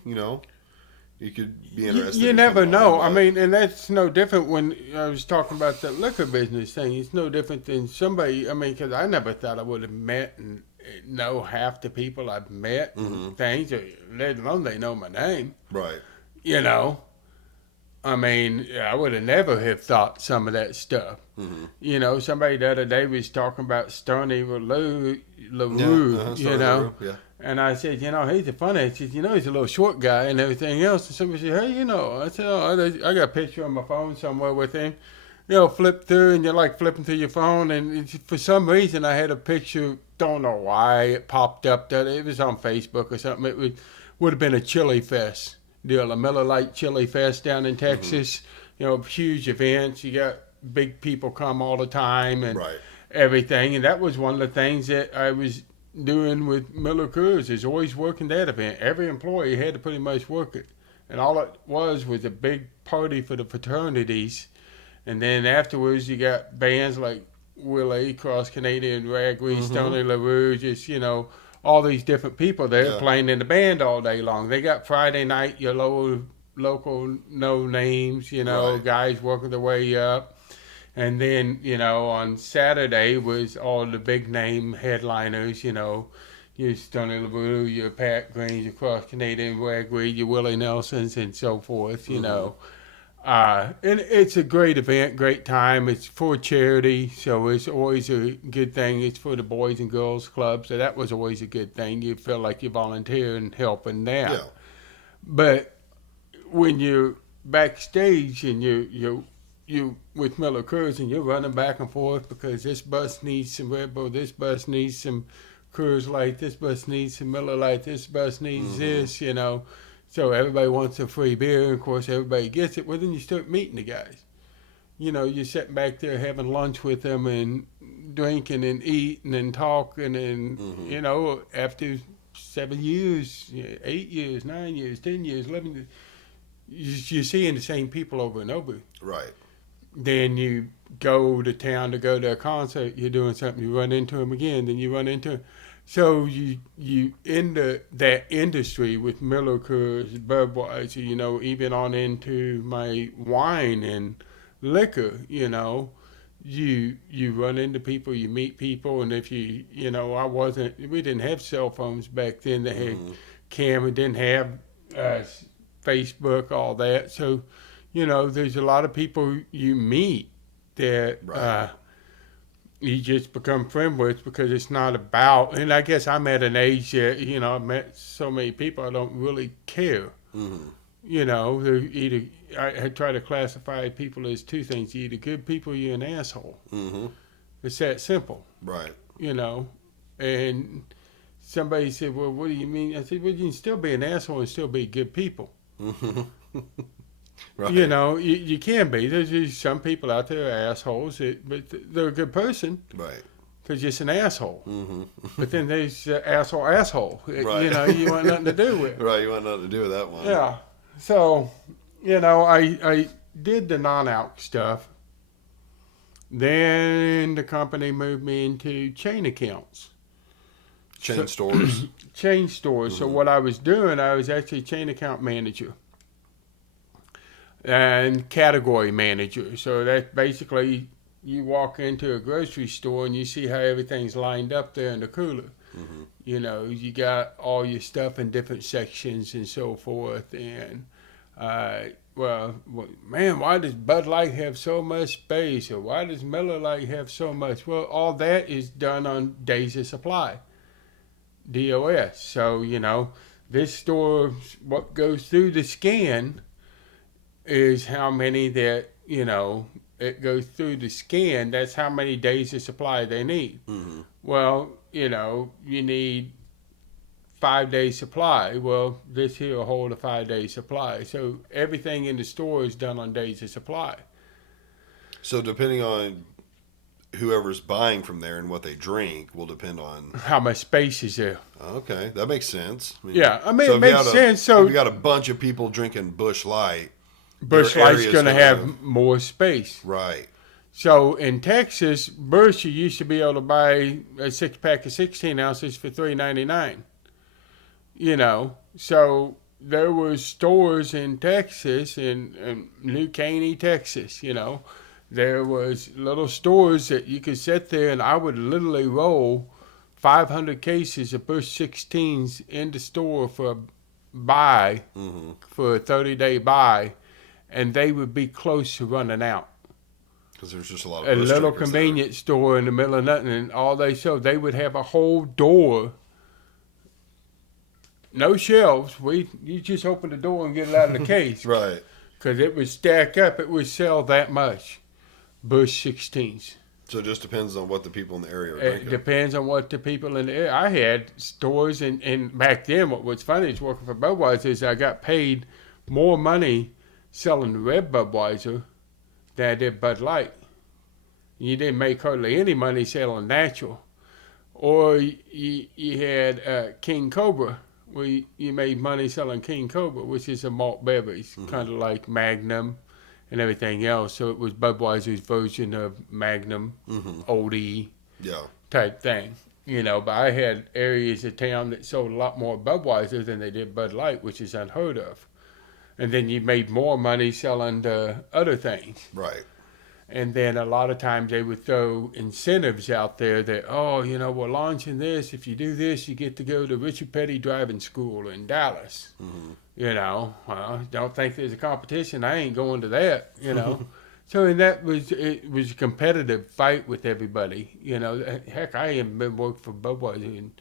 You could be interested. You in never coming on, know. I but- mean, and that's no different when I was talking about the liquor business thing. It's no different than somebody, I mean, because I never thought I would have met and know half the people I've met and things, let alone they know my name, right. you know. I mean, I would have never have thought some of that stuff. You know, somebody the other day was talking about Stoney LaRue, Yeah, you know. LaRue, yeah. And I said, you know, he's a funny. I said, you know, he's a little short guy and everything else. And somebody said, hey, you know. I said, oh, I got a picture on my phone somewhere with him. You know, flip through, and you're like flipping through your phone. And for some reason, I had a picture. Don't know why it popped up. That it was on Facebook or something. It would have been a Chili Fest deal, a Miller Lite Chili Fest down in Texas. You know, huge events. You got big people come all the time and Right. everything. And that was one of the things that I was doing with Miller Coors, is always working that event. Every employee had to pretty much work it. And all it was a big party for the fraternities. And then afterwards, you got bands like Willie, Cross Canadian Ragweed, Stoney LaRue, just, you know, all these different people there playing in the band all day long. They got Friday night, your local no names, you know, guys working their way up. And then, you know, on Saturday was all the big name headliners, you know, your Stoney LaRue, your Pat Greens, your Cross Canadian Ragweed, your Willie Nelsons, and so forth, you know. And it's a great event, great time. It's for charity, so it's always a good thing. It's for the Boys and Girls Club, so that was always a good thing. You feel like you volunteer and helping that. Yeah. But when you're backstage and you with Miller Coors and you're running back and forth because this bus needs some Red Bull, this bus needs some Coors Light, this bus needs some Miller Lite, this bus needs this, you know. So everybody wants a free beer, and of course everybody gets it. Well, then you start meeting the guys. You know, you're sitting back there having lunch with them and drinking and eating and talking, and you know, after 7 years, 8 years, 9 years, 10 years, 11 years, you're seeing the same people over and over. Right. Then you go to town to go to a concert, you're doing something, you run into them again, then you run into them. So you into that industry with Miller Coors, Budweiser, you know, even on into my wine and liquor, you know, you run into people, you meet people, and if you know, we didn't have cell phones back then. They had camera, didn't have Facebook, all that. So, you know, there's a lot of people you meet that you just become friends with, because it's not about, and I guess I'm at an age that, you know, I've met so many people I don't really care. You know, they're either, I try to classify people as two things: you're either good people or you're an asshole. It's that simple. Right. You know, and somebody said, well, what do you mean? I said, well, you can still be an asshole and still be good people. Right. You know, you can be. There's just some people out there are assholes, but they're a good person. Right. Because you're just an asshole. But then there's asshole. Right. You know, you want nothing to do with. Right. You want nothing to do with that one. Yeah. So, you know, I did the non-alc stuff. Then the company moved me into chain accounts. Chain stores. Chain stores. So what I was doing, I was actually chain account manager and category manager. So that basically, you walk into a grocery store and you see how everything's lined up there in the cooler. You know, you got all your stuff in different sections and so forth. And, well, man, why does Bud Light have so much space? Or why does Miller Lite have so much? Well, all that is done on days of supply, DOS. So, you know, this store, what goes through the scan is how many that, you know, it goes through the scan. That's how many days of supply they need. Well, you know, you need 5 days supply. Well, this here will hold a 5 day supply. So everything in the store is done on days of supply. So depending on whoever's buying from there and what they drink will depend on how much space is there. Okay, that makes sense. Yeah, I mean, so it makes sense. So if you got a bunch of people drinking Busch Light, Busch your Light's area's going to gonna- have more space. right. So in Texas, Busch, you used to be able to buy a 6-pack of 16 ounces for $3.99. You know, so there was stores in Texas, in New Caney, Texas, you know. There was little stores that you could sit there and I would literally roll 500 cases of Bush 16s in the store for a buy, for a 30-day buy, and they would be close to running out. Because there's just a lot of A bush little drinkers convenience store in the middle of nothing, and all they sold, they would have a whole door, no shelves. You just open the door and get it out of the case. there. Right. Because it would stack up, it would sell that much. Bush 16s. So it just depends on what the people in the area are It drinking. depends on what the people in the area. I had stores, and back then, what was funny is working for Budweiser is I got paid more money selling red Budweiser than I did Bud Light. You didn't make hardly any money selling natural. Or you had King Cobra, where you made money selling King Cobra, which is a malt beverage, kind of like Magnum and everything else. So it was Budweiser's version of Magnum, oldie Yeah. type thing. You know, but I had areas of town that sold a lot more Budweiser than they did Bud Light, which is unheard of. And then you made more money selling the other things. Right. And then a lot of times they would throw incentives out there that, oh, you know, we're launching this. If you do this, you get to go to Richard Petty Driving School in Dallas. You know, don't think there's a competition. I ain't going to that, you know. So, and it was a competitive fight with everybody. You know, heck, I haven't been working for Budweiser in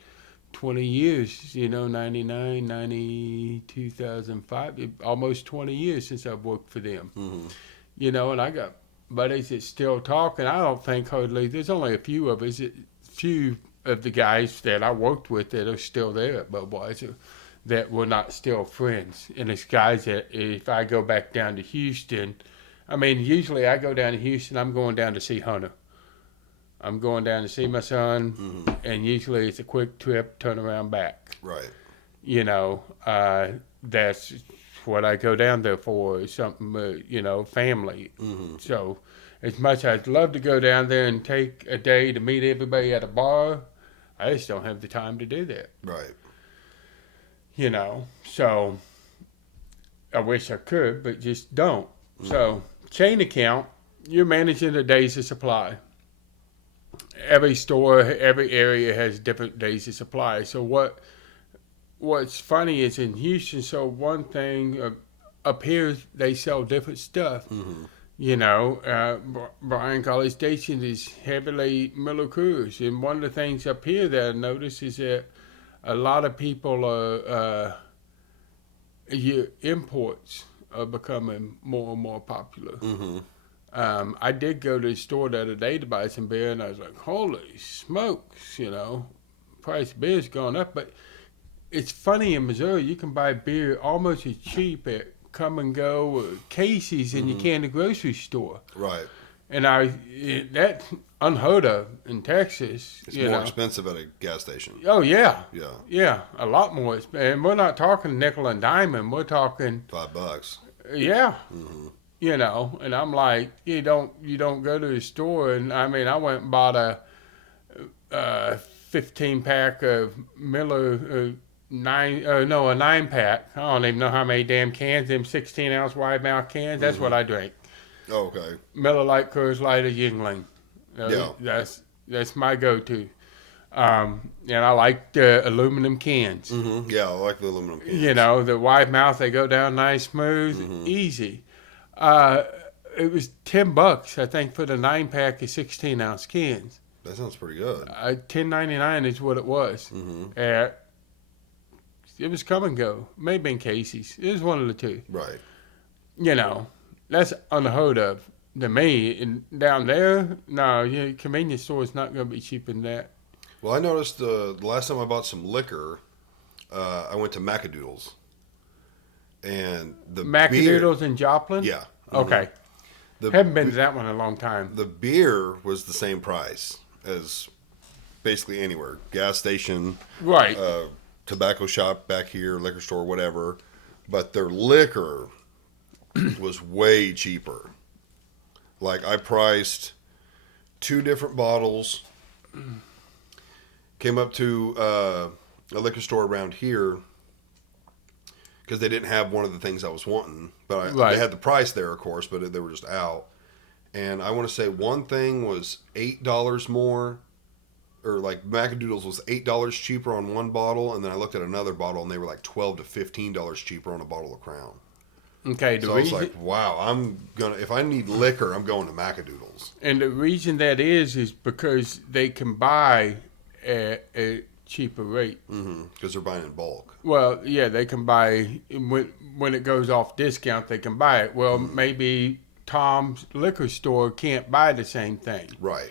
20 years, you know, 99, 90, 2005, almost 20 years since I've worked for them. You know, and I got buddies that still talk, and I don't think hardly, there's only a few of us, few of the guys that I worked with that are still there at Budweiser that were not still friends. And it's guys that if I go back down to Houston, I mean, usually I go down to Houston, I'm going down to see Hunter. I'm going down to see my son, and usually it's a quick trip, turn around back. Right. You know, that's what I go down there for, is something, you know, family. So as much as I'd love to go down there and take a day to meet everybody at a bar, I just don't have the time to do that. Right. You know, so I wish I could, but just don't. So chain account, you're managing the days of supply. Every store, every area has different days of supply. So what's funny is in Houston, so one thing up here, they sell different stuff. You know, Bryan College Station is heavily Miller Coors. And one of the things up here that I noticed is that a lot of people your imports are becoming more and more popular. I did go to the store the other day to buy some beer, and I was like, holy smokes, you know, price of beer's gone up. But it's funny, in Missouri, you can buy beer almost as cheap at Come and Go or Casey's than you can in the grocery store. Right. And that's unheard of in Texas. It's more expensive at a gas station. Oh, yeah. Yeah. Yeah, a lot more. And we're not talking nickel and diamond. We're talking, $5. yeah. You know, and I'm like, you don't go to the store. And I mean, I went and bought a 15-pack of Miller, a 9-pack. I don't even know how many damn cans, them 16-ounce wide mouth cans. That's what I drink. Oh, okay. Miller Lite, Coors Light, or Yingling. Yeah. That's my go-to. And I like the aluminum cans. Yeah, I like the aluminum cans. You know, the wide mouth, they go down nice, smooth, easy. It was $10, I think, for the 9-pack of 16-ounce cans. That sounds pretty good. $10.99 is what it was. It was Come and Go. Maybe in Casey's. It was one of the two. Right. You know, that's unheard of to me. And down there, no, convenience store is not going to be cheaper than that. Well, I noticed the last time I bought some liquor, I went to Macadoodles. And the Macadoodles beer, in Joplin? Yeah. Okay. Haven't been to that one in a long time. The beer was the same price as basically anywhere. Gas station, Right. Tobacco shop back here, liquor store, whatever. But their liquor was way cheaper. Like, I priced 2 different bottles. Came up to a liquor store around here. because they didn't have one of the things I was wanting. But Right. they had the price there, of course, but they were just out. And I want to say one thing was $8 more, or like Macadoodles was $8 cheaper on one bottle, and then I looked at another bottle and they were like $12 to $15 cheaper on a bottle of Crown. Okay, the So I was reason, like, wow, if I need liquor, I'm going to Macadoodles. and the reason that is because they can buy at a cheaper rate. Because they're buying in bulk. Well, yeah, they can buy when it goes off discount. They can buy it. Well, maybe Tom's liquor store can't buy the same thing. Right.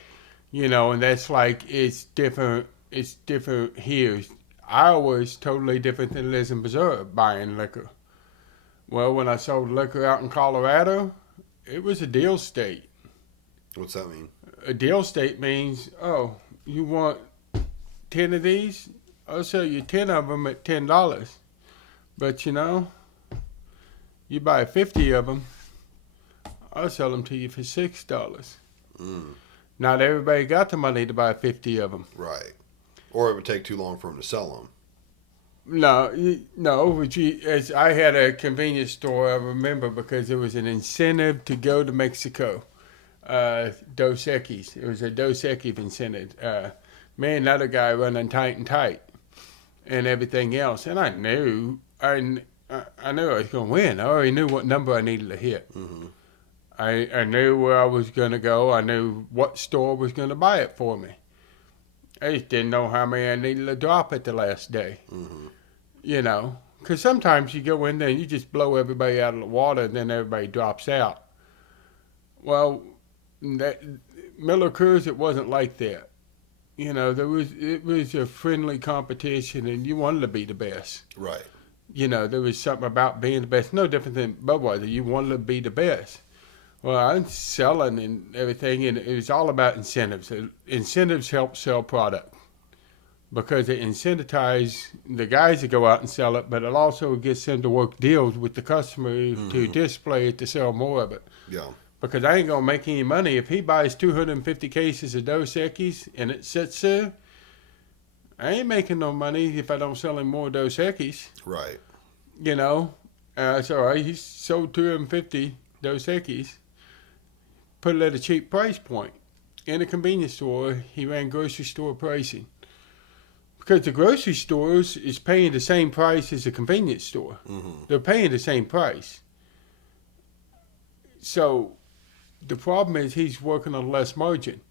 You know, and that's like it's different. It's different here. Iowa is totally different than it is in Missouri buying liquor. Well, when I sold liquor out in Colorado, it was a deal state. What's that mean? A deal state means, oh, you want 10 of these? I'll sell you 10 of them at $10. But you know, you buy 50 of them, I'll sell them to you for $6. Not everybody got the money to buy 50 of them. Right. Or it would take too long for them to sell them. No. As I had a convenience store, I remember, because there was an incentive to go to Mexico. Dos Equis. It was a Dos Equis incentive. Me and another guy running tight and everything else. And I knew I knew I was going to win. I already knew what number I needed to hit. I knew where I was going to go. I knew what store was going to buy it for me. I just didn't know how many I needed to drop at the last day. You know, because sometimes you go in there and you just blow everybody out of the water and then everybody drops out. Well, Miller Coors, it wasn't like that. You know, it was a friendly competition and you wanted to be the best. Right. You know, there was something about being the best. No different than Budweiser. You wanted to be the best. Well, I'm selling and everything, and it was all about incentives. Incentives help sell product because it incentivizes the guys to go out and sell it, but it also gets them to work deals with the customer to display it to sell more of it. Yeah. Because I ain't going to make any money. If he buys 250 cases of Dos Equis and it sits there, I ain't making no money if I don't sell him more Dos Equis. Right. You know, so he sold 250 Dos Equis, put it at a cheap price point. In a convenience store, he ran grocery store pricing. Because the grocery stores is paying the same price as a convenience store. They're paying the same price. So the problem is he's working on less margin.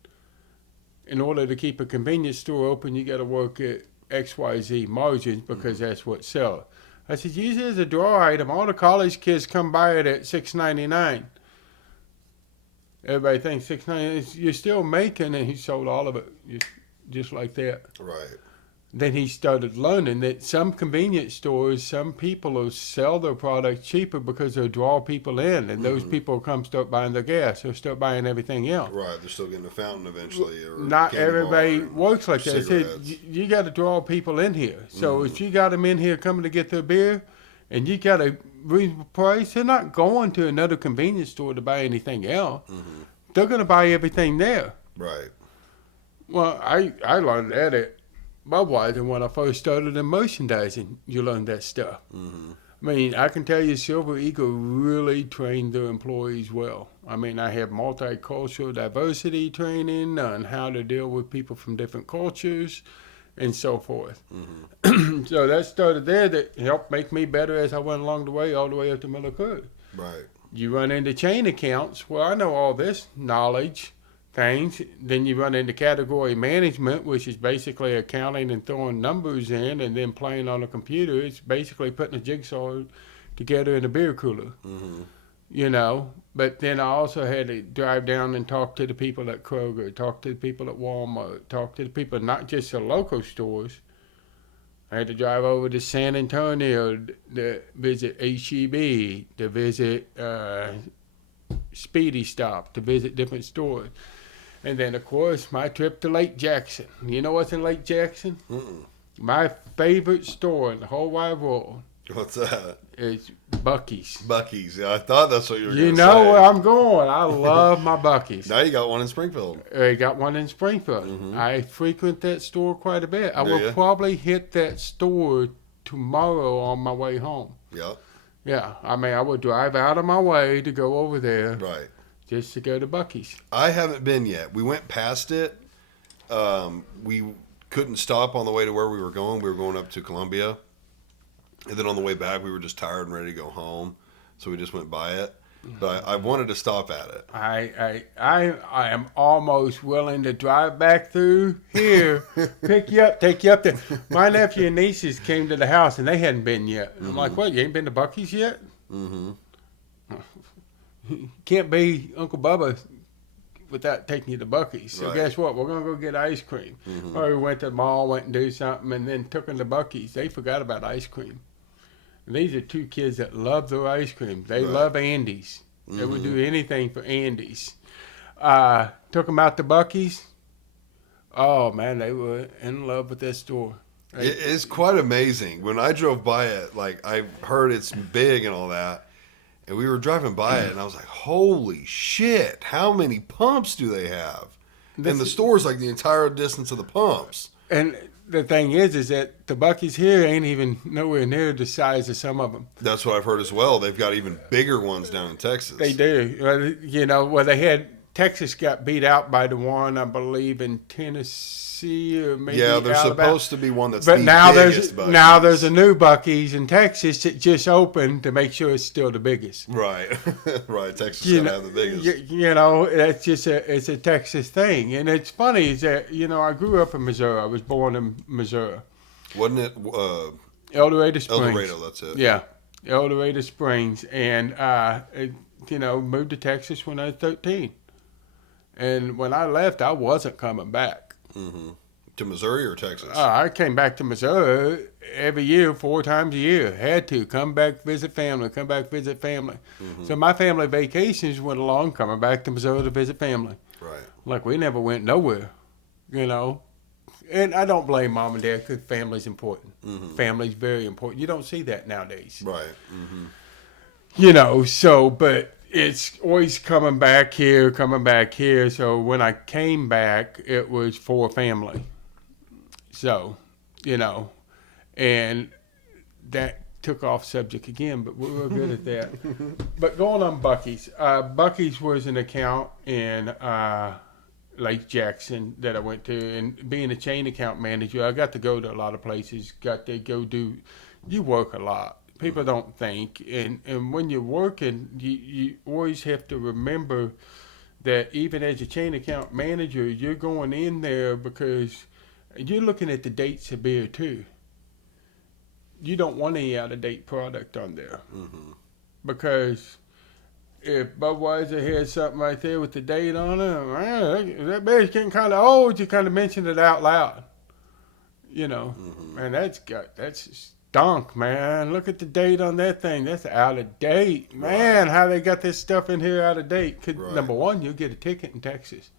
In order to keep a convenience store open, you got to work at XYZ margins because that's what sells. I said, use it as a draw item. All the college kids come buy it at $6.99. Everybody thinks $6.99. You're still making, and he sold all of it just like that. Right. Then he started learning that some convenience stores, some people will sell their product cheaper because they'll draw people in, and those people will come start buying their gas. They'll start buying everything else. Right. They're still getting a fountain eventually. Or Not candy everybody bar works like that. I said, cigarettes. you got to draw people in here. So if you got them in here coming to get their beer, and you got a reasonable price, they're not going to another convenience store to buy anything else. They're going to buy everything there. Right. Well, I learned that at Budweiser when I first started in merchandising. You learn that stuff. I mean, I can tell you Silver Eagle really trained their employees well. I mean, I have multicultural diversity training on how to deal with people from different cultures and so forth. So that started there. That helped make me better as I went along the way, all the way up to Miller Coors. Right. You run into chain accounts. Well, I know all this knowledge things. Then you run into category management, which is basically accounting and throwing numbers in and then playing on a computer. It's basically putting a jigsaw together in a beer cooler. You know, but then I also had to drive down and talk to the people at Kroger, talk to the people at Walmart, talk to the people, not just the local stores. I had to drive over to San Antonio to visit HEB, to visit Speedy Stop, to visit different stores. And then, of course, my trip to Lake Jackson. You know what's in Lake Jackson? My favorite store in the whole wide world What's that? is Buc-ee's. Buc-ee's. Yeah, I thought that's what you were You going to know say. where I'm going. I love my Buc-ee's. Now you got one in Springfield. I got one in Springfield. I frequent that store quite a bit. I Do will ya? probably hit that store tomorrow on my way home. Yeah. Yeah, I mean, I would drive out of my way to go over there Right. just to go to Bucky's. I haven't been yet. We went past it. We couldn't stop on the way to where we were going. We were going up to Columbia. And then on the way back, we were just tired and ready to go home. So we just went by it. But I wanted to stop at it. I am almost willing to drive back through here, pick you up, take you up there. My nephew and nieces came to the house and they hadn't been yet. I'm like, what? You ain't been to Bucky's yet? Mm-hmm. Can't be Uncle Bubba without taking you to Bucky's. So Right. guess what? We're gonna go get ice cream. Or we went to the mall, went and do something, and then took them to Bucky's. They forgot about ice cream. And these are two kids that love their ice cream. They Right. love Andy's. They would do anything for Andy's. Took them out to Bucky's. Oh man, they were in love with that store. It's quite amazing. When I drove by it, like I heard it's big and all that, and we were driving by it, and I was like, "Holy shit! How many pumps do they have?" And the store's like the entire distance of the pumps. And the thing is that the Bucky's here ain't even nowhere near the size of some of them. That's what I've heard as well. They've got even bigger ones down in Texas. They do. You know, well, they had Texas got beat out by the one, I believe, in Tennessee or maybe Yeah, there's Alabama. supposed to be one that's But the now biggest there's Buc-ee's. a new Bucky's in Texas that just opened to make sure it's still the biggest. Right, right. Texas You gotta know, have the biggest. you know, that's just it's a Texas thing, and it's funny is that I grew up in Missouri. I was born in Missouri, Wasn't it El Dorado Springs. El Dorado? That's it. Yeah, El Dorado Springs, and moved to Texas when I was 13. And when I left, I wasn't coming back. Mm-hmm. To Missouri or Texas? I came back to Missouri every year, 4 times a year. Had to come back, visit family, come back, visit family. Mm-hmm. So my family vacations went along, coming back to Missouri to visit family. Right. Like we never went nowhere, And I don't blame mom and dad because family's important. Mm-hmm. Family's very important. You don't see that nowadays. Right. Mm-hmm. But it's always coming back here. So when I came back, it was for family. So, and that took off subject again, but we were good at that. But going on Bucky's. Bucky's was an account in Lake Jackson that I went to. And being a chain account manager, I got to go to a lot of places. You work a lot. People don't think. And when you're working, you always have to remember that even as a chain account manager, you're going in there because you're looking at the dates of beer too. You don't want any out-of-date product on there. Mm-hmm. Because if Budweiser has something right there with the date on it, that beer's getting kind of old, you kind of mention it out loud. Mm-hmm. Man, that's stunk, man. Look at the date on that thing. That's out of date. Man, how they got this stuff in here out of date. Right. Number one, you'll get a ticket in Texas.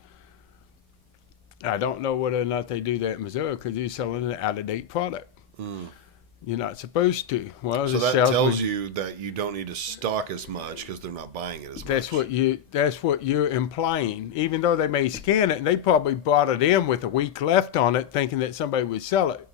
I don't know whether or not they do that in Missouri because you're selling an out-of-date product. Mm. You're not supposed to. Well, So that tells you that you don't need to stock as much because they're not buying it as much. That's what you're implying. Even though they may scan it, and they probably brought it in with a week left on it, thinking that somebody would sell it.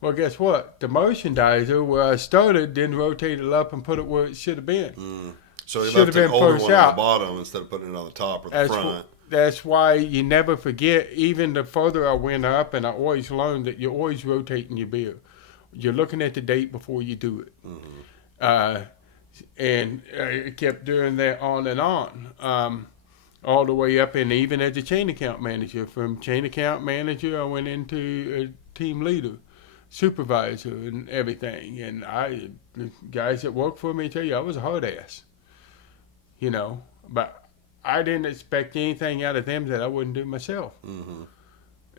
Well, guess what? The merchandiser where I started didn't rotate it up and put it where it should have been. Mm. So they Should left have an been older first one on out. the bottom instead of putting it on the top or the front. That's why you never forget, even the further I went up, and I always learned that you're always rotating your beer. You're looking at the date before you do it. Mm-hmm. And I kept doing that on and on, all the way up, and even as a chain account manager. From chain account manager, I went into a team leader, supervisor, and everything. And the guys that work for me tell you I was a hard ass, but I didn't expect anything out of them that I wouldn't do myself. Mm-hmm.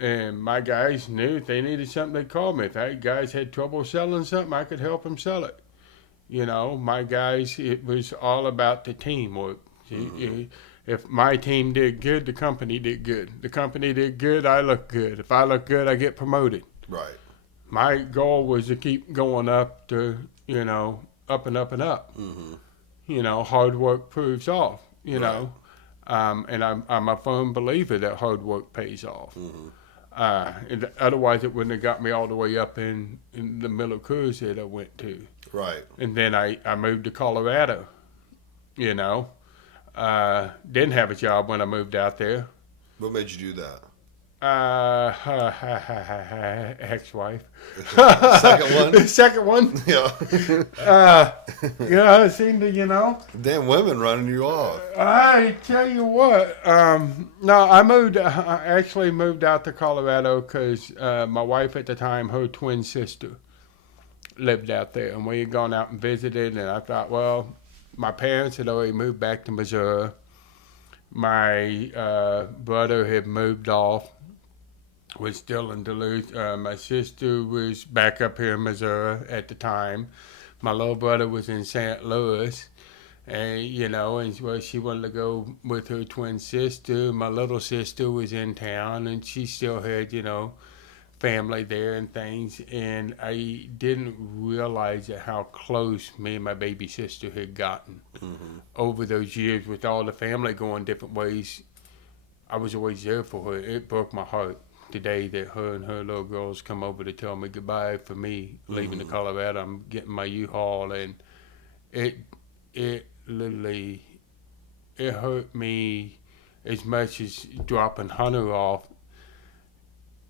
And my guys knew if they needed something, they'd call me. If guys had trouble selling something, I could help them sell it. My guys, it was all about the teamwork. Mm-hmm. If my team did good, the company did good. The company did good, I look good. If I look good, I get promoted. Right. My goal was to keep going up to, up and up and up. Mm-hmm. Hard work proves off, Right. And I'm a firm believer that hard work pays off. Mm-hmm. Otherwise, it wouldn't have got me all the way up in the middle cruise that I went to. Right. And then I moved to Colorado, you know. Didn't have a job when I moved out there. What made you do that? Ex-wife. Second one? Second one. Yeah. Yeah, it seemed to, Damn women running you off. I tell you what. No, I actually moved out to Colorado because my wife at the time, her twin sister, lived out there, and we had gone out and visited. And I thought, well, my parents had already moved back to Missouri. My brother had moved off, was still in Duluth. My sister was back up here in Missouri at the time. My little brother was in St. Louis, and well, she wanted to go with her twin sister. My little sister was in town, and she still had, family there and things. And I didn't realize how close me and my baby sister had gotten over those years with all the family going different ways. I was always there for her. It broke my heart today that her and her little girls come over to tell me goodbye for me leaving to Colorado. I'm getting my U-Haul, and it literally, it hurt me as much as dropping Hunter off,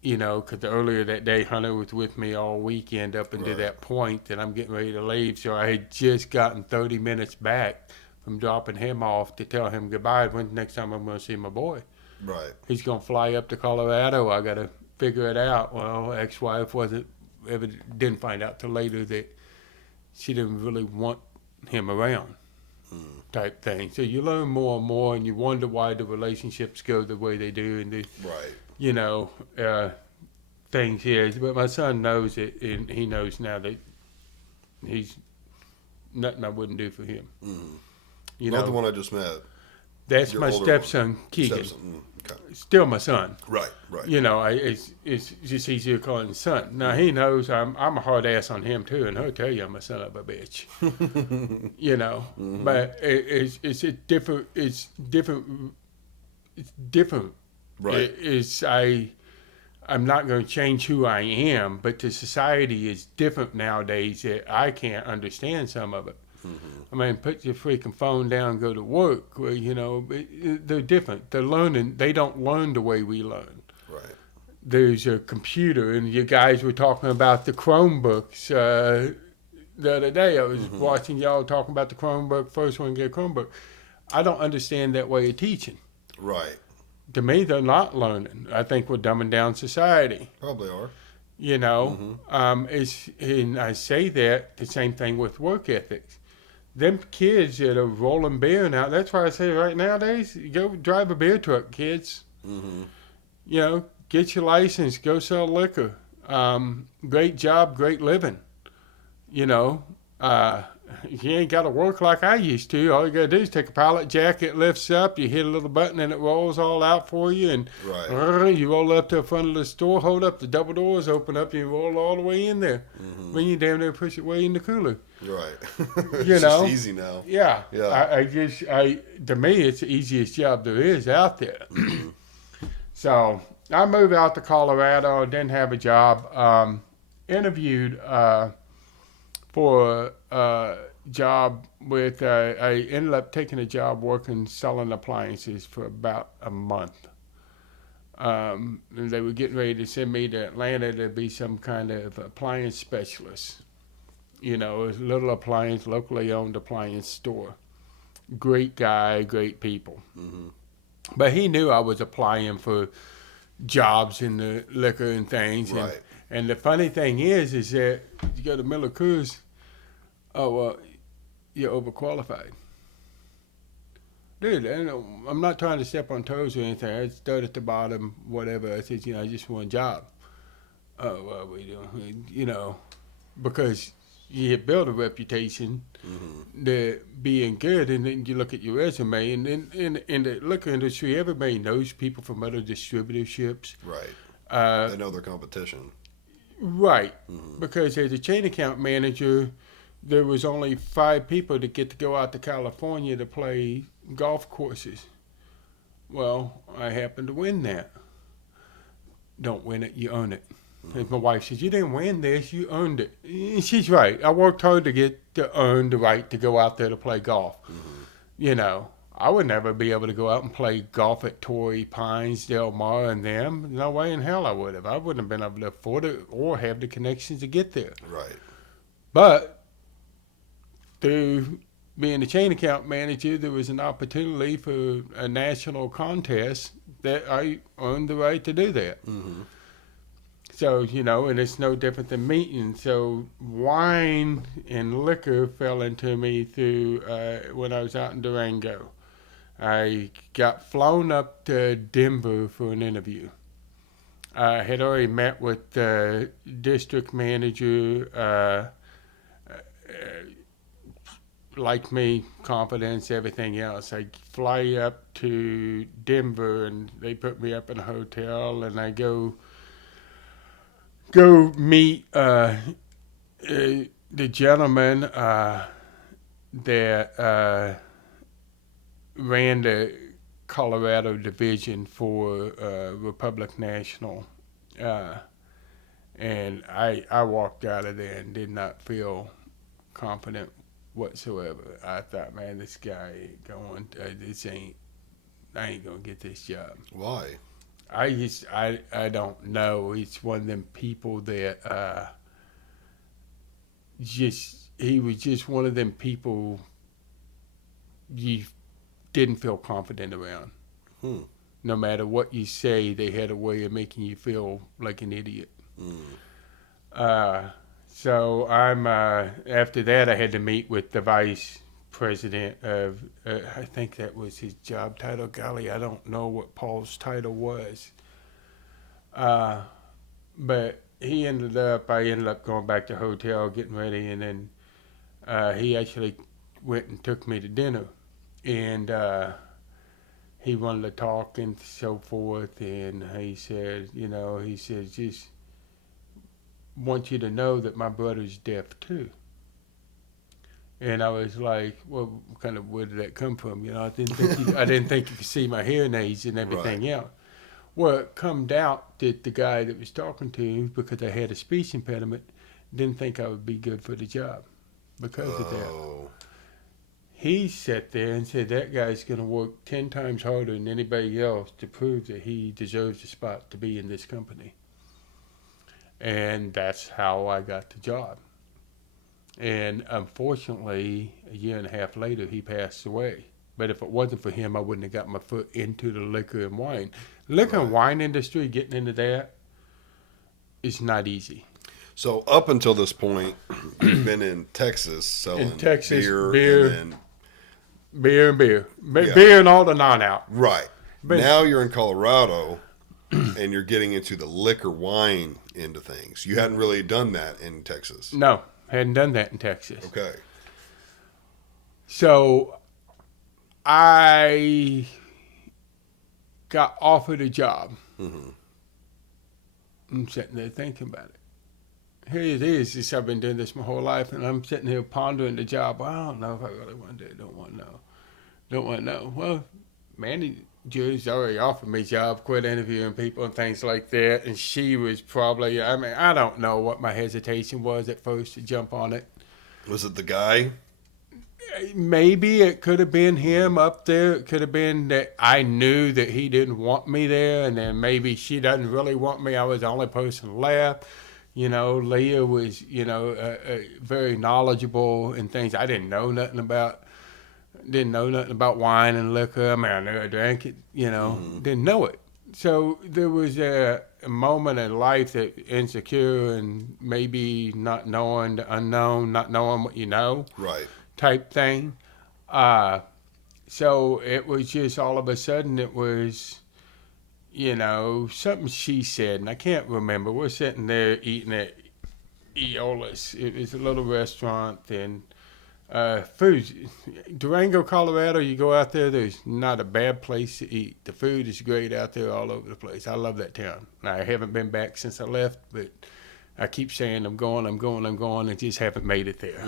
because earlier that day Hunter was with me all weekend up until that point that I'm getting ready to leave. So I had just gotten 30 minutes back from dropping him off to tell him goodbye. When's the next time I'm going to see my boy? Right. He's going to fly up to Colorado. I got to figure it out. Well, ex-wife didn't find out till later that she didn't really want him around, type thing. So you learn more and more, and you wonder why the relationships go the way they do, and things here. But my son knows it, and he knows now that he's nothing I wouldn't do for him. Not the one I just met. That's Your my older stepson, Keegan. Stepson. Okay. Still my son. Right. It's just easier to call him son. Now he knows I'm a hard ass on him too, and he'll tell you I'm a son of a bitch. But it's different. It's different. Right. I'm not going to change who I am, but the society is different nowadays that I can't understand some of it. I mean, put your freaking phone down and go to work. Well, they're different. They're learning. They don't learn the way we learn. Right. There's a computer, and you guys were talking about the Chromebooks the other day. I was watching y'all talking about the Chromebook, first one to get a Chromebook. I don't understand that way of teaching. Right. To me, they're not learning. I think we're dumbing down society. Probably are. And I say that the same thing with work ethics. Them kids that are rolling beer now, that's why I say right nowadays, go drive a beer truck, kids. Get your license, go sell liquor. Great job, great living. You ain't got to work like I used to. All you got to do is take a pallet jack, it lifts up, you hit a little button, and it rolls all out for you. And you roll up to the front of the store, hold up, the double doors open up, and you roll all the way in there. Then you damn near push it way in the cooler. Right. It's just easy now. Yeah. Yeah. To me, it's the easiest job there is out there. So I moved out to Colorado, didn't have a job, interviewed for a job with, I ended up taking a job working, selling appliances for about a month. And they were getting ready to send me to Atlanta to be some kind of appliance specialist. A little appliance, locally owned appliance store. Great guy, great people. But he knew I was applying for jobs in the liquor and things. Right. And the funny thing is that you go to Miller Coors, you're overqualified. Dude, I'm not trying to step on toes or anything. I start at the bottom, whatever. I said, I just want a job. Oh, well, we do, because you build a reputation to being good, and then you look at your resume, and in the liquor industry, everybody knows people from other distributorships. Right. They know their competition. Right. Because as a chain account manager, there was only 5 people that get to go out to California to play golf courses. Well, I happened to win that. Don't win it, you own it. And my wife says, "You didn't win this. You earned it." And she's right. I worked hard to earn the right to go out there to play golf. You know, I would never be able to go out and play golf at Torrey Pines, Del Mar, and them. No way in hell I would have. I wouldn't have been able to afford it or have the connections to get there. Right. But through being a chain account manager, there was an opportunity for a national contest that I earned the right to do that. Mm-hmm. So, you know, and it's no different than meeting. So wine and liquor fell into me through when I was out in Durango. I got flown up to Denver for an interview. I had already met with the district manager, like me, confidence, everything else. I fly up to Denver and they put me up in a hotel and I go meet the gentleman that ran the Colorado division for Republic National. And I walked out of there and did not feel confident whatsoever. I thought, man, this guy ain't going, I ain't going to get this job. Why? I don't know. It's one of them people that he was just one of them people you didn't feel confident around. No matter what you say, they had a way of making you feel like an idiot. So I'm after that I had to meet with the vice president of I think that was his job title. Golly, I don't know what Paul's title was. But I ended up going back to the hotel, getting ready, and then he actually went and took me to dinner, and he wanted to talk and so forth, and he said, just want you to know that my brother's deaf too. And I was like, well, kind of where did that come from? I didn't think you could see my hearing aids and everything else. Well, it come out that the guy that was talking to me, because I had a speech impediment, didn't think I would be good for the job because of that. He sat there and said that guy's going to work 10 times harder than anybody else to prove that he deserves a spot to be in this company. And that's how I got the job. And unfortunately, a year and a half later, he passed away. But if it wasn't for him, I wouldn't have got my foot into the liquor and wine. Liquor and wine industry, getting into that is not easy. So up until this point, you've been in Texas selling beer and beer and all the non-out. Right. Now you're in Colorado, and you're getting into the liquor wine end of things. You hadn't really done that in Texas. No, hadn't done that in Texas. Okay. So I got offered a job. I'm sitting there thinking about it. Here it is. I've been doing this my whole life, and I'm sitting here pondering the job. Well, I don't know if I really want to do it. Don't want to know. Well, manager's already offered me a job, quit interviewing people and things like that. And she was probably, I don't know what my hesitation was at first to jump on it. Was it the guy? Maybe it could have been him up there. It could have been that I knew that he didn't want me there, and then maybe she doesn't really want me. I was the only person left. Leah was, very knowledgeable in things I didn't know nothing about. Didn't know nothing about wine and liquor. I knew I drank it, didn't know it. So there was a moment in life that insecure and maybe not knowing the unknown, not knowing what you know. Right. Type thing. So it was just all of a sudden it was, something she said, and I can't remember. We're sitting there eating at Eola's. It was a little restaurant, and food. Durango, Colorado, you go out there, there's not a bad place to eat. The food is great out there all over the place. I love that town. I haven't been back since I left, but I keep saying I'm going, and just haven't made it there.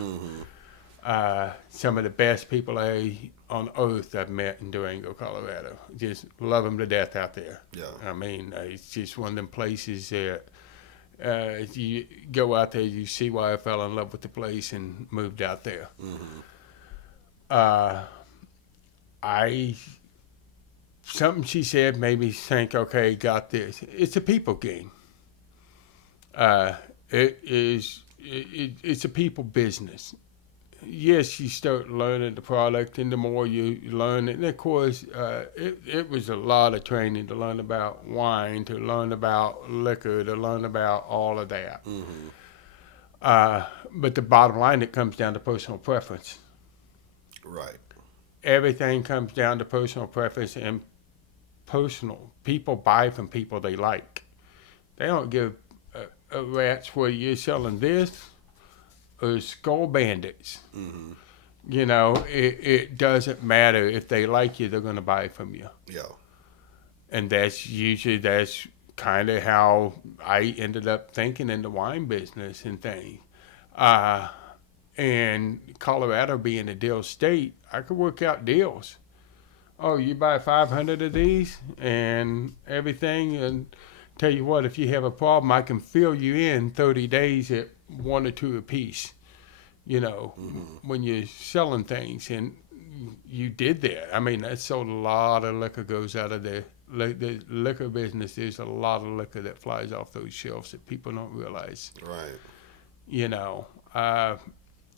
Some of the best people on earth I've met in Durango, Colorado. Just love them to death out there. Yeah. It's just one of them places that You go out there, you see why I fell in love with the place and moved out there. I something she said made me think, okay, got this. It's a people game. It's a people business. Yes, you start learning the product, and the more you learn it, and of course, it was a lot of training to learn about wine, to learn about liquor, to learn about all of that. But the bottom line, it comes down to personal preference. Right. Everything comes down to personal preference and personal. People buy from people they like. They don't give a rat's whether you're selling this or Skull Bandits. You know, it doesn't matter. If they like you, they're going to buy from you. Yeah. And that's kind of how I ended up thinking in the wine business and things. And Colorado being a deal state, I could work out deals. Oh, you buy 500 of these and everything, and tell you what, if you have a problem, I can fill you in 30 days at 1 or 2 a piece. You know, when you're selling things, and you did that. I mean, that's sold a lot of liquor goes out of the liquor business. There's a lot of liquor that flies off those shelves that people don't realize. Right. You know,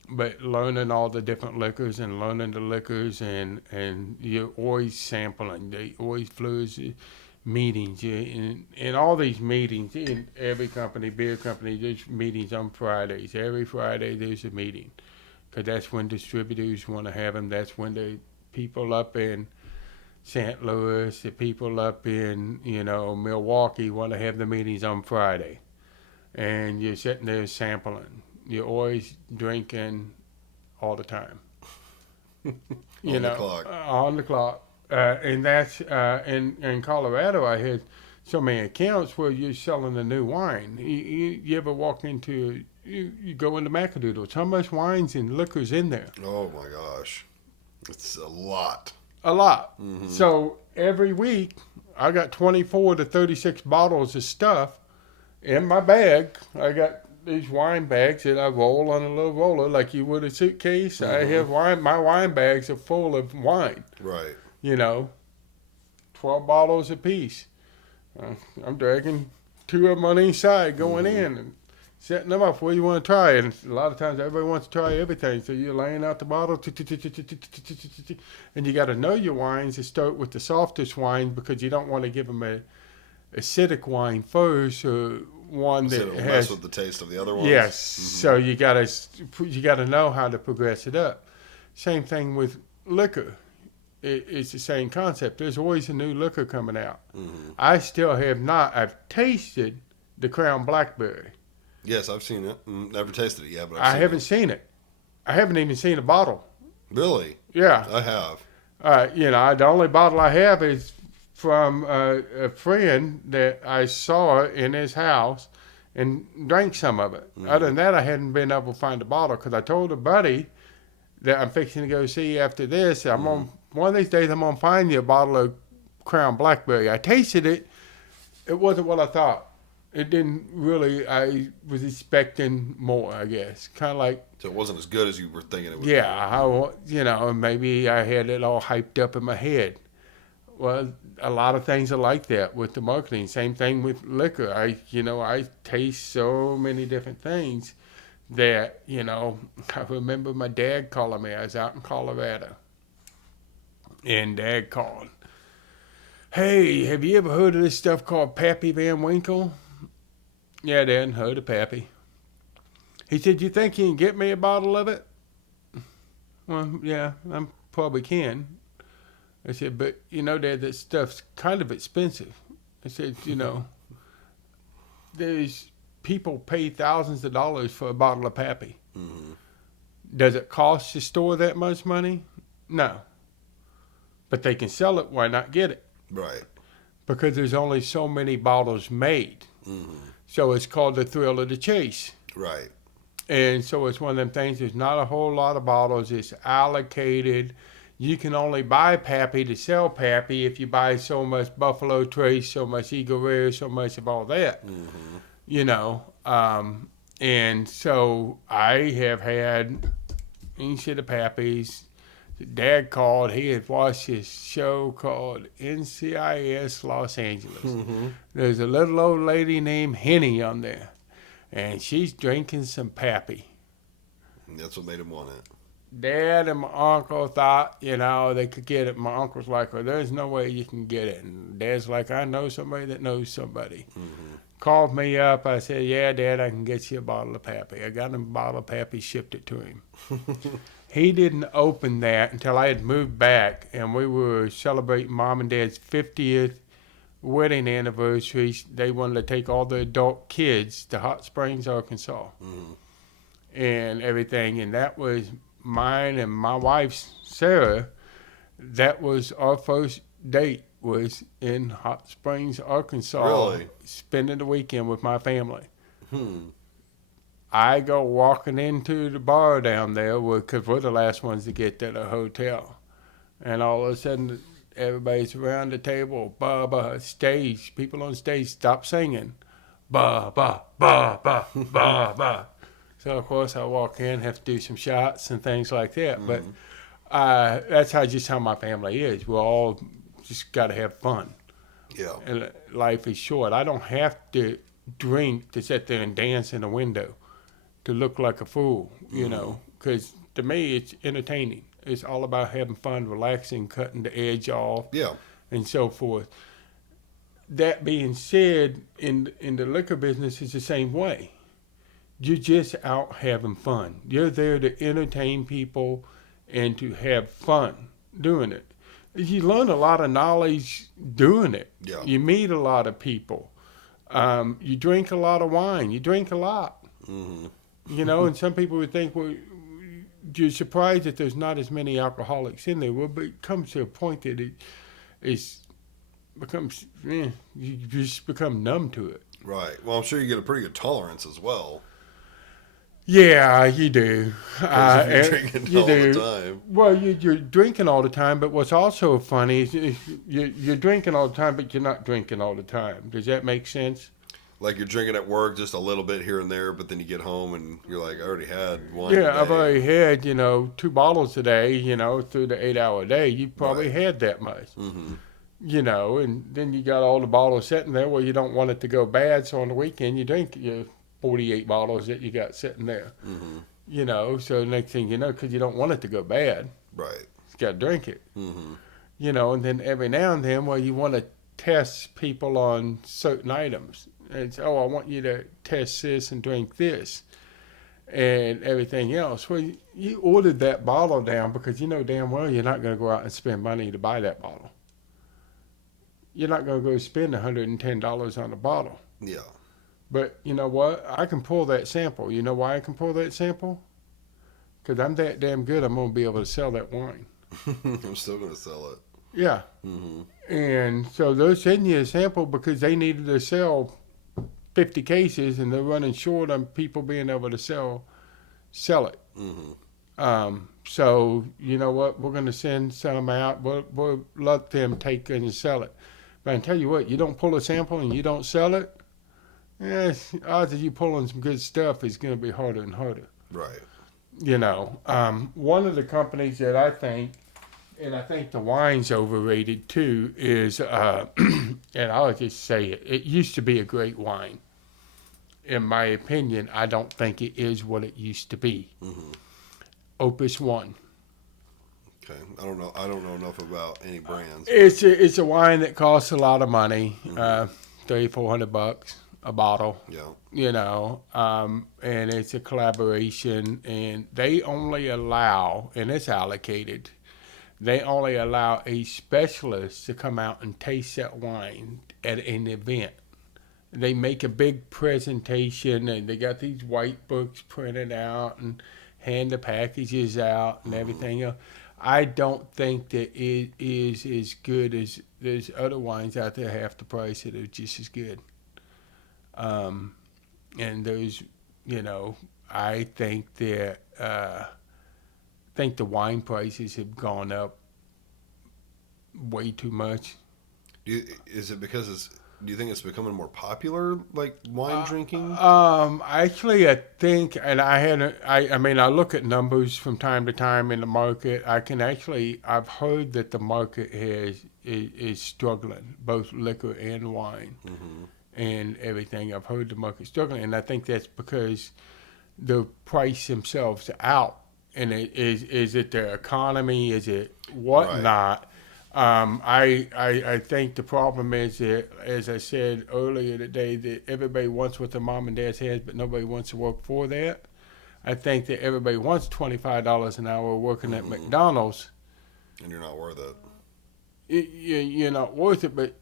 but learning all the different liquors and learning the liquors, and you're always sampling. They always fluids meetings, and all these meetings in every company, beer company, there's meetings on Fridays. Every Friday there's a meeting, because that's when distributors want to have them. That's when the people up in St. Louis, the people up in, you know, Milwaukee want to have the meetings on Friday. And you're sitting there sampling. You're always drinking all the time. You know, the clock. On the clock. And that's in Colorado. I had so many accounts where you're selling a new wine. You ever walk into, you go into Macadoodles, how much wines and liquors in there? Oh my gosh, it's a lot. A lot. So every week I got 24 to 36 bottles of stuff in my bag. I got these wine bags that I roll on a little roller like you would a suitcase. I have wine. My wine bags are full of wine. Right. You know, 12 bottles a piece. I'm dragging 2 of them on each side going in and setting them up. What do you want to try? And a lot of times everybody wants to try everything. So you're laying out the bottle, and you got to know your wines and start with the softest wine, because you don't want to give them a acidic wine first, or one that It'll has mess with the taste of the other ones. Yes. So you gotta know how to progress it up. Same thing with liquor. It's the same concept. There's always a new liquor coming out. I still have not. I've tasted the Crown Blackberry. Yes, I've seen it. Never tasted it yet, but I haven't seen it. I haven't even seen a bottle. Really? Yeah. I have. You know, the only bottle I have is from a friend that I saw in his house and drank some of it. Other than that, I hadn't been able to find a bottle, because I told a buddy that I'm fixing to go see after this. I'm on one of these days. I'm gonna find you a bottle of Crown Blackberry. I tasted it. It wasn't what I thought. It didn't really. I was expecting more, I guess. Kind of like. So it wasn't as good as you were thinking it would. Yeah, you know, maybe I had it all hyped up in my head. Well, a lot of things are like that with the marketing. Same thing with liquor. I taste so many different things that, you know, I remember my dad calling me. I was out in Colorado, and Dad called. Hey, have you ever heard of this stuff called Pappy Van Winkle? Yeah, Dad, heard of Pappy. He said, you think you can get me a bottle of it? Well, yeah, I probably can. I said, but, you know, Dad, that stuff's kind of expensive. I said, you know, there's people pay thousands of dollars for a bottle of Pappy. Does it cost the store that much money? No. But they can sell it. Why not get it? Right. Because there's only so many bottles made. So it's called the thrill of the chase. Right. And so it's one of them things. There's not a whole lot of bottles. It's allocated. You can only buy Pappy to sell Pappy if you buy so much Buffalo Trace, so much Eagle Rare, so much of all that. you know. And so I have had any shit of Pappy's. Dad called. He had watched his show called NCIS Los Angeles. There's a little old lady named Henny on there, and she's drinking some Pappy. And that's what made him want it. Dad and my uncle thought, they could get it. My uncle's like, well, there's no way you can get it. And Dad's like, I know somebody that knows somebody. Called me up. I said, yeah, Dad, I can get you a bottle of Pappy. I got him a bottle of Pappy, shipped it to him. He didn't open that until I had moved back, and we were celebrating Mom and Dad's 50th wedding anniversary. They wanted to take all the adult kids to Hot Springs, Arkansas, and everything. And that was mine and my wife's, Sarah. That was our first date, was in Hot Springs, Arkansas, Really? spending the weekend with my family. I go walking into the bar down there because we're the last ones to get to the hotel. And all of a sudden, everybody's around the table. Bubba, stage. People on stage stop singing. Bubba, Bubba, Bubba. So, of course, I walk in, have to do some shots and things like that. But that's how my family is. We're all just got to have fun. Yeah. And life is short. I don't have to drink to sit there and dance in a window to look like a fool, because to me it's entertaining. It's all about having fun, relaxing, cutting the edge off, Yeah. and so forth. That being said, in the liquor business, it's the same way. You're just out having fun. You're there to entertain people and to have fun doing it. You learn a lot of knowledge doing it. Yeah. You meet a lot of people. You drink a lot of wine. You drink a lot. And some people would think, well, you're surprised that there's not as many alcoholics in there. Well, but it comes to a point that you just become numb to it. Right. Well, I'm sure you get a pretty good tolerance as well. Yeah, you do. 'Cause if you're drinking all the time. Well, you're drinking all the time, but what's also funny is you're drinking all the time, but you're not drinking all the time. Does that make sense? Like you're drinking at work just a little bit here and there, but then you get home and you're like, I already had one. Yeah, today. I've already had, 2 bottles a day, through the 8-hour day. You probably Right. had that much. And then you got all the bottles sitting there. Well, you don't want it to go bad, so on the weekend you drink your 48 bottles that you got sitting there. So next thing you know, because you don't want it to go bad, Right. you got to drink it. And then every now and then, well, you want to test people on certain items. And say, I want you to test this and drink this and everything else. Well, you ordered that bottle down because you know damn well you're not going to go out and spend money to buy that bottle. You're not going to go spend $110 on a bottle. Yeah. But you know what? I can pull that sample. You know why I can pull that sample? Because I'm that damn good, I'm going to be able to sell that wine. I'm still going to sell it. Yeah. And so they're sending you a sample because they needed to sell 50 cases and they're running short on people being able to sell it. So you know what? We're going to send some out. We'll let them take and sell it. But I tell you what, you don't pull a sample and you don't sell it, odds of you pulling some good stuff is going to be harder and harder. Right. One of the companies that I think, and I think the wine's overrated too, is, and I'll just say it, it used to be a great wine. In my opinion, I don't think it is what it used to be. Opus One. Okay. I don't know enough about any brands. It's a wine that costs a lot of money, $300-400 a bottle. Yeah. And it's a collaboration, and they only allow, and it's allocated, they only allow a specialist to come out and taste that wine at an event. They make a big presentation, and they got these white books printed out and hand the packages out and everything else. I don't think that it is as good as there's other wines out there half the price that are just as good. And there's, I think that the wine prices have gone up way too much. Is it because do you think it's becoming more popular, like wine drinking? Actually, I think, and I mean, I look at numbers from time to time in the market. I've heard that the market is struggling, both liquor and wine, and everything. I've heard the market's struggling, and I think that's because the price themselves are out. And is it the economy? Is it whatnot? I think the problem is that, as I said earlier today, that everybody wants what their mom and dad has, but nobody wants to work for that. I think that everybody wants $25 an hour working at McDonald's. And you're not worth it. You're not worth it, but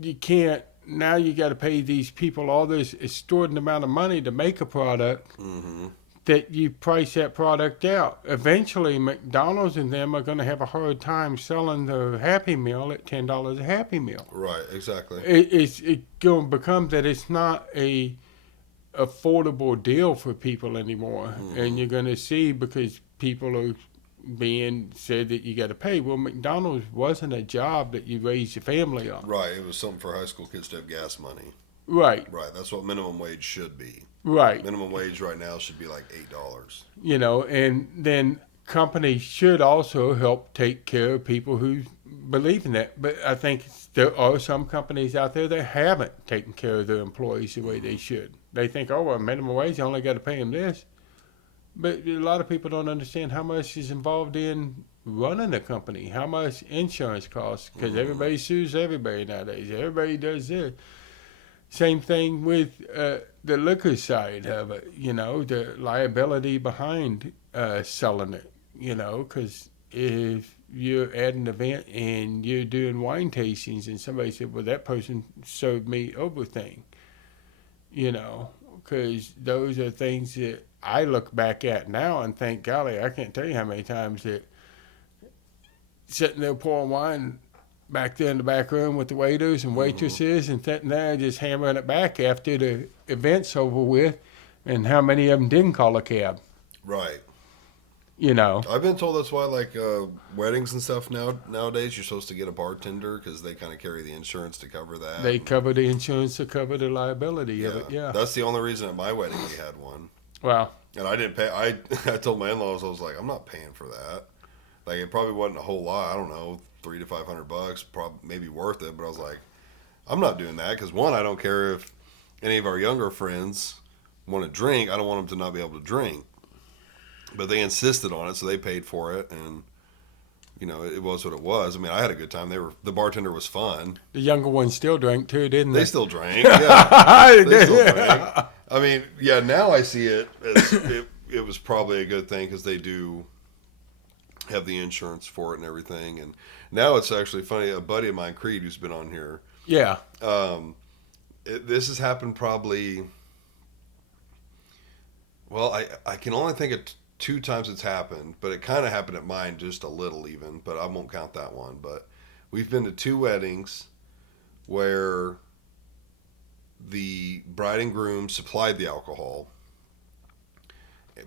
you can't. Now you got to pay these people all this extortionate amount of money to make a product that you price that product out. Eventually, McDonald's and them are going to have a hard time selling the Happy Meal at $10 a Happy Meal. Right, exactly. It's going to become that it's not a affordable deal for people anymore, and you're going to see, because people are being said that you got to pay. Well, McDonald's wasn't a job that you raised your family on. Right, it was something for high school kids to have gas money. Right. Right, that's what minimum wage should be. Right. Minimum wage right now should be like $8. And then companies should also help take care of people who believe in that. But I think there are some companies out there that haven't taken care of their employees the way they should. They think, oh, well, minimum wage, I only got to pay them this. But a lot of people don't understand how much is involved in running a company, how much insurance costs, because everybody sues everybody nowadays. Everybody does this. Same thing with the liquor side of it, the liability behind selling it, because if you're at an event and you're doing wine tastings and somebody said, well, that person served me everything, because those are things that I look back at now and think, golly, I can't tell you how many times that sitting there pouring wine back there in the back room with the waiters and waitresses and sitting there just hammering it back after the event's over with, and how many of them didn't call a cab. Right. I've been told that's why, like, weddings and stuff nowadays, you're supposed to get a bartender because they kind of carry the insurance to cover that. They cover the insurance to cover the liability of it, That's the only reason at my wedding we had one. Wow. And I didn't pay. I told my in-laws, I was like, I'm not paying for that. Like, it probably wasn't a whole lot. I don't know, $300 to $500, probably maybe worth it. But I was like, I'm not doing that because, one, I don't care if any of our younger friends want to drink. I don't want them to not be able to drink. But they insisted on it, so they paid for it, and it was what it was. I mean, I had a good time. The bartender was fun. The younger ones still drank too, didn't they? They still drank. Yeah, they still drank. I mean, yeah. Now I see it as it was probably a good thing because they do have the insurance for it and everything. And now it's actually funny. A buddy of mine, Creed, who's been on here. Yeah. This has happened probably. Well, I can only think of 2 times it's happened, but it kind of happened at mine just a little even, but I won't count that one. But we've been to 2 weddings where the bride and groom supplied the alcohol,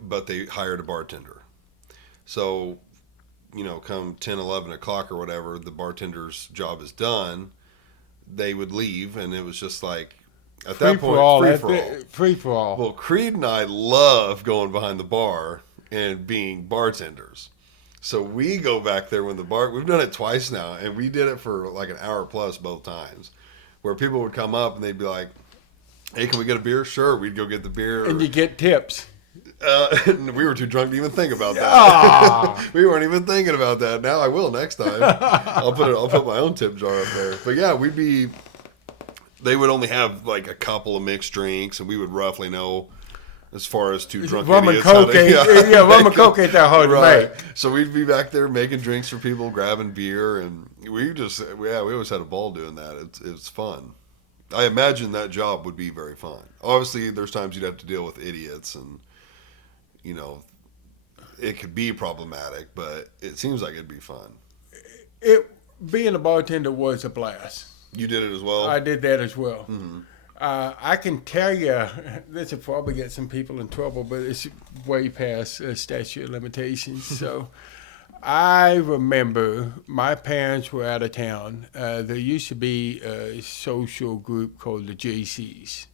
but they hired a bartender. So, come 10, 11 o'clock or whatever, the bartender's job is done. They would leave, and it was just like, at that point, free for all. Well, Creed and I love going behind the bar and being bartenders. So we go back there when we've done it twice now, and we did it for like an hour plus both times, where people would come up and they'd be like, hey, can we get a beer? Sure. We'd go get the beer. And you get tips. We were too drunk to even think about that. We weren't even thinking about that. Now I will next time. I'll put my own tip jar up there. But yeah, they would only have like a couple of mixed drinks, and we would roughly know as far as 2 drunk rum idiots. And Coke rum and Coke ain't that hard to make. So we'd be back there making drinks for people, grabbing beer, and we always had a ball doing that. It's fun. I imagine that job would be very fun. Obviously, there's times you'd have to deal with idiots, and it could be problematic, but it seems like it'd be fun. Being a bartender was a blast. You did it as well? I did that as well. Mm-hmm. I can tell you, this will probably get some people in trouble, but it's way past statute of limitations. So I remember my parents were out of town. There used to be a social group called the JCs.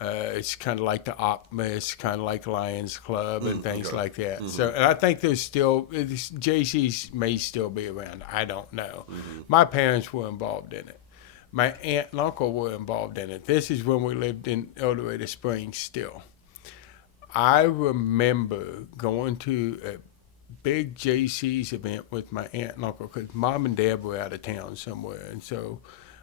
It's kind of like the Optimist, kind of like Lions Club and things okay. like that. So, and I think there's still JCs may still be around. I don't know. My parents were involved in it. My aunt and uncle were involved in it. This is when we lived in El Dorado Springs still. I remember going to a big JC's event with my aunt and uncle because mom and dad were out of town somewhere. And so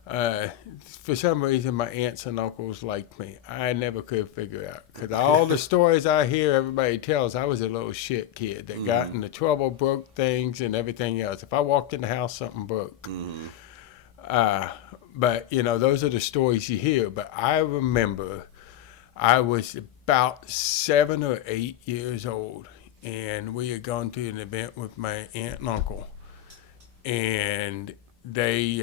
for some reason, my aunts and uncles liked me. I never could figure out because all the stories I hear everybody tells, I was a little shit kid that got into trouble, broke things, and everything else. If I walked in the house, something broke. But, you know, those are the stories you hear. But I remember I was about 7 or 8 years old, and we had gone to an event with my aunt and uncle, and they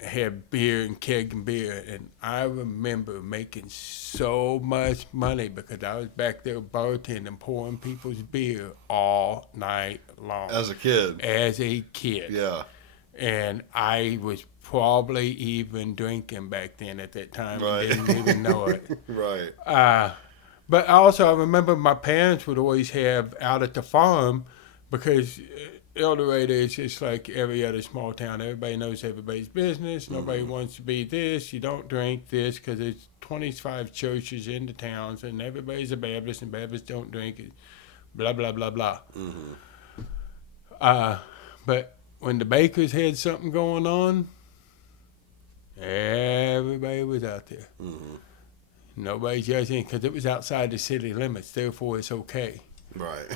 had beer and keg and beer, and I remember making so much money because I was back there bartending, pouring people's beer all night long. As a kid. As a kid. Yeah. And I was probably even drinking back then at that time Right. and didn't even know it. Right. But also, I remember my parents would always have out at the farm because El Dorado is just like every other small town. Everybody knows everybody's business. Nobody wants to be this. You don't drink this because there's 25 churches in the towns and everybody's a Baptist and Baptists don't drink it. Blah, blah, blah, blah. But when the bakers had something going on, everybody was out there. Nobody's judging because it was outside the city limits. Therefore, it's okay. Right.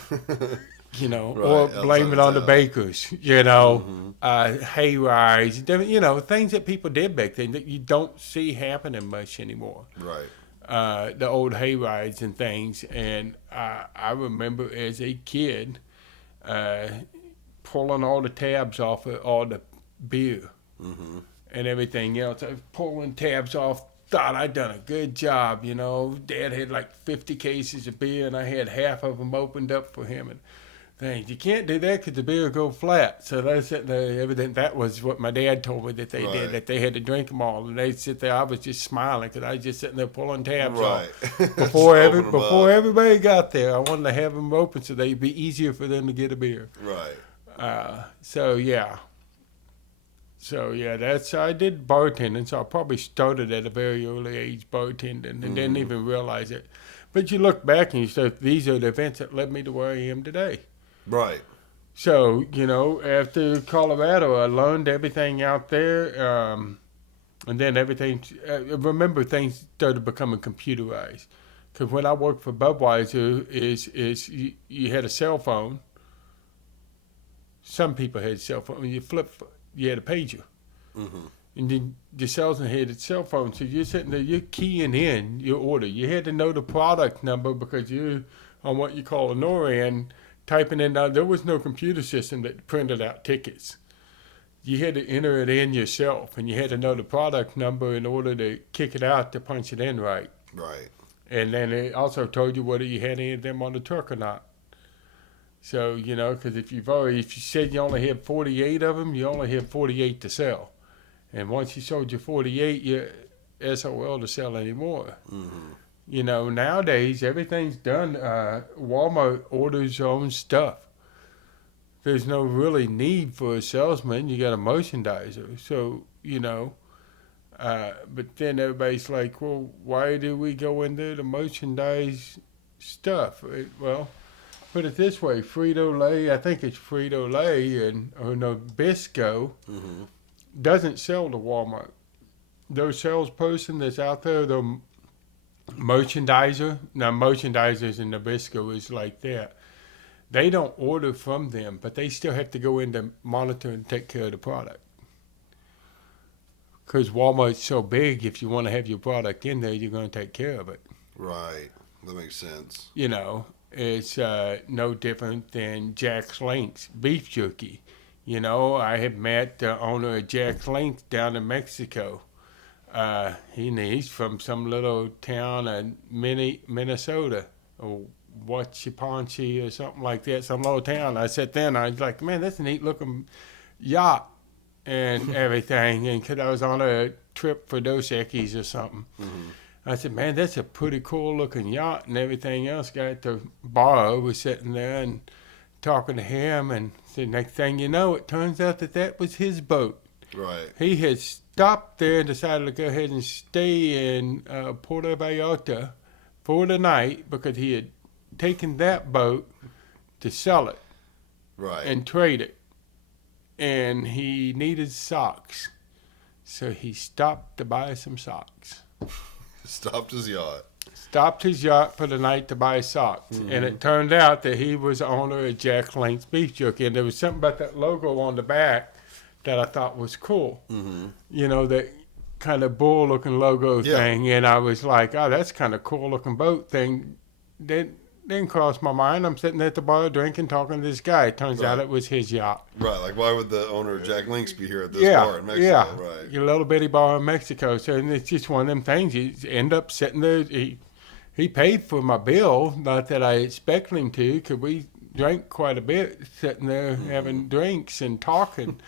You know, Right, or outside blame it of on the town. bakers. You know, hay rides. You know, things that people did back then that you don't see happening much anymore. Right. The old hay rides and things. And I remember as a kid pulling all the tabs off of all the beer and everything else. I was pulling tabs off. Thought I'd done a good job, you know. Dad had like 50 cases of beer, and I had half of them opened up for him. And things, you can't do that because the beer will go flat. So they sitting there, everything. That was what my dad told me that they Right. did, that they had to drink them all. And they'd sit there. I was just smiling because I was just sitting there pulling tabs off. Right. Before Just open 'em before up. everybody got there, I wanted to have them open so they'd be easier for them to get a beer. Right. So yeah, that's I did bartending. So I probably started at a very early age bartending and didn't even realize it. But you look back and you say these are the events that led me to where I am today. Right. So you know, after Colorado, I learned everything out there, and then everything. Remember, things started becoming computerized. Because when I worked for Budweiser, you had a cell phone. Some people had cell phone. You had a pager. And then the salesman had a cell phone. So you're sitting there, you're keying in your order. You had to know the product number because you're on what you call a NORAN, typing in. Now, there was no computer system that printed out tickets. You had to enter it in yourself, and you had to know the product number in order to kick it out to punch it in right. Right. And then it also told you whether you had any of them on the truck or not. So, you know, because if you said you only had 48 of them, you only had 48 to sell. And once you sold your 48, you're SOL to sell anymore. You know, nowadays, everything's done. Walmart orders your own stuff. There's no really need for a salesman. You got a merchandiser. So, you know, but then everybody's like, well, why do we go in there to merchandise stuff? Well, put it this way, Frito-Lay, I think it's Frito-Lay or Nabisco doesn't sell to Walmart. Their salesperson that's out there, the merchandiser, now merchandisers in Nabisco is like that. They don't order from them, but they still have to go in to monitor and take care of the product. Because Walmart's so big, if you want to have your product in there, you're going to take care of it. Right. That makes sense. You know, it's no different than Jack's Links beef jerky. You know, I have met the owner of Jack's Links down in Mexico. He's from some little town in Minnesota or Wachiponchi or something like that, some little town. I sat there and I was like, man, that's a neat looking yacht and everything. And 'cause I was on a trip for Dos Equis or something. I said, man, that's a pretty cool looking yacht and everything else. Guy at the bar was sitting there and talking to him, and the next thing you know, it turns out that was his boat. Right. He had stopped there and decided to go ahead and stay in Puerto Vallarta for the night because he had taken that boat to sell it Right. and trade it. And he needed socks. So he stopped to buy some socks. Stopped his yacht. Stopped his yacht for the night to buy socks. And it turned out that he was the owner of Jack Link's Beef Jerky. And there was something about that logo on the back that I thought was cool. You know, that kind of bull-looking logo thing. And I was like, oh, that's kind of cool-looking boat thing. That didn't cross my mind. I'm sitting at the bar drinking, talking to this guy. It turns out it was his yacht. Right. Like, why would the owner of Jack Link's be here at this bar in Mexico? Yeah, Right. Your little bitty bar in Mexico. So and it's just one of them things. You end up sitting there. He paid for my bill, not that I expected him to, because we drank quite a bit sitting there having drinks and talking.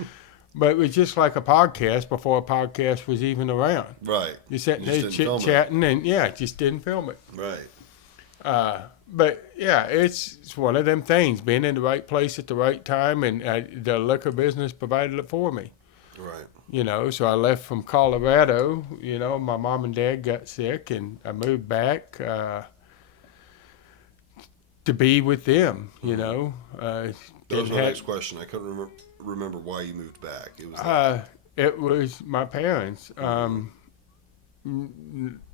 But it was just like a podcast before a podcast was even around. Right. You're sitting You there just didn't film chit-chatting, and just didn't film it. Right. But yeah, it's one of them things, being in the right place at the right time, and the liquor business provided it for me. Right. You know, so I left from Colorado. You know, my mom and dad got sick, and I moved back to be with them. You know, That was my next question. I couldn't remember why you moved back. It was my parents.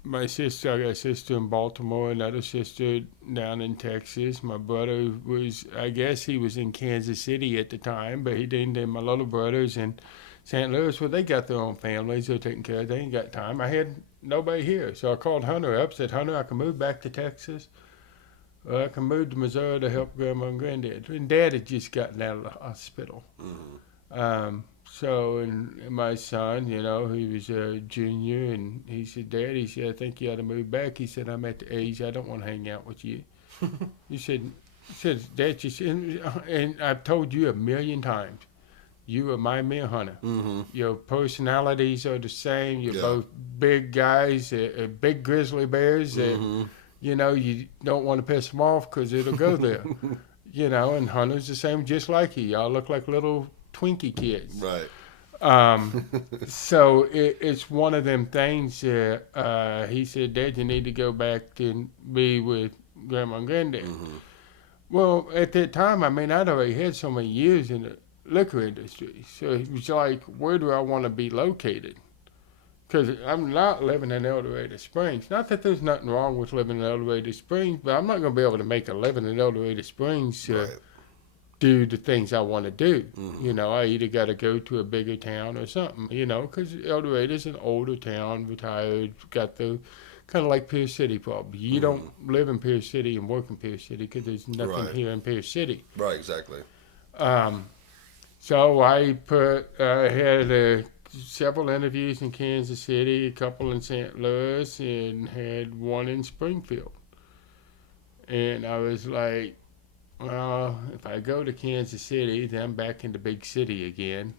My sister, I got a sister in Baltimore, another sister down in Texas. My brother was, I guess he was in Kansas City at the time, but he didn't. And my little brothers in St. Louis, well, they got their own families. They're taking care of. They ain't got time. I had nobody here. So I called Hunter up, said, Hunter, I can move back to Texas. Or I can move to Missouri to help Grandma and Granddad. And Dad had just gotten out of the hospital. So, and my son, you know, he was a junior, and he said, Dad, he said, I think you ought to move back. He said, I'm at the age I don't want to hang out with you. He said, Dad, you said, and I've told you 1,000,000 times, you remind me of Hunter. Your personalities are the same. You're both big guys, big grizzly bears. You know, you don't want to piss them off because it'll go there. You know, and Hunter's the same, just like you. Y'all look like little Twinkie kids. Right. So it's one of them things that he said, Dad, you need to go back to be with Grandma and Granddad. Well, at that time, I mean, I'd already had so many years in the liquor industry. So it was like, where do I want to be located? Because I'm not living in El Dorado Springs. Not that there's nothing wrong with living in El Dorado Springs, but I'm not going to be able to make a living in El Dorado Springs do the things I want to do. You know, I either got to go to a bigger town or something, you know, because El Dorado is an older town, retired, got the kind of like Pierce City problem. You don't live in Pierce City and work in Pierce City because there's nothing here in Pierce City. Right, exactly. So I had several interviews in Kansas City, a couple in St. Louis, and had one in Springfield. And I was like, well, if I go to Kansas City, then I'm back in the big city again.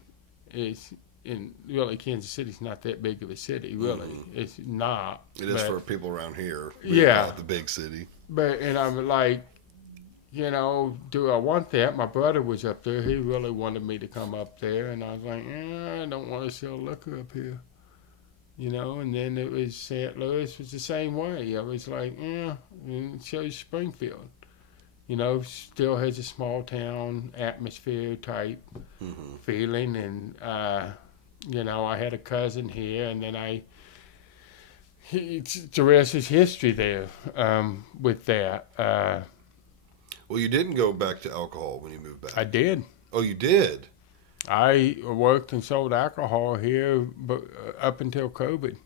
Really, Kansas City's not that big of a city, really. It's not. It is for people around here. Yeah. Call it the big city. And I'm like, you know, do I want that? My brother was up there. He really wanted me to come up there. And I was like, I don't want to sell liquor up here. You know, and then it was St. Louis was the same way. I was like, and it shows Springfield. You know, still has a small town atmosphere type feeling. And, you know, I had a cousin here, and then the rest is history there with that. Well, you didn't go back to alcohol when you moved back. I did. Oh, you did? I worked and sold alcohol here up until COVID.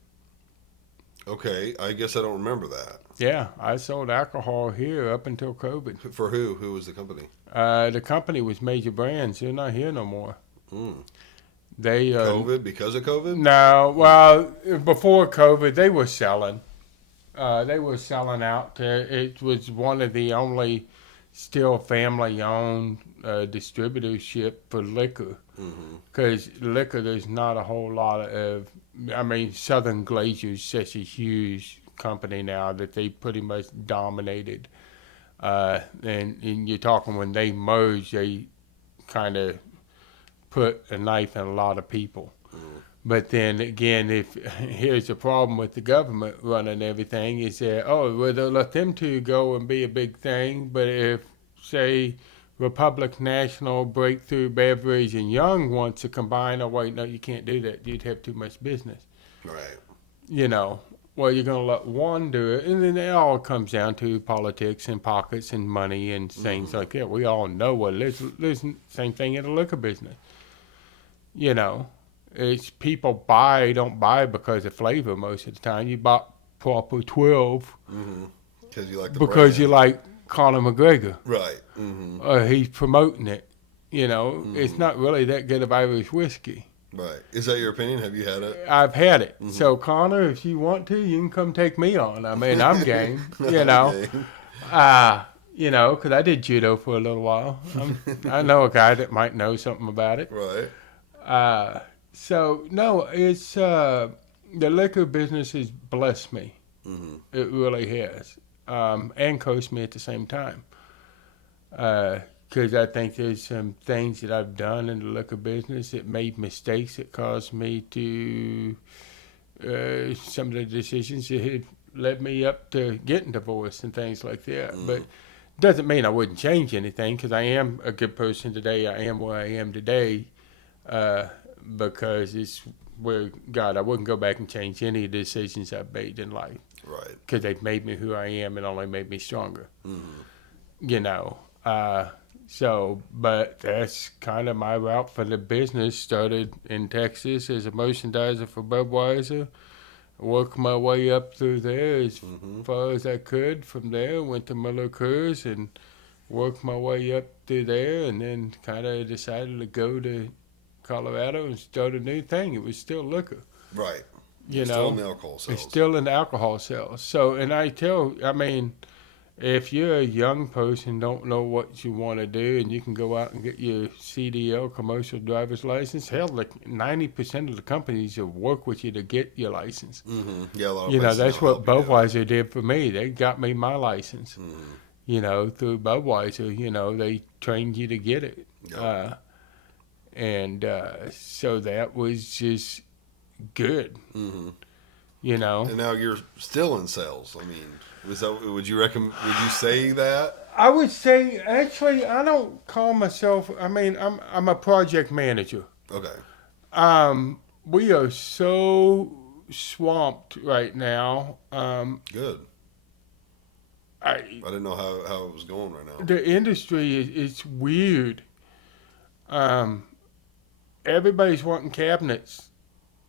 Okay, I guess I don't remember that. Yeah, I sold alcohol here up until COVID. For who? Who was the company? The company was Major Brands. They're not here no more. They COVID? Because of COVID? No, well, before COVID, they were selling. They were selling out. It was one of the only still family-owned distributorship for liquor. Because liquor, there's not a whole lot of. I mean, Southern Glazer's such a huge company now that they pretty much dominated. And you're talking when they merged, they kind of put a knife in a lot of people. But then again, if here's the problem with the government running everything is that, well, they'll let them two go and be a big thing. But if, say, Republic National, Breakthrough Beverage, and Young wants to combine, oh, wait, no, you can't do that. You'd have too much business. Right. You know, well, you're going to let one do it. And then it all comes down to politics and pockets and money and things like that. We all know what it is. Same thing in the liquor business. You know. It's people don't buy because of flavor most of the time. You buy proper 12 because you like the because brand. you like Conor McGregor. Right. He's promoting it. You know, it's not really that good of Irish whiskey. Right. Is that your opinion? Have you had it? I've had it. So Conor, if you want to, you can come take me on. I mean, I'm game. You know, you know, because I did judo for a little while. I know a guy that might know something about it. Right. So, no, it's the liquor business has blessed me. It really has. And cost me at the same time. Because I think there's some things that I've done in the liquor business that made mistakes that caused me to some of the decisions that had led me up to getting divorced and things like that. But doesn't mean I wouldn't change anything because I am a good person today. I am where I am today. Because it's where, God, I wouldn't go back and change any of the decisions I've made in life. Right. Because they've made me who I am and only made me stronger. You know. So, but that's kind of my route for the business. Started in Texas as a merchandiser for Budweiser. Worked my way up through there as far as I could. From there, went to Miller Coors and worked my way up through there. And then kind of decided to go to Colorado and start a new thing. It was still liquor. Right. You know, still in the alcohol sales. It's still in the alcohol sales. So, and I mean, if you're a young person, don't know what you want to do, and you can go out and get your CDL, commercial driver's license, hell, like 90% of the companies will work with you to get your license. Yeah, a lot of you know, places that's will what help you Budweiser did for me. They got me my license. You know, through Budweiser, you know, they trained you to get it. Yep. And so that was just good, you know. And now you're still in sales. I mean, would you say that? I would say, actually, I don't call myself, I mean, I'm a project manager. Okay. We are so swamped right now. Good. I didn't know how it was going right now. The industry is weird. Everybody's wanting cabinets.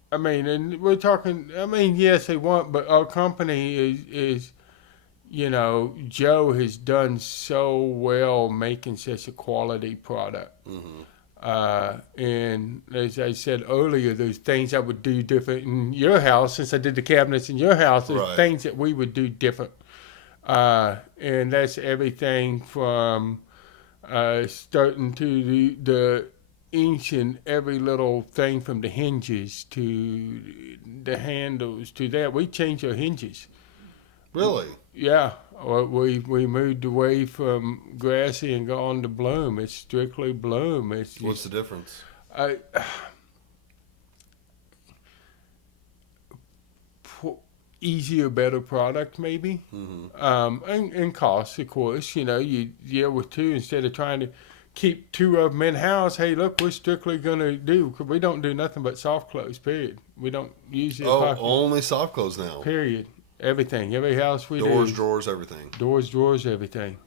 I mean, and we're talking, I mean, yes, they want, but our company is you know, Joe has done so well making such a quality product. And as I said earlier, there's things I would do different in your house. Since I did the cabinets in your house, there's things that we would do different. And that's everything from starting to the inch in every little thing from the hinges to the handles to that. We changed our hinges. Really? Yeah. We moved away from grassy and gone to bloom. It's strictly bloom. What's the difference? Easier, better product, maybe. And cost, of course. You know, you deal with two instead of trying to keep two of them in house. Hey, look, we're strictly going to do, because we don't do nothing but soft close, period. We don't use it. Only soft close now. Period. Everything. Every house we do. Doors, drawers, everything. Doors, drawers, everything.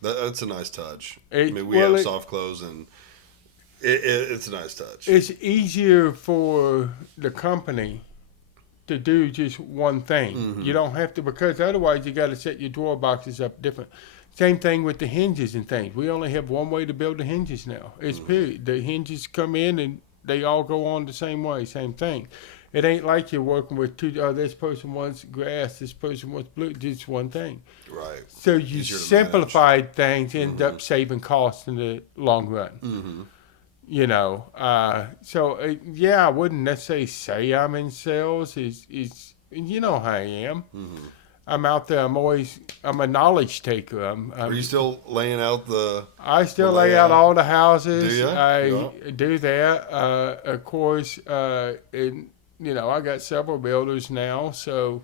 That's a nice touch. I mean, we have soft close, and it's a nice touch. It's easier for the company to do just one thing. You don't have to, because otherwise you got to set your drawer boxes up different. Same thing with the hinges and things. We only have one way to build the hinges now. It's period. The hinges come in and they all go on the same way, same thing. It ain't like you're working with two. Oh, this person wants grass. This person wants blue. Just one thing. Right. So you Easier to simplified things, end up saving costs in the long run. Mm-hmm. You know. Yeah, I wouldn't necessarily say I'm in sales. Is you know how I am. Mm-hmm. I'm out there. I'm a knowledge taker. Are you still laying out the? I still the lay out layout? all the houses. Do ya? I Yeah. do that. Of course, and you know, I got several builders now, so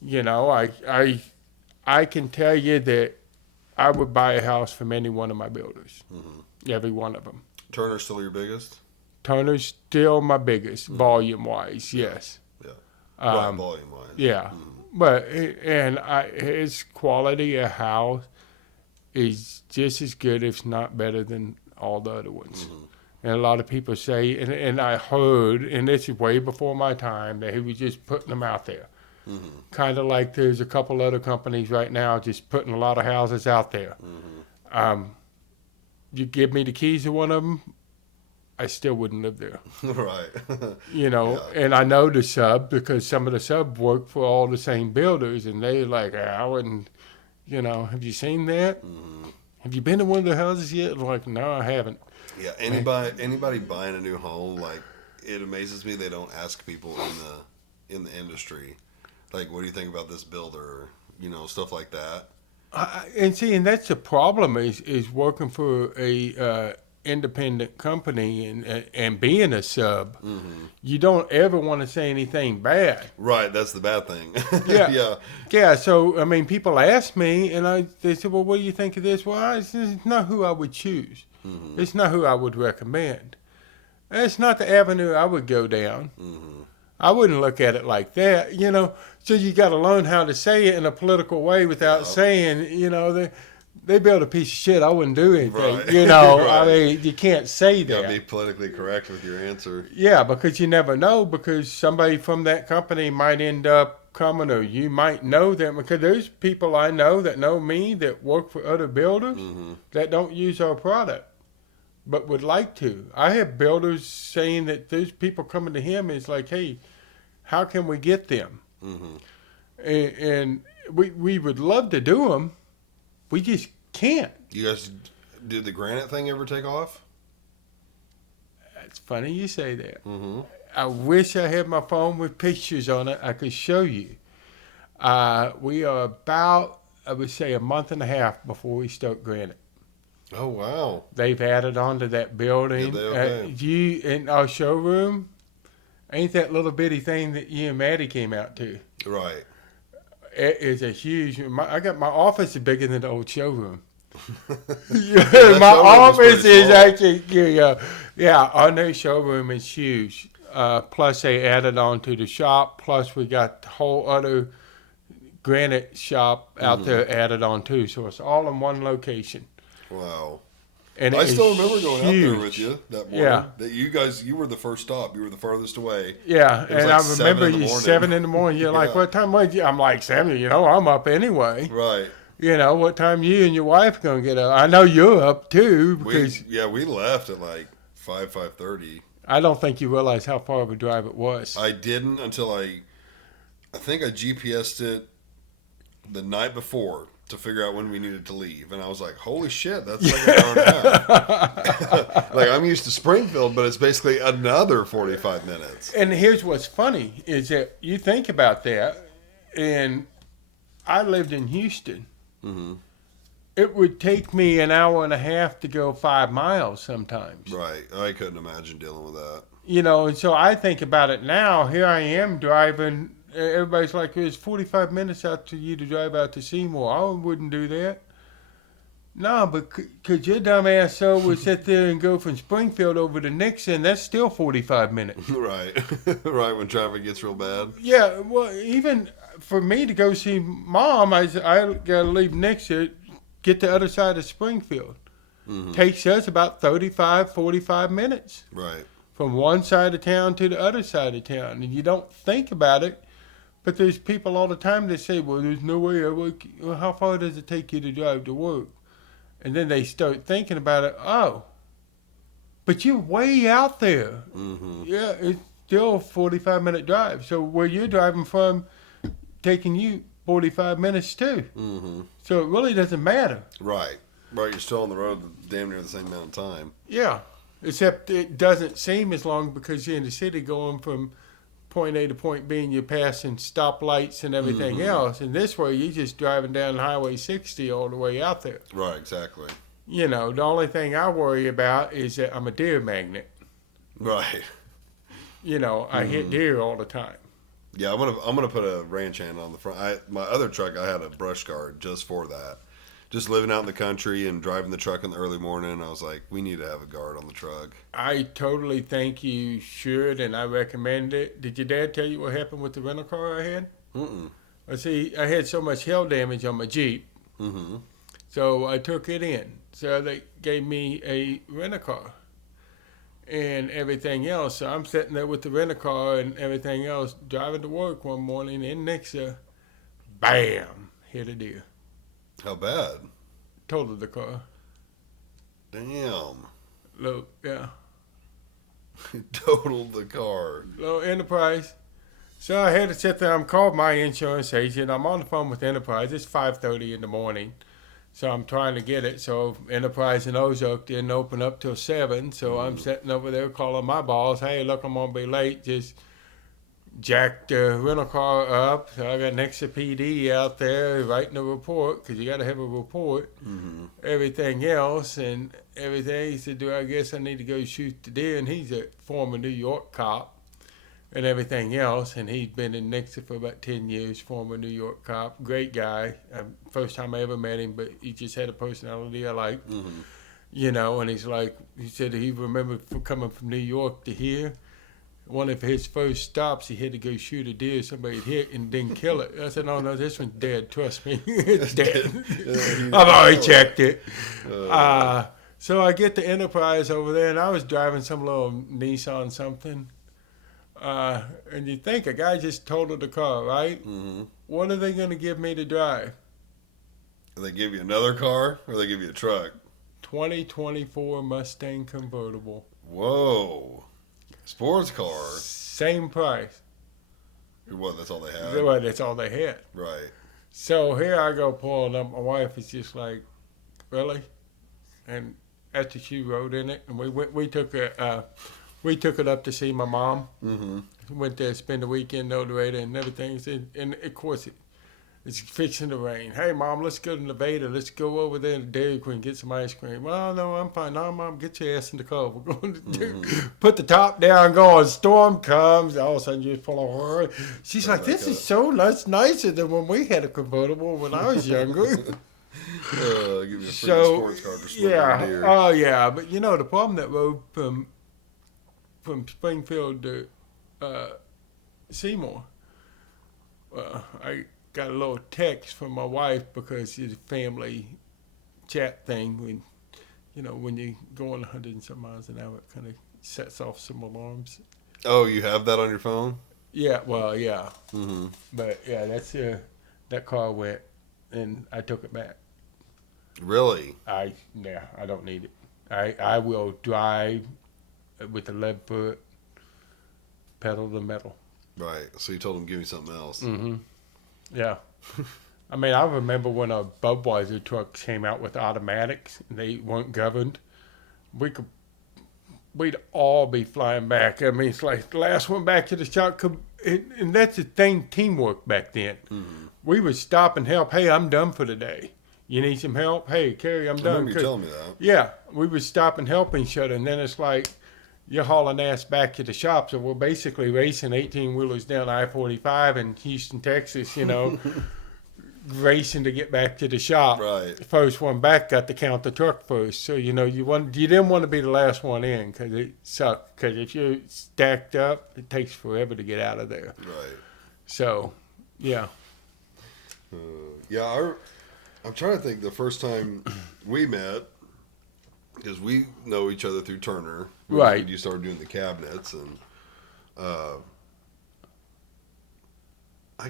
you know, I can tell you that I would buy a house from any one of my builders, every one of them. Turner's still your biggest? Turner's still my biggest, volume wise, yes. Yeah. Right, volume wise. Yeah, but his quality of house is just as good, if not better, than all the other ones. And a lot of people say, and I heard, and this is way before my time, that he was just putting them out there. Kind of like there's a couple other companies right now just putting a lot of houses out there. You give me the keys to one of them, I still wouldn't live there. Right. You know, and I know the sub because some of the sub work for all the same builders, and they like, I wouldn't, you know, have you seen that? Have you been to one of the houses yet? Like, no, I haven't. Yeah, anybody buying a new home, like, it amazes me they don't ask people in the industry, like, what do you think about this builder? You know, stuff like that. And that's the problem is working for a independent company and being a sub. You don't ever want to say anything bad. Right, that's the bad thing. Yeah. Yeah, so, I mean, people ask me, and they say, well, what do you think of this? Well, it's not who I would choose. It's not who I would recommend. It's not the avenue I would go down. I wouldn't look at it like that, you know. So you got to learn how to say it in a political way without saying, you know, they build a piece of shit. I wouldn't do anything, Right. you know. Right. I mean, you can't say You gotta that. be politically correct with your answer. Yeah, because you never know, because somebody from that company might end up coming, or you might know them, because there's people I know that know me that work for other builders that don't use our product but would like to. I have builders saying that there's people coming to him, it's like, hey, how can we get them? And we would love to do them. We just can't. You guys, did the granite thing ever take off? It's funny you say that. I wish I had my phone with pictures on it. I could show you. We are about, I would say, a month and a half before we start granite. Oh, wow. They've added on to that building. Did they? Okay. You in our showroom, ain't that little bitty thing that you and Maddie came out to? Right. It is a huge. I got my office is bigger than the old showroom. That My showroom was office pretty is small. actually our new showroom is huge. Plus they added on to the shop. Plus we got the whole other granite shop out there added on too. So it's all in one location. Wow. And I it still is remember going out there huge. with you that morning. Yeah. That you were the first stop. You were the farthest away. Yeah, It was and like I 7 remember in the you morning. 7 in the morning. You're like, Yeah. what time was you? I'm like, 7, you know, I'm up anyway. Right. You know, what time you and your wife going to get up? I know you're up too, because We left at like 5:30. I don't think you realize how far of a drive it was. I didn't until I think I GPSed it the night before to figure out when we needed to leave. And I was like, holy shit, that's like an hour and a half. Like, I'm used to Springfield, but it's basically another 45 minutes. And here's what's funny is that you think about that, and I lived in Houston. It would take me an hour and a half to go 5 miles sometimes. Right. I couldn't imagine dealing with that. You know, and so I think about it now. Here I am driving. Everybody's like, it's 45 minutes out to you to drive out to Seymour. I wouldn't do that. No, but could your dumb ass so would sit there and go from Springfield over to Nixon? That's still 45 minutes. Right. Right, when traffic gets real bad. Yeah, well, even for me to go see Mom, I got to leave Nixon, get the other side of Springfield. Takes us about 35, 45 minutes. Right. From one side of town to the other side of town. And you don't think about it, but there's people all the time that say, well, there's no way I would. Well, how far does it take you to drive to work? And then they start thinking about it. Oh, but you're way out there. Yeah, still a 45-minute drive. So where you're driving from, taking you 45 minutes too. Mm-hmm. So it really doesn't matter. Right. Right. You're still on the road damn near the same amount of time. Yeah. Except it doesn't seem as long because you're in the city going from point A to point B and you're passing stoplights and everything else. And this way you're just driving down Highway 60 all the way out there. Right. Exactly. You know, the only thing I worry about is that I'm a deer magnet. Right. You know, I hit deer all the time. Yeah, I'm gonna put a ranch hand on the front. My other truck, I had a brush guard just for that. Just living out in the country and driving the truck in the early morning, I was like, we need to have a guard on the truck. I totally think you should, and I recommend it. Did your dad tell you what happened with the rental car I had? Mm-mm. See, I had so much hail damage on my Jeep, Mm-hmm. so I took it in. So they gave me a rental car and everything else. So I'm sitting there with the rental car and everything else, driving to work one morning in Nixa. Bam! Hit a deer. How bad? Totaled the car. Damn. Look, yeah. Totaled the car. Little Enterprise. So I had to sit there. I'm called my insurance agent. I'm on the phone with Enterprise. It's 5:30 in the morning. So I'm trying to get it. So Enterprise in Ozark didn't open up till 7. So I'm sitting over there calling my boss. Hey, look, I'm going to be late. Just jacked the rental car up. So I got an extra PD out there writing a report because you got to have a report. Mm-hmm. Everything else and everything. He said, I guess I need to go shoot the deer. And he's a former New York cop and everything else. And he's been in Nixa for about 10 years, former New York cop. Great guy. First time I ever met him, but he just had a personality I liked. Mm-hmm. You know, and he's like, he said he remembered coming from New York to here. One of his first stops, he had to go shoot a deer somebody hit and didn't kill it. I said, no, this one's dead. Trust me, it's dead. I've already checked it. So I get the Enterprise over there, and I was driving some little Nissan something. And you think a guy just totaled the car, right? Mm-hmm. What are they going to give me to drive? They give you another car or they give you a truck? 2024 Mustang convertible. Whoa. Sports car? Same price. What, that's all they had? Well, that's all they had. Right. So here I go pulling up. My wife is just like, really? And after she rode in it, and we took it up to see my mom. Mm-hmm. Went there, spend the weekend, El Dorado and everything. And of course, it's fixing to rain. Hey, Mom, let's go to Nevada. Let's go over there to Dairy Queen, get some ice cream. Well, no, I'm fine. No, Mom, get your ass in the car. We're going to put the top down, go. Storm comes. All of a sudden, you just pull over. She's like, this is so much nicer than when we had a convertible when I was younger. Give you a free sports car for smoking yeah. deer. Oh, yeah. But, you know, the problem that road from Springfield to Seymour, I got a little text from my wife because it's a family chat thing. When you're going 100 and some miles an hour, it kind of sets off some alarms. Oh, you have that on your phone? Yeah, well, yeah. Mm-hmm. But, yeah, that's that car went, and I took it back. Really? I don't need it. I will drive with a lead foot, pedal to metal. Right. So you told him give me something else. Mm-hmm. Yeah. I mean, I remember when our Budweiser trucks came out with automatics and they weren't governed. We'd all be flying back. I mean, it's like the last one back to the shop. And that's the thing, teamwork back then. Mm-hmm. We would stop and help. Hey, I'm done for the day. You need some help? Hey, Kerry, I'm done. I remember you telling me that. Yeah, we would stop and help each other. And then it's like, you're hauling ass back to the shop. So we're basically racing 18-wheelers down I-45 in Houston, Texas, racing to get back to the shop. Right. The first one back got to count the truck first. So, you didn't want to be the last one in because it sucked. Because if you're stacked up, it takes forever to get out of there. Right. So, yeah. I'm trying to think the first time we met, because we know each other through Turner. Right. You started doing the cabinets, and I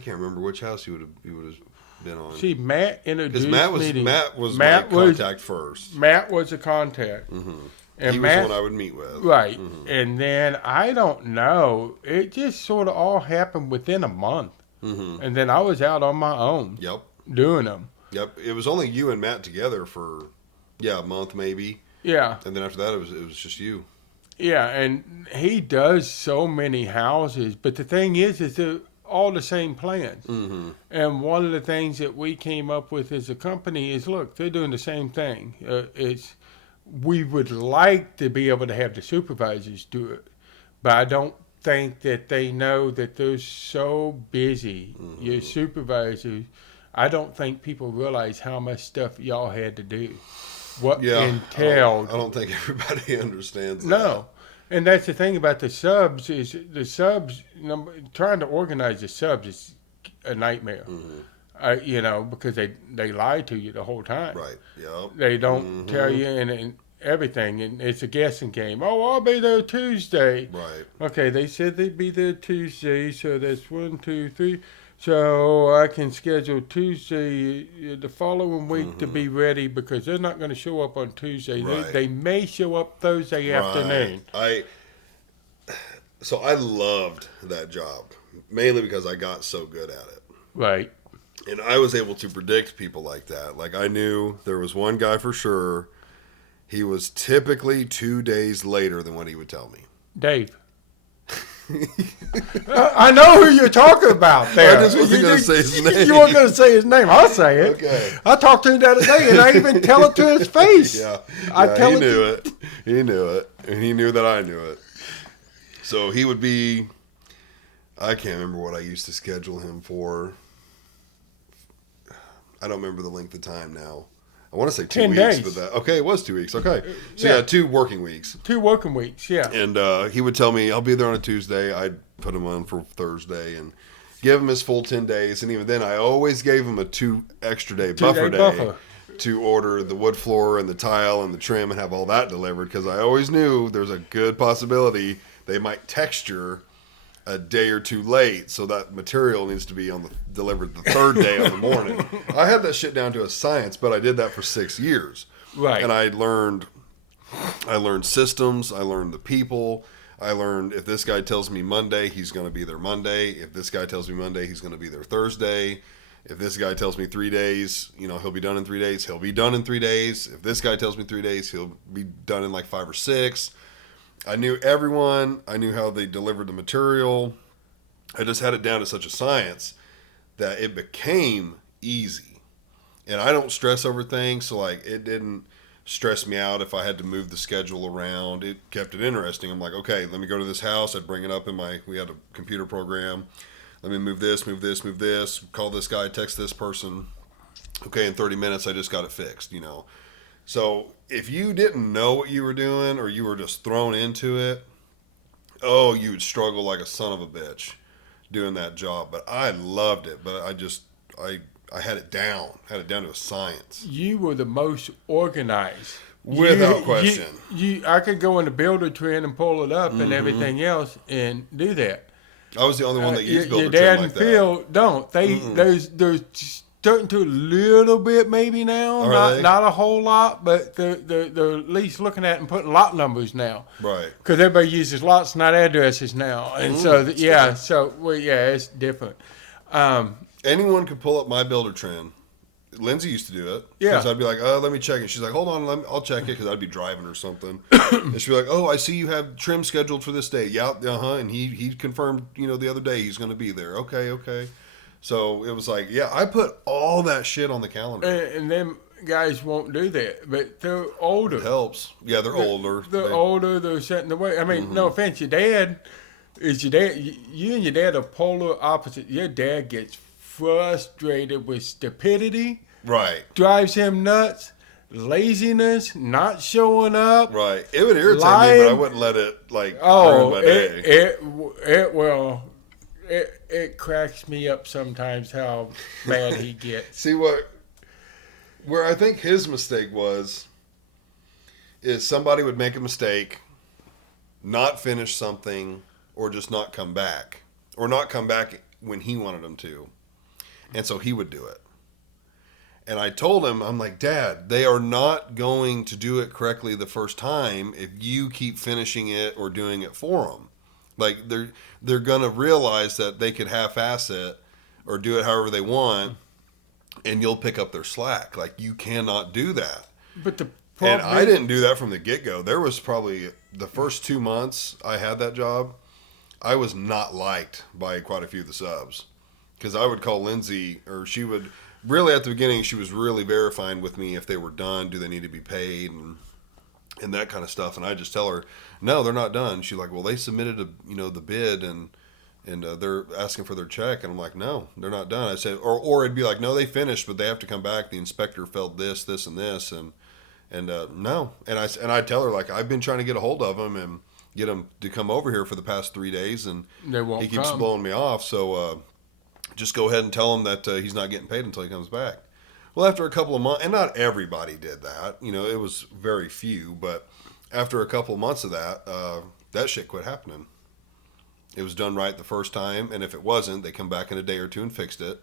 can't remember which house you would have been on. See, Matt introduced Matt was me. Matt was my contact first. Matt was a contact. Mm-hmm. And he was the one I would meet with. Right. And then I don't know. It just sort of all happened within a month. And then I was out on my own. Yep. Doing them. Yep. It was only you and Matt together for, a month maybe. Yeah. And then after that, it was just you. Yeah, and he does so many houses. But the thing is they're all the same plans. And one of the things that we came up with as a company is, look, they're doing the same thing. We would like to be able to have the supervisors do it, but I don't think that they know that they're so busy. Your supervisors, I don't think people realize how much stuff y'all had to do. What entailed. I don't think everybody understands that. No. And that's the thing about the subs is trying to organize the subs is a nightmare. Because they lie to you the whole time. Right. Yep. They don't tell you and everything, and it's a guessing game. Oh, I'll be there Tuesday. Right. Okay, they said they'd be there Tuesday, so that's 1, 2, 3. So I can schedule Tuesday the following week to be ready because they're not going to show up on Tuesday. Right. They may show up Thursday afternoon. So I loved that job, mainly because I got so good at it. Right. And I was able to predict people like that. Like, I knew there was one guy for sure. He was typically 2 days later than what he would tell me. Dave. I know who you're talking about there. I just wasn't going to say his name. You weren't going to say his name. I'll say it. Okay. I talked to him the other day, and I even tell it to his face. Yeah. He knew it. He knew it. And he knew that I knew it. So he would be, I can't remember what I used to schedule him for. I don't remember the length of time now. I want to say 2 10 weeks, days. but okay, it was 2 weeks. Okay. So yeah, 2 working weeks. 2 working weeks, yeah. And he would tell me, I'll be there on a Tuesday. I'd put him on for Thursday and give him his full 10 days. And even then, I always gave him a 2 extra day buffer day to order the wood floor and the tile and the trim and have all that delivered. Because I always knew there's a good possibility they might texture a day or 2 late, so that material needs to be delivered the 3rd day of the morning. I had that shit down to a science, but I did that for 6 years. Right. And I learned systems. I learned the people. I learned if this guy tells me Monday, he's going to be there Monday. If this guy tells me Monday, he's going to be there Thursday. If this guy tells me 3 days, he'll be done in 3 days. He'll be done in 3 days. If this guy tells me 3 days, he'll be done in like 5 or 6. I knew everyone. I knew how they delivered the material. I just had it down to such a science that it became easy. And I don't stress over things, so like it didn't stress me out if I had to move the schedule around. It kept it interesting. I'm like, okay, let me go to this house. I'd bring it up we had a computer program. Let me move this, call this guy, text this person. Okay, in 30 minutes, I just got it fixed, So if you didn't know what you were doing or you were just thrown into it, you would struggle like a son of a bitch doing that job. But I loved it. But I had it down to a science. You were the most organized. Without question. I could go in the builder trend and pull it up and everything else and do that. I was the only one that used builder your trend dad like and Phil don't. They're starting to a little bit maybe now. Not a whole lot, but they're at least looking at and putting lot numbers now. Right. Because everybody uses lots, not addresses now. And it's different. Anyone could pull up my builder trend. Lindsay used to do it. Yeah. Because I'd be like, let me check it. She's like, hold on, I'll check it because I'd be driving or something. And she'd be like, I see you have trim scheduled for this day. Yeah, and he confirmed, the other day he's going to be there. Okay. So it was like, I put all that shit on the calendar. And them guys won't do that, but they're older. It helps. Yeah, they're older. They're older. They're setting the way. I mean, no offense, you and your dad are polar opposite. Your dad gets frustrated with stupidity. Right. Drives him nuts. Laziness, not showing up. Right. It would irritate me, but I wouldn't let it ruin my day. It cracks me up sometimes how bad he gets. See where I think his mistake is somebody would make a mistake, not finish something, or just not come back, or not come back when he wanted them to, and so he would do it. And I told him, I'm like, Dad, they are not going to do it correctly the first time if you keep finishing it or doing it for them. Like they're gonna realize that they could half-ass it or do it however they want, and you'll pick up their slack. Like you cannot do that. But the And problem I didn't do that from the get-go. There was probably the first 2 months I had that job, I was not liked by quite a few of the subs. Because I would call Lindsay, or she would, really at the beginning, she was really verifying with me if they were done, do they need to be paid, and that kind of stuff. And I just tell her, no, they're not done. She's like, well, they submitted the bid and they're asking for their check. And I'm like, no, they're not done. I said, or it'd be like, no, they finished, but they have to come back. The inspector felt this, and this, and no. And I tell her, like, I've been trying to get a hold of him and get him to come over here for the past 3 days, and they won't he keeps come. blowing me off. So just go ahead and tell him that he's not getting paid until he comes back. Well, after a couple of months, and not everybody did that, it was very few, but after a couple of months of that, that shit quit happening. It was done right the first time, and if it wasn't, they come back in a day or two and fixed it.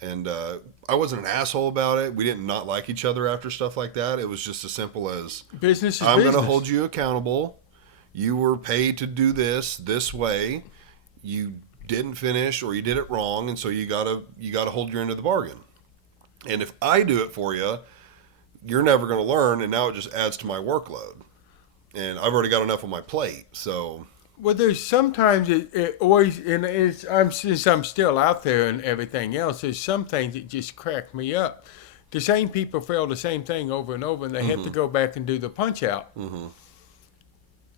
And I wasn't an asshole about it. We didn't not like each other after stuff like that. It was just as simple as, Business is I'm business. going to hold you accountable. You were paid to do this way. You didn't finish, or you did it wrong, and so you gotta hold your end of the bargain. And if I do it for you, you're never going to learn, and now it just adds to my workload. And I've already got enough on my plate, so. Well, there's sometimes it always, and since I'm still out there and everything else, there's some things that just crack me up. The same people fail the same thing over and over, and they have to go back and do the punch out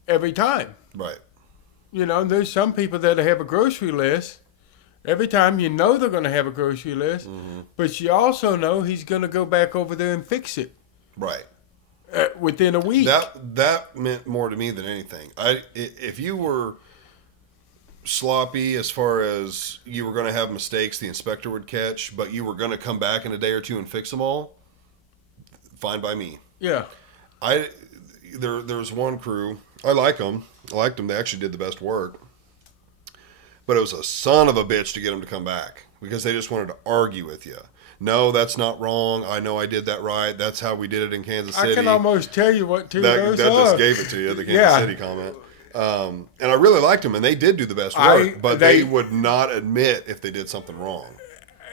every time. Right. There's some people that have a grocery list. Every time they're going to have a grocery list, but you also know he's going to go back over there and fix it. Right. Within a week. That meant more to me than anything. If you were sloppy as far as you were going to have mistakes the inspector would catch, but you were going to come back in a day or two and fix them all, fine by me. Yeah. There's one crew, I like them. I liked them. They actually did the best work. But it was a son of a bitch to get them to come back because they just wanted to argue with you. No, that's not wrong. I know I did that right. That's how we did it in Kansas City. I can almost tell you what two of those that are. just gave it to you, the Kansas City comment. And I really liked them, and they did do the best work, but they would not admit if they did something wrong.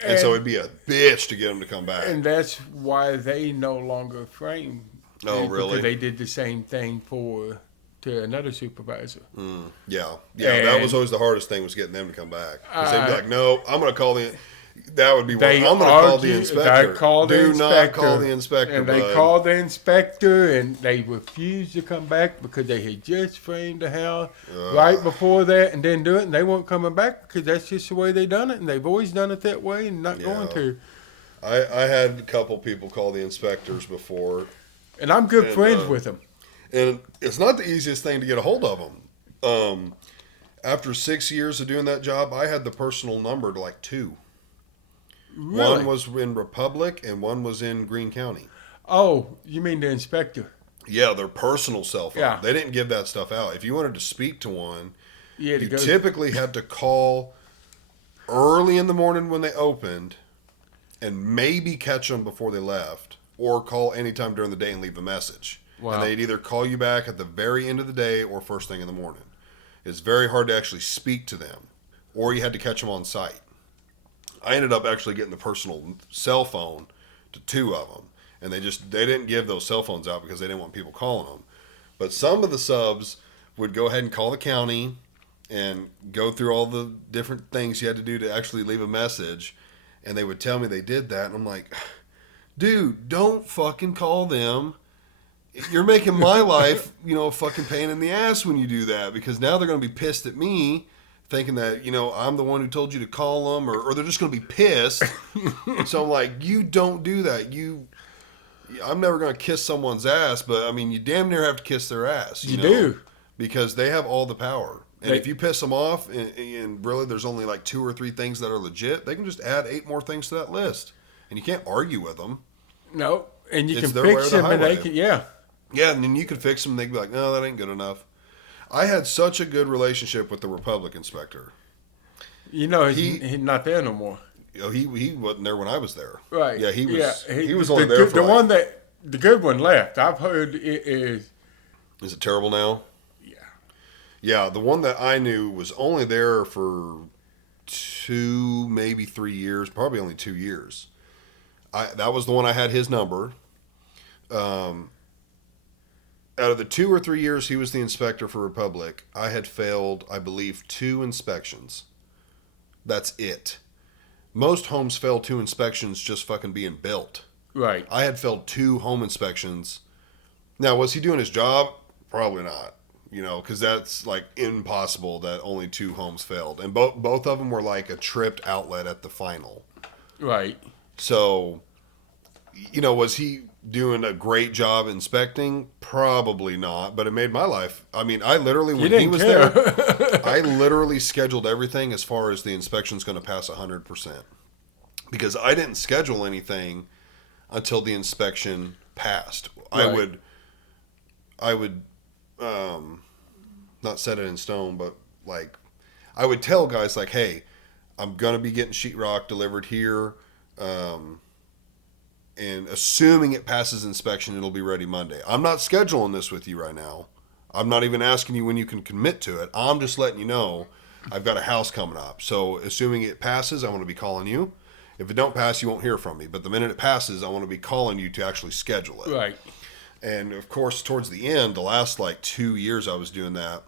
And so it'd be a bitch to get them to come back. And that's why they no longer frame. Oh, really? Because they did the same thing to another supervisor. Yeah. That was always the hardest thing, was getting them to come back. Because they'd be like, no, I'm going to call the... That would be one. I'm going to call the inspector. Do not call the inspector. And they called the inspector, and they refused to come back because they had just framed the house right before that and didn't do it. And they weren't coming back because that's just the way they done it. And they've always done it that way and not going to. I had a couple people call the inspectors before. And I'm good friends with them. And it's not the easiest thing to get a hold of them. After 6 years of doing that job, I had the personal number to like 2. Really? One was in Republic and one was in Greene County. Oh, you mean the inspector? Yeah, their personal cell phone. Yeah. They didn't give that stuff out. If you wanted to speak to one, you typically had to call early in the morning when they opened and maybe catch them before they left, or call anytime during the day and leave a message. Wow. And they'd either call you back at the very end of the day or first thing in the morning. It's very hard to actually speak to them, or you had to catch them on site. I ended up actually getting the personal cell phone to 2 of them, and they didn't give those cell phones out because they didn't want people calling them. But some of the subs would go ahead and call the county and go through all the different things you had to do to actually leave a message, and they would tell me they did that, and I'm like, dude, don't fucking call them. You're making my life, a fucking pain in the ass when you do that, because now they're going to be pissed at me, thinking that, I'm the one who told you to call them, or they're just going to be pissed. So I'm like, you don't do that. I'm never going to kiss someone's ass, but I mean, you damn near have to kiss their ass. You do. Because they have all the power. And if you piss them off, and really there's only like 2 or 3 things that are legit, they can just add 8 more things to that list. And you can't argue with them. No, and you It's can their way or fix the them, and they highway. can, yeah. Yeah, and then you could fix them, and they'd be like, no, that ain't good enough. I had such a good relationship with the Republic inspector. He's not there no more. Oh, he wasn't there when I was there. Right. Yeah, he was. Yeah, He was only there for the good one left. I've heard it is. Is it terrible now? Yeah. Yeah, the one that I knew was only there for 2, maybe 3 years, probably only 2 years. That was the one I had his number. Out of the 2 or 3 years he was the inspector for Republic, I had failed, I believe, 2 inspections. That's it. Most homes fail 2 inspections just fucking being built. Right. I had failed 2 home inspections. Now, was he doing his job? Probably not. Because that's like impossible that only 2 homes failed. And both of them were like a tripped outlet at the final. Right. So, was he doing a great job inspecting? Probably not, but it made my life. I mean, I literally, when he was there, I literally scheduled everything as far as the inspection's going to pass 100%. Because I didn't schedule anything until the inspection passed. Right. I would not set it in stone, but like, I would tell guys like, hey, I'm going to be getting sheetrock delivered here. And assuming it passes inspection, it'll be ready Monday. I'm not scheduling this with you right now. I'm not even asking you when you can commit to it. I'm just letting you know I've got a house coming up. So assuming it passes, I want to be calling you. If it don't pass, you won't hear from me. But the minute it passes, I want to be calling you to actually schedule it. Right. And of course, towards the end, the last like 2 years I was doing that,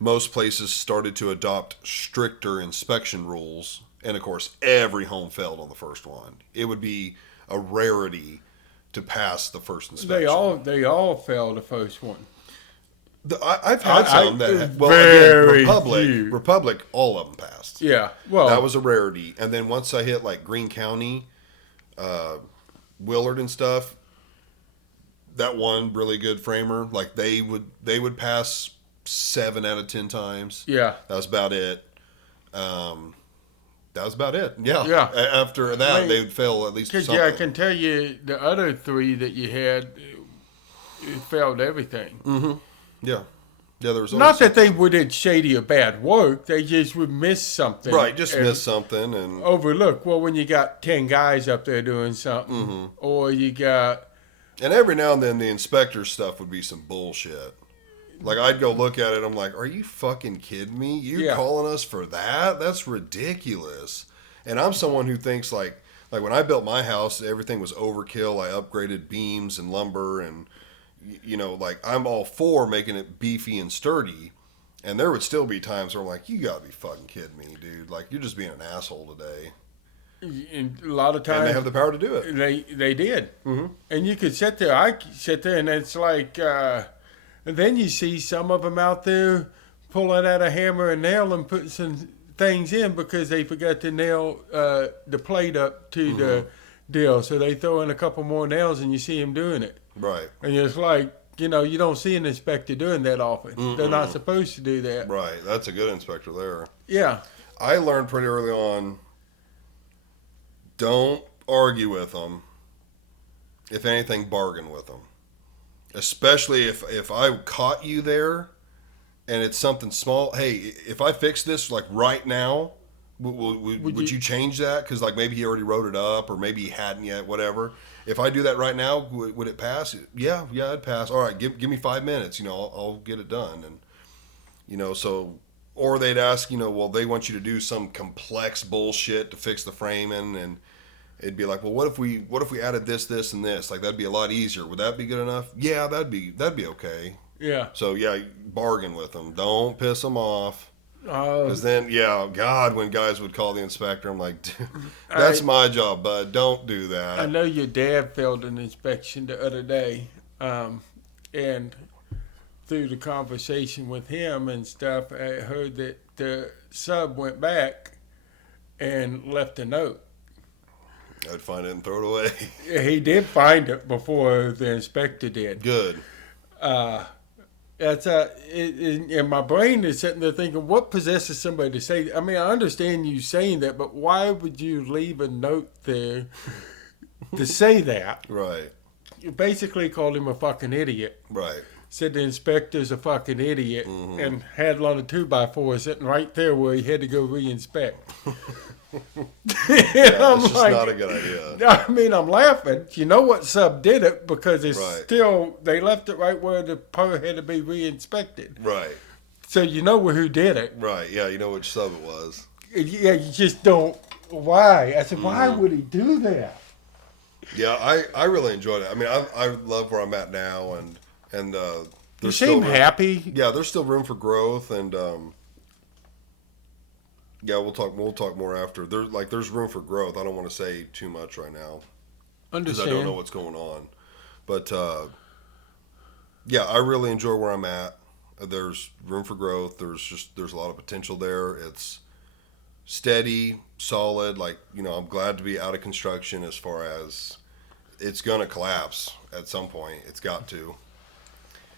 most places started to adopt stricter inspection rules. And of course, every home failed on the first one. It would be a rarity to pass the first inspection. They all failed the first one. I've had some that, well, very again, few. Republic, all of them passed. Yeah. Well, That was a rarity. And then once I hit like Greene County, Willard and stuff, that one really good framer, like they would pass 7 out of 10 times. Yeah. That was about it. That was about it. Yeah. Yeah. After that, they would fail at least something. Yeah, I can tell you the other 3 that you had, it failed everything. Mm-hmm. Yeah. Yeah, there was Not that they did shady or bad work. They just would miss something. Right, just miss something and overlook. Well, when you got 10 guys up there doing something, or you got. And every now and then the inspector stuff would be some bullshit. Like, I'd go look at it, I'm like, are you fucking kidding me? You calling us for that? That's ridiculous. And I'm someone who thinks, like when I built my house, everything was overkill. I upgraded beams and lumber and, like, I'm all for making it beefy and sturdy. And there would still be times where I'm like, you gotta be fucking kidding me, dude. Like, you're just being an asshole today. And a lot of times. And they have the power to do it. They did. Mm-hmm. And you could sit there. I sit there and it's like... And then you see some of them out there pulling out a hammer and nail and putting some things in because they forgot to nail the plate up to the deal. So they throw in a couple more nails and you see them doing it. Right. And it's like, you don't see an inspector doing that often. Mm-mm. They're not supposed to do that. Right. That's a good inspector there. Yeah. I learned pretty early on, don't argue with them. If anything, bargain with them. Especially if I caught you there and it's something small. Hey, if I fix this like right now, would you change that? Because like maybe he already wrote it up or maybe he hadn't yet, whatever. If I do that right now, would it pass? Yeah, it'd pass. All right, give me 5 minutes. I'll get it done. And so, or they'd ask, well, they want you to do some complex bullshit to fix the framing and. It'd be like, well, what if we added this, and this? Like, that'd be a lot easier. Would that be good enough? Yeah, that'd be okay. Yeah. So yeah, bargain with them. Don't piss them off. Because then, God, when guys would call the inspector, I'm like, dude, that's my job, bud. Don't do that. I know your dad failed an inspection the other day, and through the conversation with him and stuff, I heard that the sub went back and left a note. I'd find it and throw it away. He did find it before the inspector did. Good. That's and my brain is sitting there thinking, what possesses somebody to say? I mean, I understand you saying that, but why would you leave a note there to say that? Right. You basically called him a fucking idiot. Right. said the inspector's a fucking idiot, and had it on a 2x4 sitting right there where he had to go re-inspect. Yeah, it's just not a good idea. I mean, I'm laughing. You know what sub did it because it's Right. still, they left it right where the part had to be re-inspected. Right. So you know who did it. Right. Yeah, you know which sub it was. Yeah, you just don't. Why? I said, why would he do that? Yeah, I really enjoyed it. I mean, I love where I'm at now, and You there's seem still happy. yeah, there's still room for growth, and yeah, we'll talk more after. There's room for growth. I don't want to say too much right now because I don't know what's going on, but yeah, I really enjoy where I'm at. There's room for growth. There's a lot of potential there. It's steady, solid. Like, you know, I'm glad to be out of construction. As far as it's gonna collapse at some point, it's got to.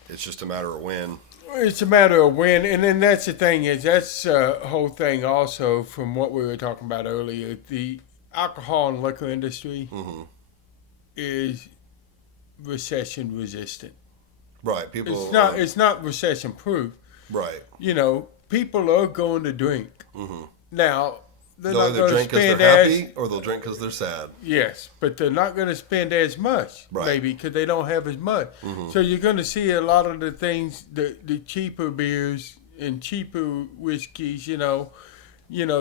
It's just a matter of when. It's a matter of when, and then that's the thing is that's a whole thing also from what we were talking about earlier. The alcohol and liquor industry is recession resistant. Right. People. It's not recession proof. Right. You know, people are going to drink. Now, they're They'll not either going to drink because spend they're as happy or they'll drink because they're sad. yes, but they're not going to spend as much, Right. maybe, because they don't have as much. So you're going to see a lot of the things, the cheaper beers and cheaper whiskeys, you know,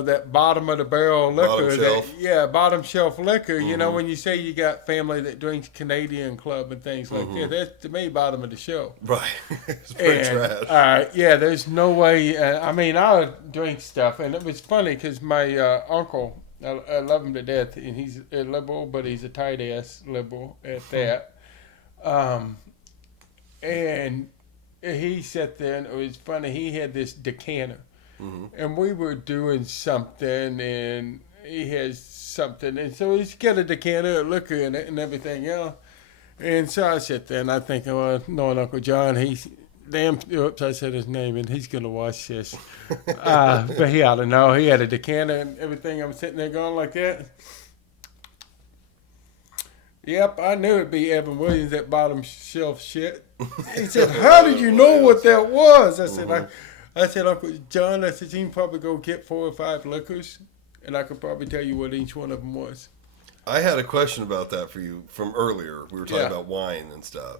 that bottom of the barrel liquor. Bottom shelf. Bottom shelf liquor. You know, when you say you got family that drinks Canadian Club and things like that, that's to me bottom of the shelf. Right. It's pretty And, trash. yeah, there's no way. I mean, I drink stuff, and it was funny because my uncle, I love him to death, and he's a liberal, but he's a tight ass liberal at that. And he sat there, and it was funny. He had this decanter, and we were doing something, and he has something, and so he's got a decanter of liquor in it and everything else. And so I sit there, and I think, well, knowing Uncle John, he's oops, I said his name, and he's going to watch this. But he ought to know. He had a decanter and everything. I'm sitting there going like that. Yep, I knew it'd be Evan Williams, that bottom shelf shit. He said, how did you know what that was? I said, I said, Uncle John, I said, you can probably go get 4 or 5 liquors, and I could probably tell you what each one of them was. I had a question about that for you from earlier. We were talking Yeah. about wine and stuff.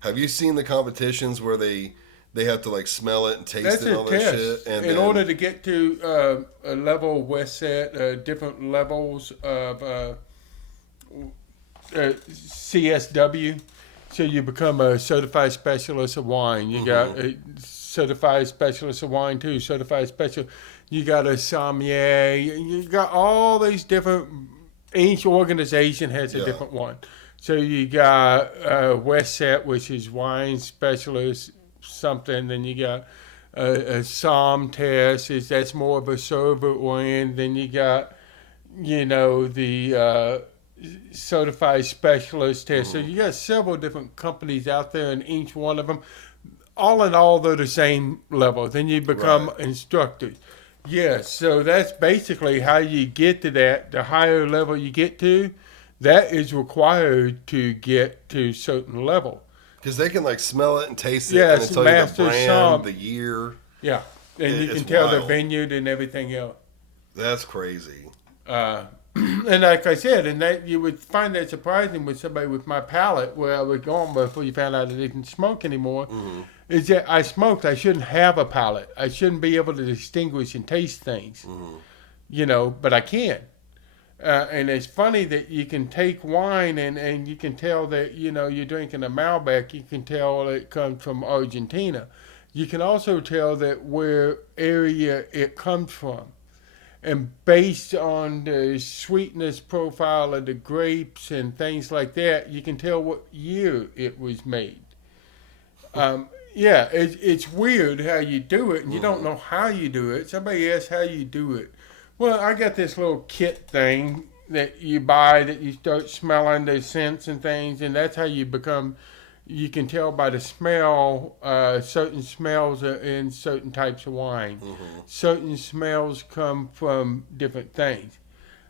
Have you seen the competitions where they have to like smell it and taste That's it and a all that test. shit? And In then, order to get to a level West set, different levels of CSW, so you become a certified specialist of wine. You got a certified specialist of wine too. Certified special. You got a sommelier. You got all these different. Each organization has a different one. So you got West Set, which is wine specialist something. Then you got a Somm test, that's more of a server oriented. Then you got, the certified specialist test. So you got several different companies out there, and each one of them, all in all, they're the same level. Then you become instructors. Yes, so that's basically how you get to that. The higher level you get to, that is required to get to certain level. because they can like smell it and taste it, Yes, and tell you the master brand, somm. the year. Yeah, and you It's can tell the wild. vineyard and everything else. That's crazy. And like I said, and that you would find that surprising with somebody with my palate, where I was going before you found out I didn't smoke anymore, is that I smoked. I shouldn't have a palate. I shouldn't be able to distinguish and taste things, but I can. And it's funny that you can take wine and you can tell that, you're drinking a Malbec. You can tell it comes from Argentina. You can also tell that where area it comes from. And based on the sweetness profile of the grapes and things like that, you can tell what year it was made. It's weird how you do it, and you don't know how you do it. Somebody asks how you do it. Well, I got this little kit thing that you buy that you start smelling the scents and things, and that's how you become. You can tell by the smell, certain smells are in certain types of wine. Certain smells come from different things.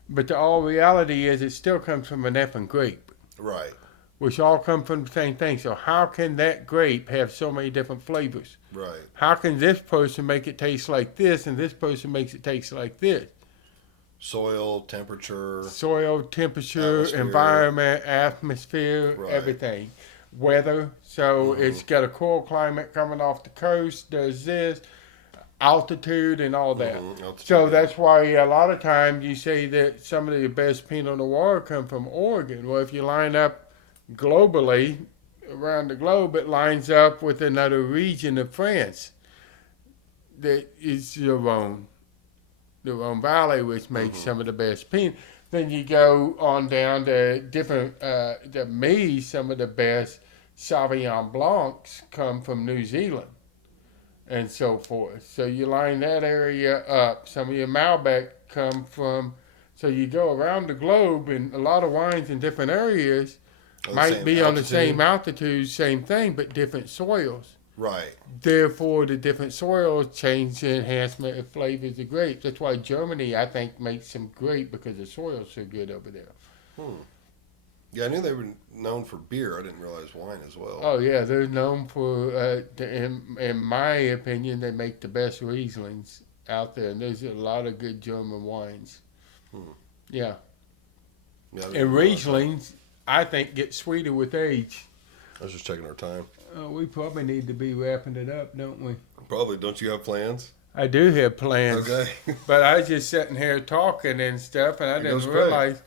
But the all reality is it still comes from an effing grape. Right. which all come from the same thing. So how can that grape have so many different flavors? Right. How can this person make it taste like this and this person makes it taste like this? Soil, temperature. Soil, temperature, Atmosphere. environment, atmosphere, Right. everything. Weather. So Mm-hmm. it's got a cool climate coming off the coast, does this, altitude and all that. Altitude, So yeah. that's why a lot of times you say that some of the best Pinot Noir come from Oregon. Well, if you line up globally, around the globe, it lines up with another region of France that is the Rhone Valley, which makes some of the best Pinot. Then you go on down to different, to me, some of the best Sauvignon Blancs come from New Zealand and so forth. So you line that area up. Some of your Malbec come from, so you go around the globe, and a lot of wines in different areas might be on the same altitude, same thing, but different soils. Right. Therefore, the different soils change the enhancement of flavors of grapes. That's why Germany, I think, makes them great because the soil's so good over there. Yeah, I knew they were known for beer. I didn't realize wine as well. Oh yeah, they're known for, in my opinion, they make the best Rieslings out there, and there's a lot of good German wines. Yeah, Yeah, I didn't and realize that. Rieslings, I think, get sweeter with age. I was just checking our time. We probably need to be wrapping it up, don't we? Probably. Don't you have plans? I do have plans. Okay. But I was just sitting here talking and stuff, and I It didn't goes quick. realize,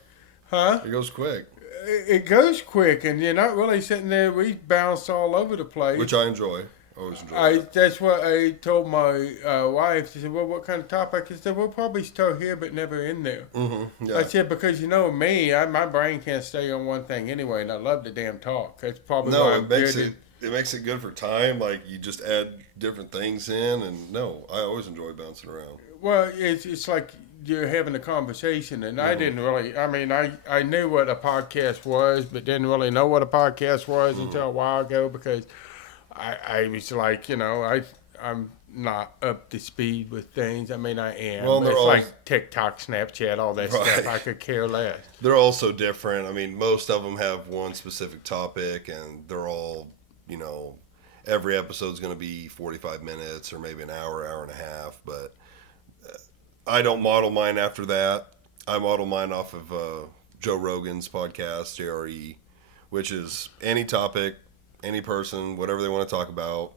huh? It goes quick, It goes quick, and you're not really sitting there. We bounce all over the place. which I enjoy. Always enjoy. that. That's what I told my wife. She said, "Well, what kind of topic?" I said, "We'll probably start here, but never in there." Yeah. I said, "Because you know me, my brain can't stay on one thing anyway, and I love to damn talk. That's probably No, why it I'm makes good it. It makes it good for time. Like you just add different things in, and no, I always enjoy bouncing around. Well, it's like you're having a conversation, and I didn't really. I mean, I knew what a podcast was, but didn't really know what a podcast was until a while ago because I was like, I'm not up to speed with things. I mean, I am. Well, But they're it's all- like TikTok, Snapchat, all that Right. stuff. I could care less. They're all so different. I mean, most of them have one specific topic, and they're all, every episode's going to be 45 minutes or maybe an hour, hour and a half. But I don't model mine after that. I model mine off of Joe Rogan's podcast, JRE, which is any topic, any person, whatever they want to talk about.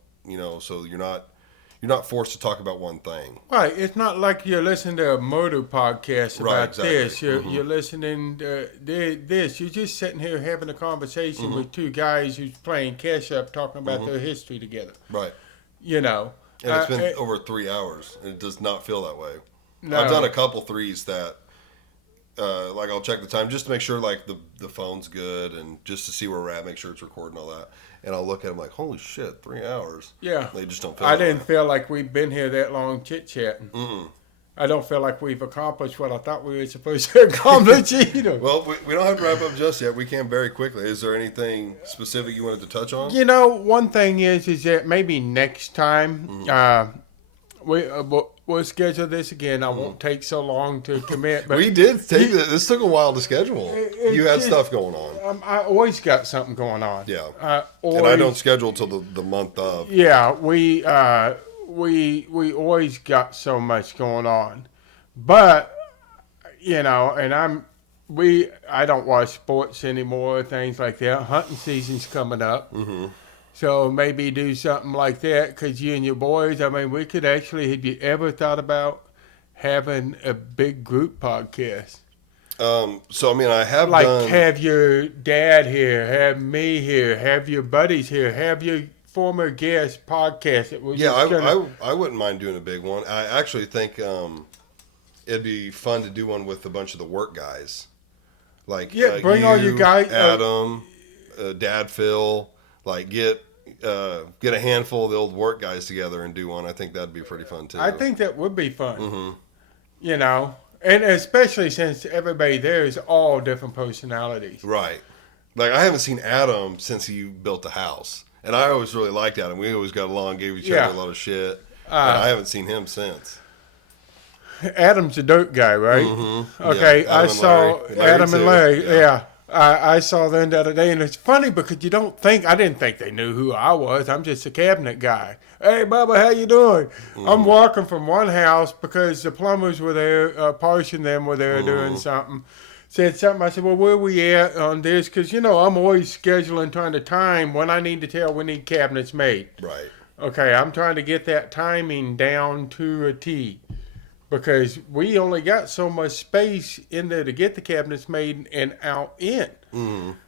So you're not forced to talk about one thing. Right. It's not like you're listening to a motor podcast Right, about exactly. this. You're listening to this. You're just sitting here having a conversation with two guys who's playing catch up, talking about their history together. Right. You know. And it's been it- over 3 hours, and it does not feel that way. No. I've done a couple threes that, like I'll check the time just to make sure like the phone's good and just to see where we're at, make sure it's recording all that. And I'll look at them like, holy shit, 3 hours. Yeah. They just don't feel I that didn't way. feel like we've been here that long chit-chatting. Mm-mm. I don't feel like we've accomplished what I thought we were supposed to accomplish either. Well, we don't have to wrap up just yet. We can very quickly. Is there anything specific you wanted to touch on? One thing is that maybe next time we'll schedule this again. I won't take so long to commit. But We did take this took a while to schedule. It You had just- stuff going on. I always got something going on. Yeah. Always, And I don't schedule till the month of. Yeah, we always got so much going on, but and I don't watch sports anymore, things like that. Hunting season's coming up, so maybe do something like that because you and your boys. I mean, we could actually. Have you ever thought about having a big group podcast? So I mean, I have Like done. have your dad here, have me here, have your buddies here, have your former guest podcast. It was Yeah, just gonna- I wouldn't mind doing a big one. I actually think it'd be fun to do one with a bunch of the work guys. Like bring all your guys. Adam, Dad Phil. Like get a handful of the old work guys together and do one. I think that'd be pretty fun too. I think that would be fun. Mm-hmm. And especially since everybody there is all different personalities. Right. Like I haven't seen Adam since he built the house, and I always really liked Adam. We always got along, gave each Yeah. other a lot of shit. And I haven't seen him since. Adam's a dirt guy, right? Mhm. Okay, Yeah, I Adam and saw Larry. Larry Adam and too. Larry. Yeah. Yeah. I saw them the other day, and it's funny because I didn't think they knew who I was. I'm just a cabinet guy. Hey, Bubba, how you doing? I'm walking from one house because the plumbers were there, Parsh and them were there doing something. Said something. I said, well, where we at on this? Because, I'm always scheduling, trying to time when I need to tell we need cabinets made. Right. Okay, I'm trying to get that timing down to a T. Because we only got so much space in there to get the cabinets made and out in.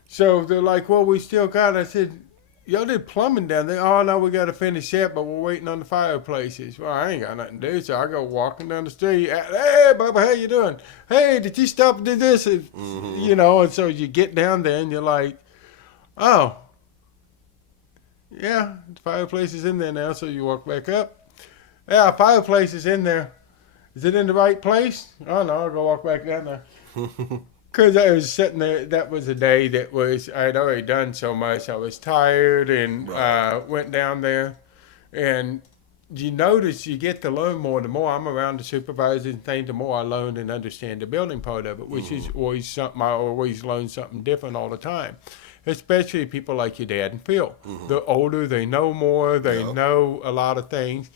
So they're like, well, we still got it. I said, y'all did plumbing down there. Oh, no, we got to finish that, but we're waiting on the fireplaces. Well, I ain't got nothing to do, so I go walking down the street. Hey, Bubba, how you doing? Hey, did you stop and do this? And so you get down there and you're like, oh, yeah, the fireplace is in there now, so you walk back up. Yeah, fireplace is in there. Is it in the right place? Oh, no, I'll go walk back down there. Because I was sitting there, that was a day I had already done so much. I was tired and went down there. And you notice you get to learn more. The more I'm around the supervisors and things, the more I learn and understand the building part of it, which is always something. I always learn something different all the time. Especially people like your dad and Phil. They're older, they know more, they know a lot of things.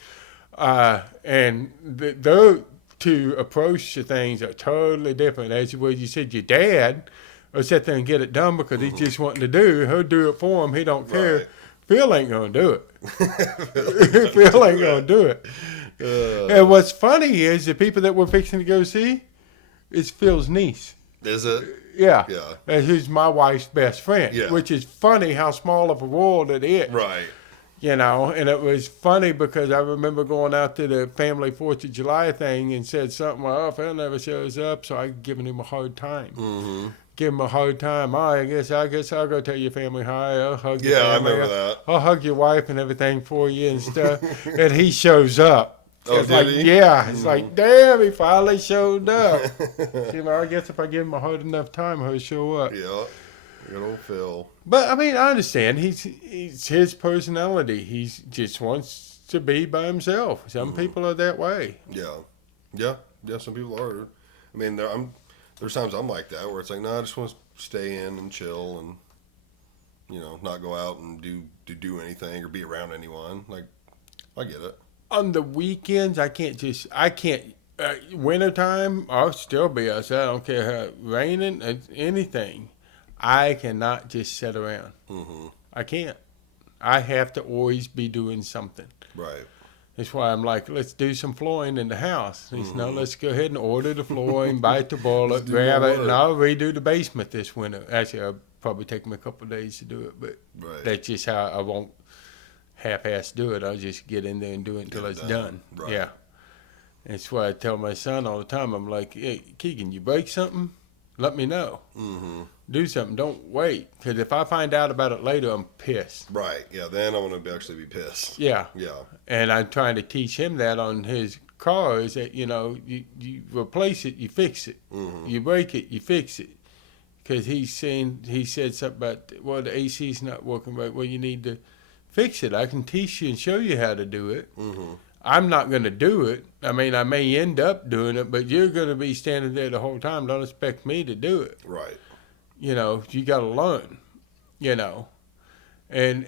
And their two approach to things are totally different. As you said, your dad will sit there and get it done because he's just wanting to do. He'll do it for him. He don't care. Right. Phil ain't going to do it. Phil ain't going to do it. And what's funny is the people that we're fixing to go see is Phil's niece. Is it? Yeah. Yeah. Who's my wife's best friend. Yeah. Which is funny how small of a world it is. Right. And it was funny because I remember going out to the family 4th of July thing and said something like, oh, Phil never shows up, so I'm giving him a hard time. Give him a hard time. Oh, I guess I'll go tell your family hi. I'll hug your family. I remember that. I'll hug your wife and everything for you and stuff. And he shows up. Oh, it's did like, he? yeah. It's like, damn, he finally showed up. I guess if I give him a hard enough time, he'll show up. Yeah. Good old Phil. But I mean, I understand. He's his personality. He just wants to be by himself. Some people are that way. Yeah. Some people are. I mean, there's times I'm like that where it's like, no, I just want to stay in and chill and not go out and do anything or be around anyone. Like, I get it. On the weekends, I can't. Wintertime, I'll still be outside. I don't care how raining, anything. I cannot just sit around. I can't. I have to always be doing something. Right. That's why I'm like, let's do some flooring in the house. He said, no, let's go ahead and order the flooring, bite the bullet, grab it, and I'll redo the basement this winter. Actually, I'll probably take me a couple of days to do it, but that's just how I won't half-ass do it. I'll just get in there and do it until it's done. Right. Yeah. That's why I tell my son all the time, I'm like, hey, Keegan, you break something? Let me know. Do something. Don't wait. Because if I find out about it later, I'm pissed. Right. Yeah, then I'm going to actually be pissed. Yeah. Yeah. And I'm trying to teach him that on his car is that, you replace it, you fix it. You break it, you fix it. Because he said something about, well, the AC's not working right. Well, you need to fix it. I can teach you and show you how to do it. I'm not going to do it. I mean, I may end up doing it, but you're going to be standing there the whole time. Don't expect me to do it. Right. You got to learn, And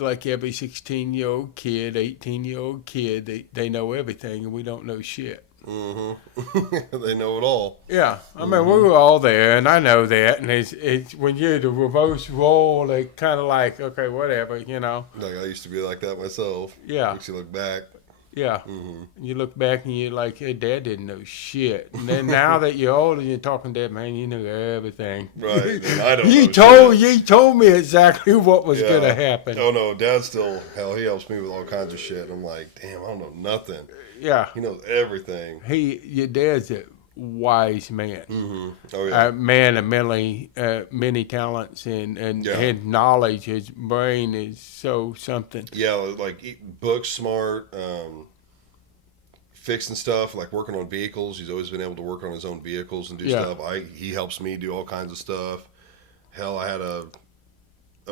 like every 16-year-old kid, 18-year-old kid, they know everything, and we don't know shit. They know it all. Yeah. I mean, we were all there, and I know that. And it's when you're the reverse role, they kind of like, okay, whatever, Like, I used to be like that myself. Yeah. Makes you look back. Yeah. You look back and you're like, hey, Dad didn't know shit. And then now that you're older, you're talking to Dad, man, you knew everything. Right. And I don't You told me exactly what was going to happen. Oh, no. Dad still, he helps me with all kinds of shit. I'm like, damn, I don't know nothing. Yeah. He knows everything. Your dad's a wise man. Oh, yeah. A man of many talents and his knowledge, his brain is so something. Yeah, like book smart, fixing stuff, like working on vehicles. He's always been able to work on his own vehicles and do stuff. He helps me do all kinds of stuff. Hell, I had a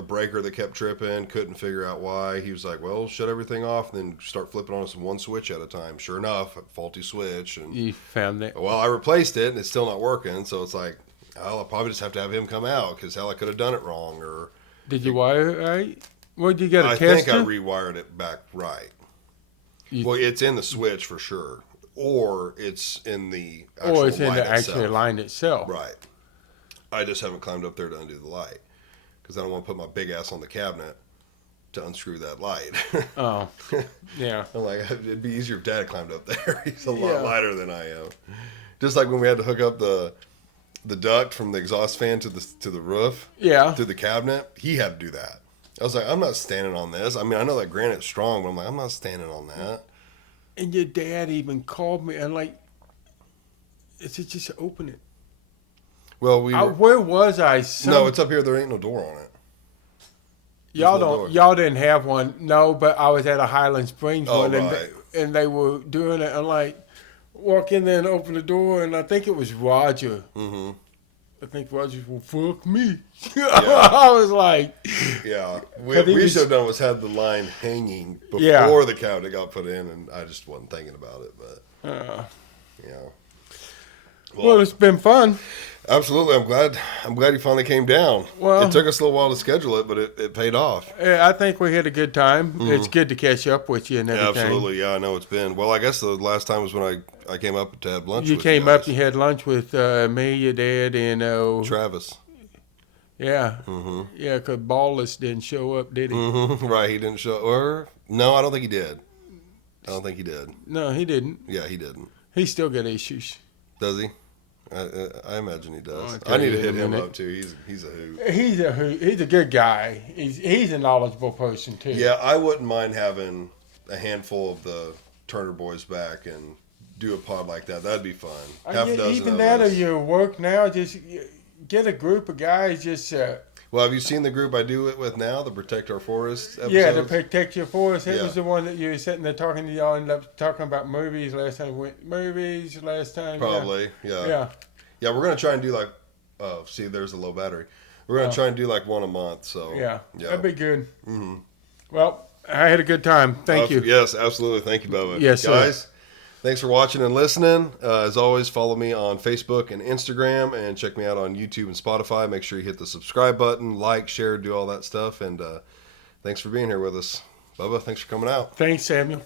breaker that kept tripping, couldn't figure out why. He was like, well, shut everything off and then start flipping on us one switch at a time. Sure enough, faulty switch. And you found that? well, I replaced it and it's still not working. So it's like, I'll probably just have to have him come out because hell, I could have done it wrong. Or Did you wire it right? What did you get a I tester? think I rewired it back right. Well, it's in the switch for sure, or it's in the actual or it's in light the actual itself. line itself. Right. I just haven't climbed up there to undo the light because I don't want to put my big ass on the cabinet to unscrew that light. Oh, yeah. I'm like, it'd be easier if Dad climbed up there. He's a Yeah. lot lighter than I am. Just like when we had to hook up the duct from the exhaust fan to the roof, Yeah. to the cabinet, he had to do that. I was like, I'm not standing on this. I mean, I know that granite's strong, but I'm like, I'm not standing on that. And your dad even called me and like, is it just open it? Well, Where was I? no, it's up here. There ain't no door on it. Y'all no don't. door. Y'all didn't have one. No, but I was at a Highland Springs Oh, one, right. and they were doing it. And like, walk in there and open the door, and I think it was Roger. Mm-hmm. I think Roger will fuck me. I was like, Yeah, But he we was- should have done was had the line hanging before Yeah. the cabinet got put in, and I just wasn't thinking about it. But yeah, well, it's been fun. absolutely. I'm glad he finally came down. Well- It took us a little while to schedule it, but it paid off. Yeah, I think we had a good time. It's good to catch up with you and everything. Mm-hmm. Absolutely, yeah. I know it's been. Well, I guess the last time was when I came up to have lunch. You with came you up, guys. you had lunch with me, your dad, and Travis. yeah, Mm-hmm. yeah, because Ballas didn't show up, did he? Mm-hmm. Right, he didn't show. Or no, I don't think he did. I don't think he did. No, he didn't. Yeah, he didn't. He still got issues. Does he? I imagine he does. I'll tell I need you to in hit a him minute. up too. He's a hoot. He's a good guy. He's a knowledgeable person too. Yeah, I wouldn't mind having a handful of the Turner boys back and do a pod like that. That'd be fun. Half a dozen Even of that, or us. your work now, just get a group of guys. Just Well, have you seen the group I do it with now, the Protect Our Forest episodes? yeah, to protect your forest. It Yeah. was the one that you were sitting there talking to. Y'all ended up talking about movies last time. Movies last time. Probably, yeah. Yeah. Yeah, we're going to try and do like, see, there's a low battery. We're going to try and do like one a month, so. Yeah. Yeah. That'd be good. Mm-hmm. Well, I had a good time. Thank you. Yes, absolutely. Thank you, Bubba. Yes, sir. Guys, thanks for watching and listening. As always, follow me on Facebook and Instagram, and check me out on YouTube and Spotify. Make sure you hit the subscribe button, like, share, do all that stuff. And thanks for being here with us. Bubba, thanks for coming out. Thanks, Samuel.